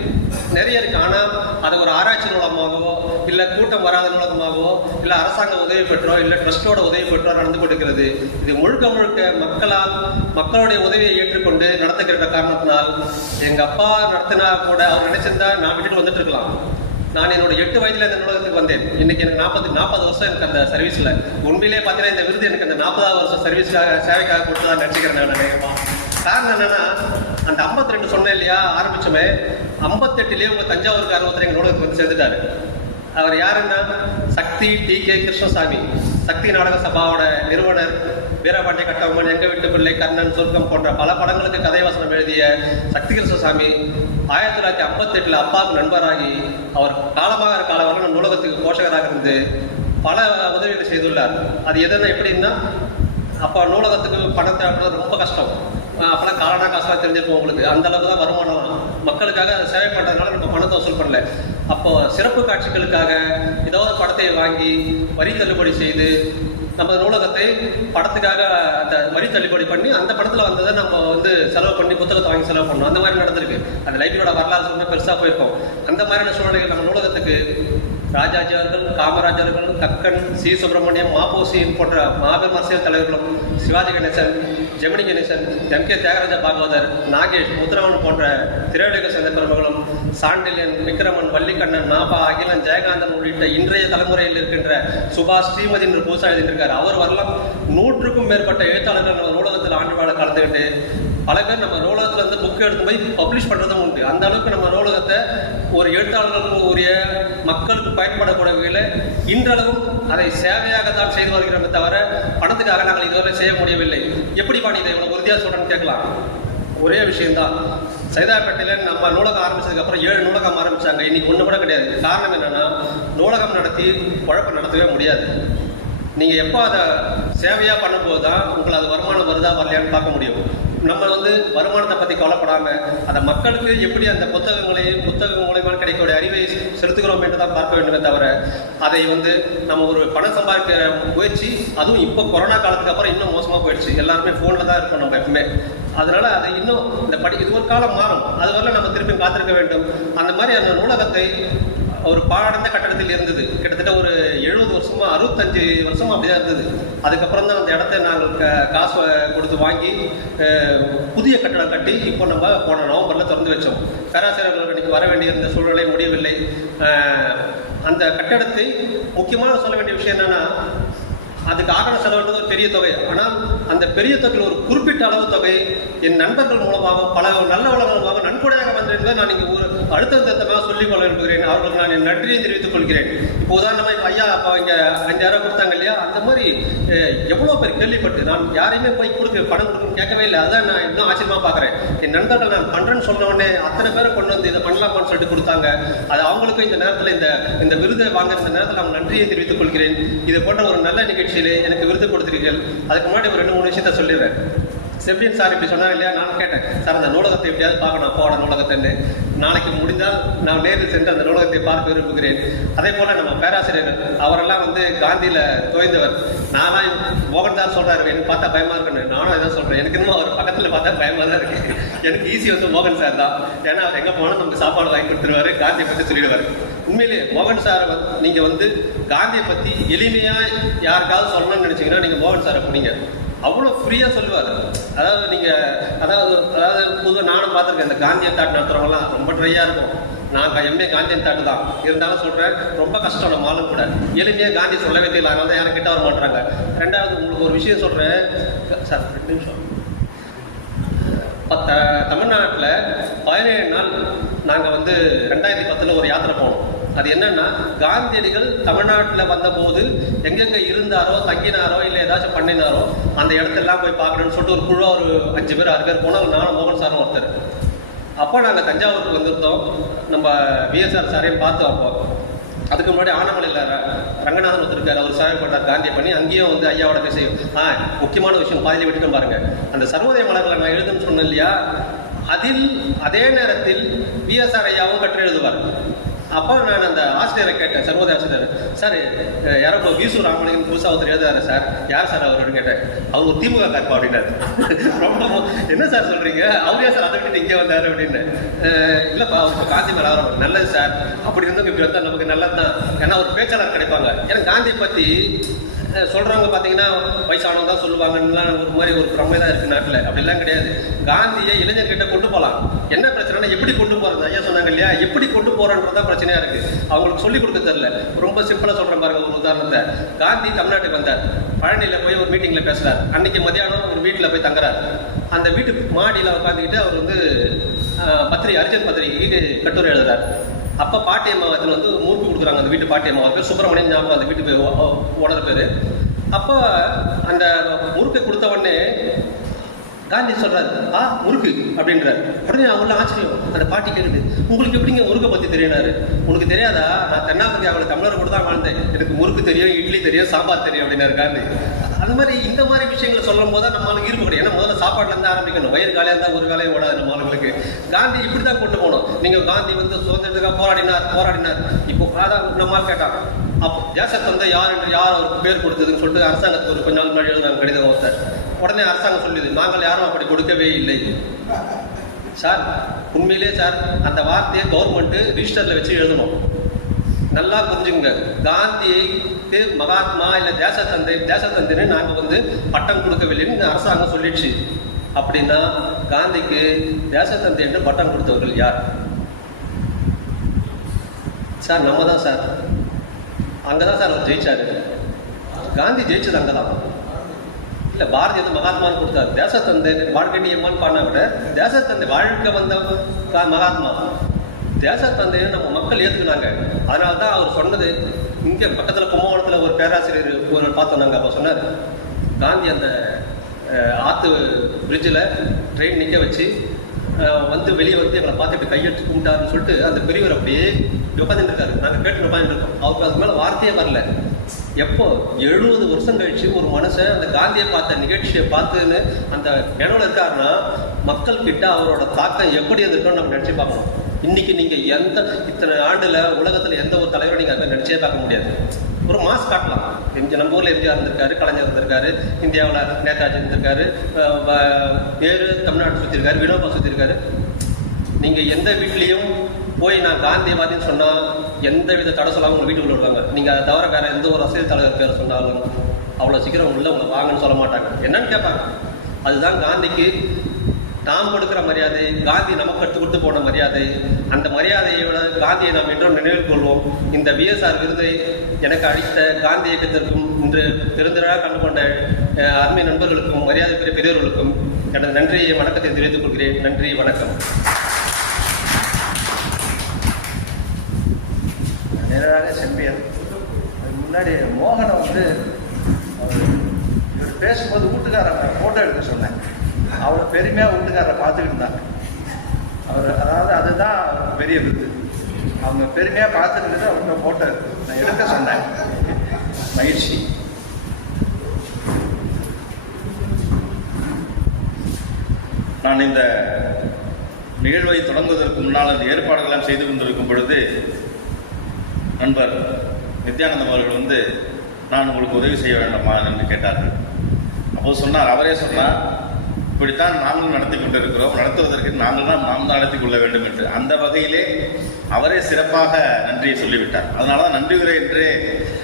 நிறைய இருக்கு. ஆனா அதை ஒரு ஆராய்ச்சி நூலகமாகவோ இல்ல கூட்டம் வராத நூலகமாகவோ இல்ல அரசாங்க உதவி பெற்றோ இல்ல ட்ரஸ்டோட உதவி பெற்றோ நடந்து கொண்டிருக்கிறது. இது முழுக்க மக்களுடைய உதவியை ஏற்றுக்கொண்டு நடத்துகிற காரணத்தினால், எங்க அப்பா நடத்தினா கூட அவர் நினைச்சிருந்தா நான் விட்டுட்டு வந்துட்டு இருக்கலாம். நான் என்னோட 8 வயதுல இந்த நூலகத்துக்கு வந்தேன். இன்னைக்கு எனக்கு 40 வருஷம் எனக்கு அந்த சர்வீஸ்ல. உண்மையிலேயே பார்த்தீங்கன்னா இந்த விருது எனக்கு அந்த 40வது வருஷம் சர்வீஸ்க்காக சேவைக்காக கொடுத்ததா நினைச்சுக்கிறேன் நான் அநேகமா. காரணம் என்னன்னா, அந்த 52 சொன்னேன் இல்லையா, ஆரம்பிச்சோமே 58லயே உங்க தஞ்சாவூருக்கு 60 எங்க நூலகத்துக்கு வந்து சேர்ந்துட்டாரு. அவர் யாருன்னா, சக்தி டி.கே. கிருஷ்ணசாமி, சக்தி நாடக சபாவோட நிறுவனர். வீரபாண்டிய கட்டபொம்மன், எங்க வீட்டு பிள்ளை, கர்ணன், சொர்க்கம் போன்ற பல படங்களுக்கு கதை வசனம் எழுதிய சக்தி கிருஷ்ணசாமி 1958 அப்பாவுக்கு நண்பராகி அவர் காலமாக காலவரை நூலகத்துக்கு போஷகராக இருந்து பல உதவிகள் செய்துள்ளார். அது எதுனா எப்படின்னா, அப்போ நூலகத்துக்கு பணத்தை ரொம்ப கஷ்டம். அப்பெல்லாம் காலனா காசாக தெரிஞ்சிருப்போம் உங்களுக்கு. அந்த அளவுக்கு தான் வருமானம். மக்களுக்காக சேவை பண்ணுறதுனால நம்ம பணத்தை வசூல் பண்ணல. அப்போ சிறப்பு காட்சிகளுக்காக ஏதாவது படத்தை வாங்கி வரி தள்ளுபடி செய்து நம்ம நூலகத்தை படத்துக்காக அந்த வரி தள்ளுபடி பண்ணி அந்த படத்தில் வந்ததை நம்ம வந்து செலவு பண்ணி புத்தகத்தை வாங்கி செலவு பண்ணோம். அந்த மாதிரி நடந்திருக்கு. அந்த லைப்ரரியோட வரலாறு சொன்னால் பெருசாக போயிருக்கோம். அந்த மாதிரியான சூழ்நிலைகள் நம்ம நூலகத்துக்கு ராஜாஜி அவர்கள், காமராஜர் அவர்கள், கக்கன், சி. சுப்பிரமணியம், மாப்போசி போன்ற மாபெரும் அரசியல் தலைவர்களும், சிவாஜி கணேசன், ஜெமினி கணேசன், எம்.கே. தியாகராஜ பாகவதர், நாகேஷ், முத்துராமன் போன்ற திரையுலக சேர்ந்த பெருமகளும், சாண்டில்யன், விக்ரமன், வள்ளிக்கண்ணன், நாபா, அகிலன், ஜெயகாந்தன் உள்ளிட்ட இன்றைய தலைமுறையில் இருக்கின்ற சுபாஷ் ஸ்ரீமதி என்று பூசா எழுதியிருக்காரு. அவர் வரலாம் 100க்கும் மேற்பட்ட எழுத்தாளர்கள் நம்ம நூலகத்தில் ஆண்டு வாழ கலந்துக்கிட்டு பல பேர் நம்ம நூலகத்துல இருந்து புக் எடுத்து போய் பப்ளிஷ் பண்றதும் உண்டு. அந்த அளவுக்கு நம்ம நூலகத்தை ஒரு எழுத்தாளர்களுக்கு உரிய மக்களுக்கு பயன்படக்கூடிய வகையில இன்றளவும் அதை சேவையாகத்தான் செய்து வருகிறோமே தவிர பணத்துக்காக நாங்கள் இதுவரை செய்ய முடியவில்லை. எப்படி பாணி இதை இவ்வளவு உறுதியா சொல்றேன்னு கேட்கலாம். ஒரே விஷயம்தான். சைதாப்பேட்டையில் நம்ம நூலகம் ஆரம்பிச்சதுக்கப்புறம் 7 நூலகம் ஆரம்பித்தாங்க. இன்னைக்கு ஒன்று கூட கிடையாது. காரணம் என்னென்னா, நூலகம் நடத்தி குழப்பம் நடத்தவே முடியாது. நீங்கள் எப்போ அதை சேவையாக பண்ணும்போது தான் உங்களை அது வருமானம் வருதா வரலையான்னு பார்க்க முடியும். நம்ம வருமானத்தை பற்றி கவலைப்படாமல் அதை மக்களுக்கு எப்படி அந்த புத்தகம் மூலயமா கிடைக்கக்கூடிய அறிவை செலுத்துகிறோம் என்று தான் பார்க்க வேண்டுமே தவிர, அதை நம்ம ஒரு பணம் சம்பாதிக்கிற முயற்சி, அதுவும் இப்போ கொரோனா காலத்துக்கு அப்புறம் இன்னும் மோசமாக போயிடுச்சு. எல்லாருமே ஃபோனில் தான் இருக்கணும் நம்ம எப்பவுமே. அதனால அதை இன்னும் இது ஒரு காலம் மாறும். அது வரல நம்ம திருப்பி காத்திருக்க வேண்டும். அந்த மாதிரி அந்த நூலகத்தை ஒரு பாழடைந்த கட்டடத்தில் இருந்தது. கிட்டத்தட்ட ஒரு 70 வருஷமா 65 வருஷமா அப்படிதான் இருந்தது. அதுக்கப்புறம் தான் அந்த இடத்த நாங்கள் காசு கொடுத்து வாங்கி புதிய கட்டடம் கட்டி இப்போ நம்ம போன நவம்பரில் திறந்து வச்சோம். பேராசிரியர்கள் இன்னைக்கு வர வேண்டியிருந்த சூழ்நிலை முடியவில்லை. அந்த கட்டடத்தை முக்கியமாக சொல்ல வேண்டிய விஷயம் என்னன்னா, அதுக்கு ஆகண செலவுன்றது ஒரு பெரிய தொகை. ஆனால் அந்த பெரிய தொகையில் ஒரு குறிப்பிட்ட அளவு தொகை என் நண்பர்கள் மூலமாக பல நல்ல வளமாக நன்கொடையாக வந்திருந்தால் நான் இங்கே ஒரு அழுத்தமாக சொல்லிக் கொள்ள விரும்புகிறேன். அவர்களுக்கு நான் என் நன்றியை தெரிவித்துக் கொள்கிறேன். இப்போ உதாரணமாக இப்போ ஐயா அப்போ இங்கே 5000 கொடுத்தாங்க இல்லையா, அந்த மாதிரி எவ்வளோ பேர் கேள்விப்பட்டு நான் யாரையுமே போய் பணம் கொடுக்கணும்னு கேட்கவே இல்லை. அதான் நான் இன்னும் ஆச்சரியமாக பார்க்குறேன். என் நண்பர்கள் நான் பண்ணுறேன்னு சொன்ன உடனே அத்தனை பேரை கொண்டு வந்து இதை பண்ணலாமான்னு சொல்லிட்டு கொடுத்தாங்க. அது அவங்களுக்கும் இந்த நேரத்தில் இந்த விருதை வாங்குற இந்த நேரத்தில் அவங்க நன்றியை தெரிவித்துக் கொள்கிறேன். இதை போன்ற ஒரு நல்ல நிகழ்ச்சி எனக்கு விருது கொடுத்திருக்கீர்கள். அதுக்கு முன்னாடி ஒரு 2-3 விஷயத்த சொல்லிடுறேன். செப்டின் சார் இப்படி சொன்னார் இல்லையா, நான் கேட்டேன், சார் அந்த நூலகத்தை எப்படியாவது பார்க்கணும், போட நூலகத்தை நாளைக்கு முடிந்தால் நான் நேரில் சென்று அந்த நூலகத்தை பார்க்க விரும்புகிறேன். அதே போல நம்ம பேராசிரியர்கள் அவரெல்லாம் காந்தியில் தோய்ந்தவர். நான்லாம் மோகன்தாஸ் சொல்றாரு எனக்கு பார்த்தா பயமா இருக்குன்னு, நானும் இதான் சொல்றேன். எனக்கு இன்னும் அவர் பக்கத்தில் பார்த்தா பயமா தான் இருக்கு. எனக்கு ஈஸி மோகன் சார் தான். ஏன்னா அவர் எங்கே போனால் நமக்கு சாப்பாடு வாங்கி கொடுத்துருவாரு, காந்தியை பற்றி சொல்லிடுவாரு. உண்மையிலே மோகன் சார் நீங்க காந்தியை பற்றி எளிமையா யாருக்காவது சொல்லணும்னு நினைச்சீங்கன்னா நீங்க மோகன் சாரை போனீங்க. அவ்வளோ ஃப்ரீயாக சொல்லுவார். அதாவது பொதுவாக நானும் பார்த்துருக்கேன். இந்த காந்தியன் தாட் நடத்துகிறவங்களாம் ரொம்ப ட்ரையாக இருக்கும். நான் MA காந்தியன் தாட்டு தான் இருந்தாலும் சொல்கிறேன், ரொம்ப கஷ்டம் நம்ம ஆளும் கூட. எளிமையாக காந்தி சொல்லவே தெரியல, அதனால தான் யாரும் கிட்ட வர மாட்டாங்க. ரெண்டாவது உங்களுக்கு ஒரு விஷயம் சொல்கிறேன் சார், 2 நிமிஷம். தமிழ்நாட்டில் 17 நாள் நாங்கள் 2010 ஒரு யாத்திரை போனோம். அது என்னன்னா, காந்தியடிகள் தமிழ்நாட்டில் வந்தபோது எங்கெங்க இருந்தாரோ, தங்கினாரோ, இல்லை ஏதாச்சும் பண்ணினாரோ அந்த இடத்தெல்லாம் போய் பார்க்கணும்னு சொல்லிட்டு ஒரு குழு ஒரு 5 பேர் 6 பேர் போனோம். நானும் மோகன் சாரும் ஒருத்தர். அப்போ நாங்கள் தஞ்சாவூருக்கு வந்திருந்தோம். நம்ம VSR சாரையும் பார்த்தோம். அப்போ அதுக்கு முன்னாடி ஆனமலையில் ரங்கநாதன் ஒருத்தருக்கார், அவர் சேவைப்பட்டார் காந்தியை பண்ணி. அங்கேயும் ஐயாவோட பேசி முக்கியமான விஷயம் பாதியில் விட்டுட்டு பாருங்க. அந்த சர்வோதய மலர்களை நான் எழுதுன்னு சொன்னேன் இல்லையா, அதே நேரத்தில் VSR ஐயாவும் கற்று எழுதுவார். அப்போ நான் அந்த ஆசிரியரை கேட்டேன், சர்வோதய ஆசிரியர், சார் யாரோ வீசூர் ராமலிங்கம் புதுசாக ஒருத்தர் எழுதுறாரு சார், யார் சார் அவருன்னு கேட்டேன். அவர் ஒரு திமுக கார்ப்பா அப்படின்னாரு. ரொம்ப என்ன சார் சொல்றீங்க, அவரே சார் அதை விட்டு இங்கே வந்தாரு அப்படின்னு. இல்லைப்பா அவர் காந்தி மேலே ஆரம்பம் நல்லது சார், அப்படி இருந்தவங்க இப்படி வந்தால் நமக்கு நல்லது தான். ஏன்னா ஒரு பேச்சாளர் கிடைப்பாங்க. ஏன்னா காந்தியை பற்றி சொல்கிறவங்க பார்த்தீங்கன்னா வயசானவங்க தான் சொல்லுவாங்கலாம் ஒரு மாதிரி ஒரு பிரமை தான் இருக்குது நாட்டில். அப்படிலாம் கிடையாது. காந்தியை இளைஞர்கிட்ட கொண்டு போகலாம். என்ன பிரச்சனைனா எப்படி கொண்டு போகிறது, ஐயா சொன்னாங்க இல்லையா, எப்படி கொண்டு போகிறன்றதான் பிரச்சனையாக இருக்குது. அவங்களுக்கு சொல்லிக் கொடுக்க தெரியல. ரொம்ப சிம்பிளாக சொல்கிறேன் பாருங்க ஒரு உதாரணத்தை. காந்தி தமிழ்நாட்டுக்கு வந்தார். பழனியில் போய் ஒரு மீட்டிங்கில் பேசுகிறார். அன்றைக்கி மதியானம் ஒரு வீட்டில் போய் தங்குறார். அந்த வீட்டு மாடியில் உட்காந்துக்கிட்டு அவர் அர்ஜுன் பத்திரிகைக்கு கட்டுரை எழுதுறார். அப்போ பாட்டியம்மாவத்தில் மூர்க்கு கொடுக்குறாங்க. அந்த வீட்டு பாட்டியம்மா பேர் சுப்பிரமணியன் ஞாபகம், அந்த வீட்டு பேர் ஓனர் பேர். அப்போ அந்த முறுக்கை கொடுத்த உடனே காந்தி சொல்றாரு, முறுக்கு அப்படின்றாரு. உடனே அவங்கள ஆச்சரியம். அந்த பாட்டி கேட்குது, உங்களுக்கு எப்படிங்க முறுக்கை பற்றி தெரியினாரு? உனக்கு தெரியாதா, நான் தென்னாப்பிரிக்காவில் தமிழரை கூட தான் வாழ்ந்தேன், எனக்கு முறுக்கு தெரியும், இட்லி தெரியும், சாம்பார் தெரியும் அப்படின்னாரு காந்தி. அந்த மாதிரி இந்த மாதிரி விஷயங்களை சொல்லும் போது தான் நம்மளுக்கு ஈர்ப்பு கிடையாது. ஏன்னா முதல்ல சாப்பாடுலேருந்து ஆரம்பிக்கணும். வயிறு காலையாக இருந்தால் ஒரு வேலையை ஓடாது நம்மளுக்கு. காந்தி இப்படி தான் கொண்டு போகணும். நீங்கள் காந்தி சுதந்திரத்துக்காக போராடினார். இப்போ அதான் நம்மால் கேட்டாங்க, அப்போ தேசத்தந்தை யார் என்று யார் அவருக்கு பேர் கொடுத்ததுன்னு சொல்லிட்டு அரசாங்கத்துக்கு ஒரு கொஞ்ச நாள் முன்னாடி எழுதுனாங்க கடிதம் ஒருத்தர். உடனே அரசாங்கம் சொல்லுது, நாங்கள் யாரும் அப்படி கொடுக்கவே இல்லை சார். உண்மையிலே சார் அந்த வார்த்தையை கவர்மெண்ட் ரிஜிஸ்டரில் வச்சு எழுதணும். நல்லா புரிஞ்சுங்க, காந்திக்கு மகாத்மா இல்லை தேசத்தந்தைன்னு நாங்கள் பட்டம் கொடுக்கவில்லைன்னு அரசாங்கம் சொல்லிடுச்சு. அப்படின்னா காந்திக்கு தேசத்தந்தை என்று பட்டம் கொடுத்தவர்கள் யார் சார்? நம்ம தான் சார். அங்கே தான் சார் அவர் ஜெயிச்சாரு. காந்தி ஜெயிச்சது அங்கே தான். இல்லை பாரதிய மகாத்மான்னு கொடுத்தாரு. தேசத்தந்தை வாழ்க்கணியம்மான்னு பாடினா கூட தேசத்தந்தை வாழ்க்கை வந்த மகாத்மா. தேசத்தந்தையை நம்ம மக்கள் ஏற்றுக்கினாங்க. அதனால தான் அவர் சொன்னது. இங்கே பக்கத்தில் கும்பகோணத்தில் ஒரு பேராசிரியர் ஒரு பார்த்தோம் நாங்கள். அப்போ சொன்னார், காந்தி அந்த ஆற்று பிரிட்ஜில் ட்ரெயின் நிற்க வச்சு வந்து வெளியே வந்து எங்களை பார்த்துட்டு கையெழுத்து கும்பிட்டாருன்னு சொல்லிட்டு அந்த பெரியவர் அப்படியே உட்காந்துட்டு இருக்காரு. நாங்கள் கேட்டு உட்காந்துட்டு இருக்கோம். அவருக்கு அதுக்கு மேலே வார்த்தையே வரல. எப்போ 70 வருஷம் கழிச்சு ஒரு மனுஷன் அந்த காந்தியை பார்த்த நிகழ்ச்சியை பார்த்துன்னு அந்த நினைவுல இருக்காருன்னா மக்கள் கிட்ட அவரோட தாக்கம் எப்படி இருந்திருக்கோன்னு நம்ம நினைச்சு பார்க்கணும். இன்னைக்கு நீங்க இத்தனை ஆண்டுல உலகத்துல எந்த ஒரு தலைவரை நீங்க அதை நினைச்சே பார்க்க முடியாது. ஒரு மாஸ் காட்டலாம். நம்ம ஊர்ல எம்ஜிஆர் இருந்திருக்காரு, கலைஞர் இருந்திருக்காரு, இந்தியாவில் நேதாஜி இருந்திருக்காரு, நேரு தமிழ்நாடு சுத்திருக்காரு, வினோபா சுத்திருக்காரு. நீங்க எந்த வீட்லயும் போய் நான் காந்தியவாதின்னு சொன்னா எந்த வித தடை சொல்லாமல் உங்க வீட்டுக்குள்ள விடுவாங்க. நீங்க அதை தவிர வேற எந்த ஒரு அரசியல் தலைவர் பேரை சொன்னாலும் அவ்வளவு சீக்கிரம் உள்ள உங்களை வாங்கன்னு சொல்ல மாட்டாங்க. என்னன்னு கேட்பாங்க. அதுதான் காந்திக்கு நாம் கொடுக்கிற மரியாதை, காந்தி நமக்கு கற்றுக் கொடுத்து போன மரியாதை. அந்த மரியாதையை விட காந்தியை நாம் என்றும் நினைவில் கொள்வோம். இந்த விஎஸ்ஆர் விருதை எனக்கு அளித்த காந்தி இயக்கத்திற்கும் இன்று பெருந்திரளாக கண்டு கொண்ட அருமை நண்பர்களுக்கும் மரியாதைக்குரிய பெரியவர்களுக்கும் எனது நன்றியை வணக்கத்தை தெரிவித்துக் கொள்கிறேன். நன்றி, வணக்கம். நேராக செம்பியன் முன்னாடி மோகனை வந்து இவர் பேசும்போது வீட்டுக்காரங்க ஃபோட்டோ எடுக்க சொன்னேன். அவரை பெருமையாக வீட்டுக்காரரை பார்த்துக்கிட்டு இருந்தாங்க. அதாவது அதுதான் பெரிய விருது. அவங்க பெருமையாக பார்த்துக்கிட்டு அவங்க ஃபோட்டோ நான் எடுக்க சொன்னேன். மகிழ்ச்சி. நான் இந்த நிகழ்வை தொடங்குவதற்கு முன்னால் அந்த ஏற்பாடுகளாம் செய்து கொண்டிருக்கும் பொழுது நண்பர் நித்யானந்தம் அவர்கள் வந்து நான் உங்களுக்கு உதவி செய்ய வேண்டுமா என்று கேட்டார்கள். அப்போது சொன்னார், அவரே சொன்னார், இப்படித்தான் நாங்களும் நடத்தி கொண்டிருக்கிறோம், நடத்துவதற்கு நாம் தான் நடத்தி கொள்ள வேண்டும் என்று. அந்த வகையிலே அவரே சிறப்பாக நன்றியை சொல்லிவிட்டார். அதனால தான் நன்றி உரை என்று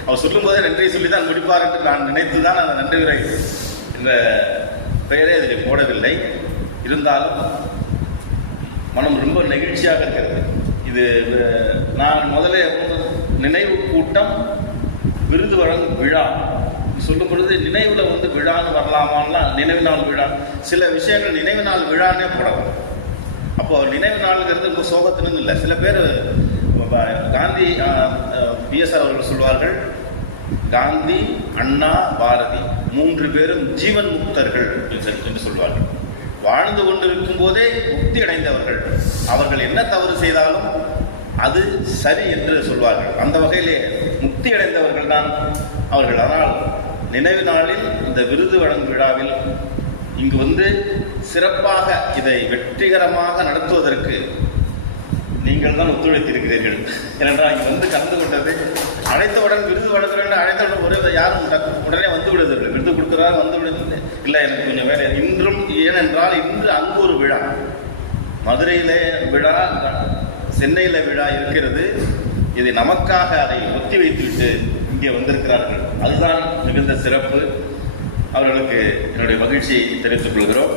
அவர் சொல்லும் போதே நன்றியை சொல்லி தான் முடிப்பார் என்று நான் நினைத்து தான் அந்த நன்றி உரை என்ற பெயரே அதில் போடவில்லை. இருந்தாலும் மனம் ரொம்ப நெகிழ்ச்சியாக இருக்கிறது. இது நான் முதலே நினைவு கூட்டம் விருது வழங்கும் விழா சொல்லும் பொழுது நினைவுல வந்து விழான்னு வரலாமான்னா நினைவு நாள் விழா, சில விஷயங்கள் நினைவு நாள் விழானே போடலாம். அப்போ நினைவு நாளுங்கிறது ரொம்ப சோகத்திலும் இல்லை. சில பேர் காந்தி பிஎஸ்ஆர் அவர்கள் சொல்வார்கள், காந்தி, அண்ணா, பாரதி 3 பேரும் ஜீவன் முக்தர்கள் என்று சொல்வார்கள். வாழ்ந்து கொண்டிருக்கும் போதே முக்தி அடைந்தவர்கள். அவர்கள் என்ன தவறு செய்தாலும் அது சரி என்று சொல்வார்கள். அந்த வகையிலே முக்தி அடைந்தவர்கள் தான் அவர்கள். ஆனால் நினைவு நாளில் இந்த விருது வழங்கும் விழாவில் இங்கு வந்து சிறப்பாக இதை வெற்றிகரமாக நடத்துவதற்கு நீங்கள் தான் ஒத்துழைத்திருக்கிறீர்கள். ஏனென்றால் இங்கு வந்து கலந்து கொண்டது அழைத்தவுடன் விருது வழங்க வேண்டும், அழைத்தவுடன் ஒரே யாரும் உடனே வந்து விடுவதில்லை. விருது கொடுக்கிறார் வந்து விடுவது இல்லை, எனக்கு கொஞ்சம் வேலை. இன்றும் ஏனென்றால் இன்று அங்கு ஒரு விழா, மதுரையிலே விழா, சென்னையில் விழா இருக்கிறது. இதை நமக்காக அதை ஒத்தி வைத்துவிட்டு இங்கே வந்திருக்கிறார்கள். அதுதான் மிகுந்த சிறப்பு. அவர்களுக்கு என்னுடைய மகிழ்ச்சியை தெரிவித்துக் கொள்கிறோம்.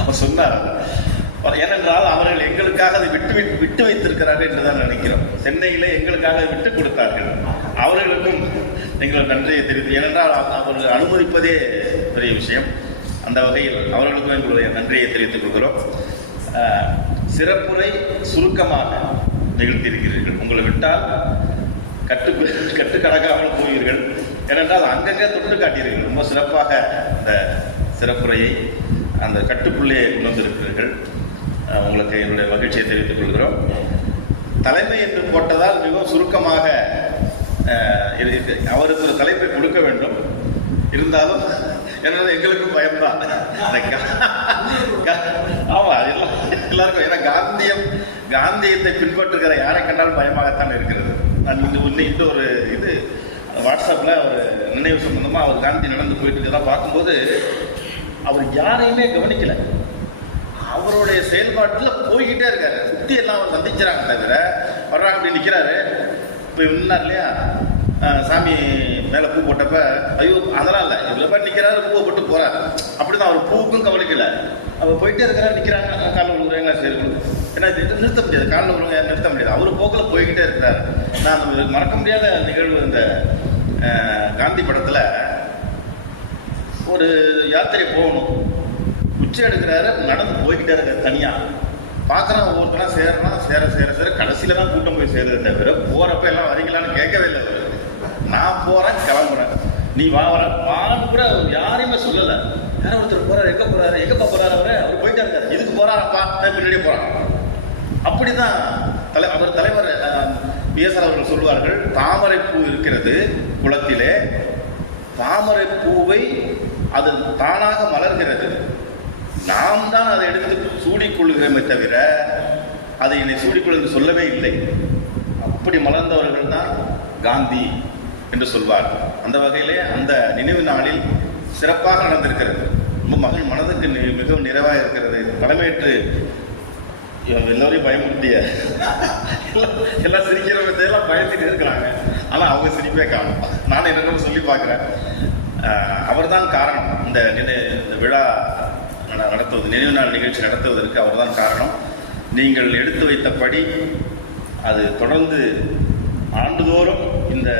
அவர் சொன்னார், ஏனென்றால் அவர்கள் எங்களுக்காக அதை விட்டு வைத்திருக்கிறார்கள் என்றுதான் நினைக்கிறோம். சென்னையிலே எங்களுக்காக அதை விட்டுக் கொடுத்தார்கள். அவர்களுக்கும் எங்கள் நன்றியை தெரிவித்து, ஏனென்றால் அவர்கள் அனுமதிப்பதே பெரிய விஷயம். அந்த வகையில் அவர்களுக்கும் எங்களுடைய நன்றியை தெரிவித்துக் கொள்கிறோம். சிறப்புரை சுருக்கமாக நிகழ்த்தியிருக்கிறீர்கள். உங்களை விட்டால் கட்டுக்கடக்காமல் போவீர்கள். ஏனென்றால் அங்கங்கே தொட்டு காட்டீர்கள். ரொம்ப சிறப்பாக அந்த சிறப்புரையை அந்த கட்டுக்குள்ளே கொண்டு வந்திருக்கிறீர்கள். உங்களுக்கு என்னுடைய மகிழ்ச்சியை தெரிவித்துக் கொள்கிறோம். தலைமை என்று போட்டதால் மிகவும் சுருக்கமாக அவருக்கு ஒரு தலைப்பை கொடுக்க வேண்டும். இருந்தாலும் என்னது எங்களுக்கும் பயம்தான். ஆமா, எல்லாருக்கும். ஏன்னா காந்தியத்தை பின்பற்றுகிற யாரை கண்டாலும் பயமாகத்தான் இருக்கிறது. நான் இந்த ஒரு இது வாட்ஸ்அப்பில் ஒரு நினைவு சம்பந்தமாக அவர் காந்தி நடந்து போயிட்டு இருக்கதான் பார்க்கும்போது அவர் யாரையுமே கவனிக்கல. அவருடைய செயல்பாட்டில் போய்கிட்டே இருக்காரு. சுற்றி எல்லாம் அவர் சந்திக்கிறாங்க, தவிர வர்றாங்க, அப்படி நிற்கிறாரு. இப்போ முன்னார் இல்லையா, சாமி மேலே பூ போட்டப்ப ஐயோ அதெல்லாம் இல்லை, இவ்வளோ பேர் நிற்கிறாரு, பூவை போட்டு போகிறார். அப்படி தான் அவர் பூவுக்கும் கவனிக்கல. அவர் போயிட்டே இருக்கிறாரு, நிற்கிறாங்க, காலில் விழுவுறாங்க, சரி. ஏன்னா நிறுத்த முடியாது, காலில் விழுவ நிறுத்த முடியாது. அவர் போக்கில் போய்கிட்டே இருக்கிறார். நான் மறக்க முடியாத நிகழ்வு, இந்த காந்தி படத்தில் ஒரு யாத்திரை போகணும், உச்சி எடுக்கிறாரு, நடந்து போய்கிட்டே இருக்காரு தனியாக. பார்க்குறான், ஒவ்வொருத்தரும் சேர கடைசியில் தான் கூட்டம் போய் சேருது, தவிர போகிறப்ப எல்லாம் வரீங்களான்னு கேட்கவே இல்லை. நான் போகிறேன், கிளம்புறேன். நீ வான்னு கூட யாரையுமே சொல்லலை. யாரோ ஒருத்தர் போறாரு, எங்கப்பா போறாரு, அவர் போயிட்டா இருக்காரு, இதுக்கு போறாரப்பா, நான் பின்னாடியே போறான். அப்படிதான் அவர் தலைவர் பிஎஸ்ஆர் அவர்கள் சொல்வார்கள், தாமரை பூ இருக்கிறது குளத்திலே, தாமரை பூவை அது தானாக மலர்கிறது, நாம் தான் அதை எடுத்து சூடிக்கொள்கிறோமே தவிர அதை என்னை சூடிக்கொள்வது சொல்லவே இல்லை. அப்படி மலர்ந்தவர்கள் தான் காந்தி என்று சொல்வார். அந்த வகையிலே அந்த நினைவு நாளில் சிறப்பாக நடந்திருக்கிறது. ரொம்ப மனதுக்கு மிகவும் நிறைவாக இருக்கிறது. தலைமையேற்று எல்லோரையும் பயமுறுத்திய எல்லாம் சிரிக்கிறவங்க பயந்துட்டு இருக்கிறாங்க. ஆனால் அவங்க சிரிப்பே காணும். நானும் என்னென்னு சொல்லி பார்க்குறேன். அவர் தான் காரணம். இந்த விழா நடத்துவது, நினைவு நாள் நிகழ்ச்சி நடத்துவதற்கு அவர் தான் காரணம். நீங்கள் எடுத்து வைத்தபடி அது தொடர்ந்து ஆண்டுதோறும் இந்த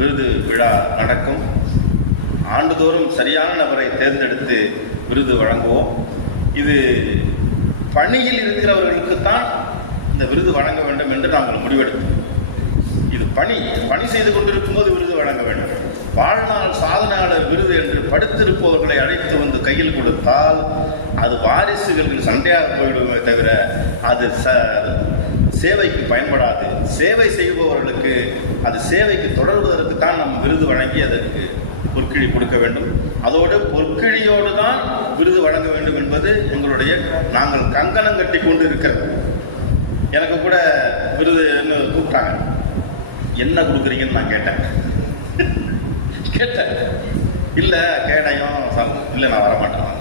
விருது விழா நடக்கும். ஆண்டுதோறும் சரியான நபரை தேர்ந்தெடுத்து விருது வழங்குவோம். இது பணியில் இருக்கிறவர்களுக்கு தான் இந்த விருது வழங்க வேண்டும் என்று நாங்கள் முடிவெடுத்தோம். இது பணி செய்து கொண்டிருக்கும் போது விருது வழங்க வேண்டும். வாழ்நாள் சாதனையாளர் விருது என்று படுத்திருப்பவர்களை அழைத்து வந்து கையில் கொடுத்தால் அது வாரிசுகள் சண்டையாக போயிடுமே தவிர அது சேவைக்கு பயன்படாது. சேவை செய்பவர்களுக்கு அது சேவைக்கு தொடர்வதற்கு தான் நம்ம விருது வழங்கி அதற்கு பொற்கிழி கொடுக்க வேண்டும். அதோடு பொற்கிழியோடு தான் விருது வழங்க வேண்டும் என்பது எங்களுடைய, நாங்கள் கங்கணம் கட்டி கொண்டு இருக்கிறது. எனக்கு கூட விருது கூப்பிட்டாங்க, என்ன கொடுக்குறீங்கன்னு நான் கேட்டேன். இல்லை கேடயம் இல்லை, நான் வரமாட்டேன்.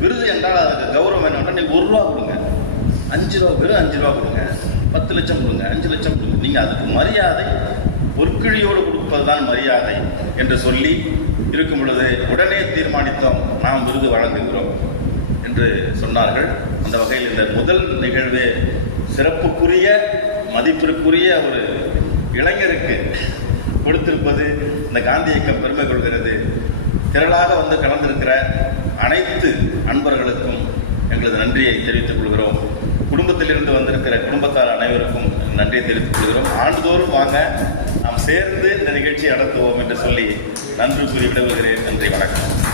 விருது என்றால் அதுக்கு கௌரவம் என்னன்னா, நீங்கள் 1 ரூபா கொடுங்க, 5 ரூபா, வெறும் 5 ரூபா கொடுங்க, 10 லட்சம் கொடுங்க, 5 லட்சம் கொடுங்க, நீங்கள் அதுக்கு மரியாதை பொற்கிழியோடு கொடுப்பதுதான் மரியாதை என்று சொல்லி இருக்கும் பொழுது உடனே தீர்மானித்தோம், நாம் விருது வழங்குகிறோம் என்று சொன்னார்கள். அந்த வகையில் இந்த முதல் நிகழ்வு சிறப்புக்குரிய மதிப்பிற்குரிய ஒரு இளைஞருக்கு கொடுத்திருப்பது இந்த காந்தி இயக்கம் பெருமை கொள்கிறது. திரளாக வந்து கலந்திருக்கிற அனைத்து அன்பர்களுக்கும் எங்களது நன்றியை தெரிவித்துக் கொள்கிறோம். குடும்பத்திலிருந்து வந்திருக்கிற குடும்பத்தார் அனைவருக்கும் நன்றியை தெரிவித்துக் கொள்கிறோம். ஆண்டுதோறும் வாங்க, நாம் சேர்ந்து இந்த நிகழ்ச்சியை நடத்துவோம் என்று சொல்லி நன்றி கூறி விடுகிறேன். நன்றி, வணக்கம்.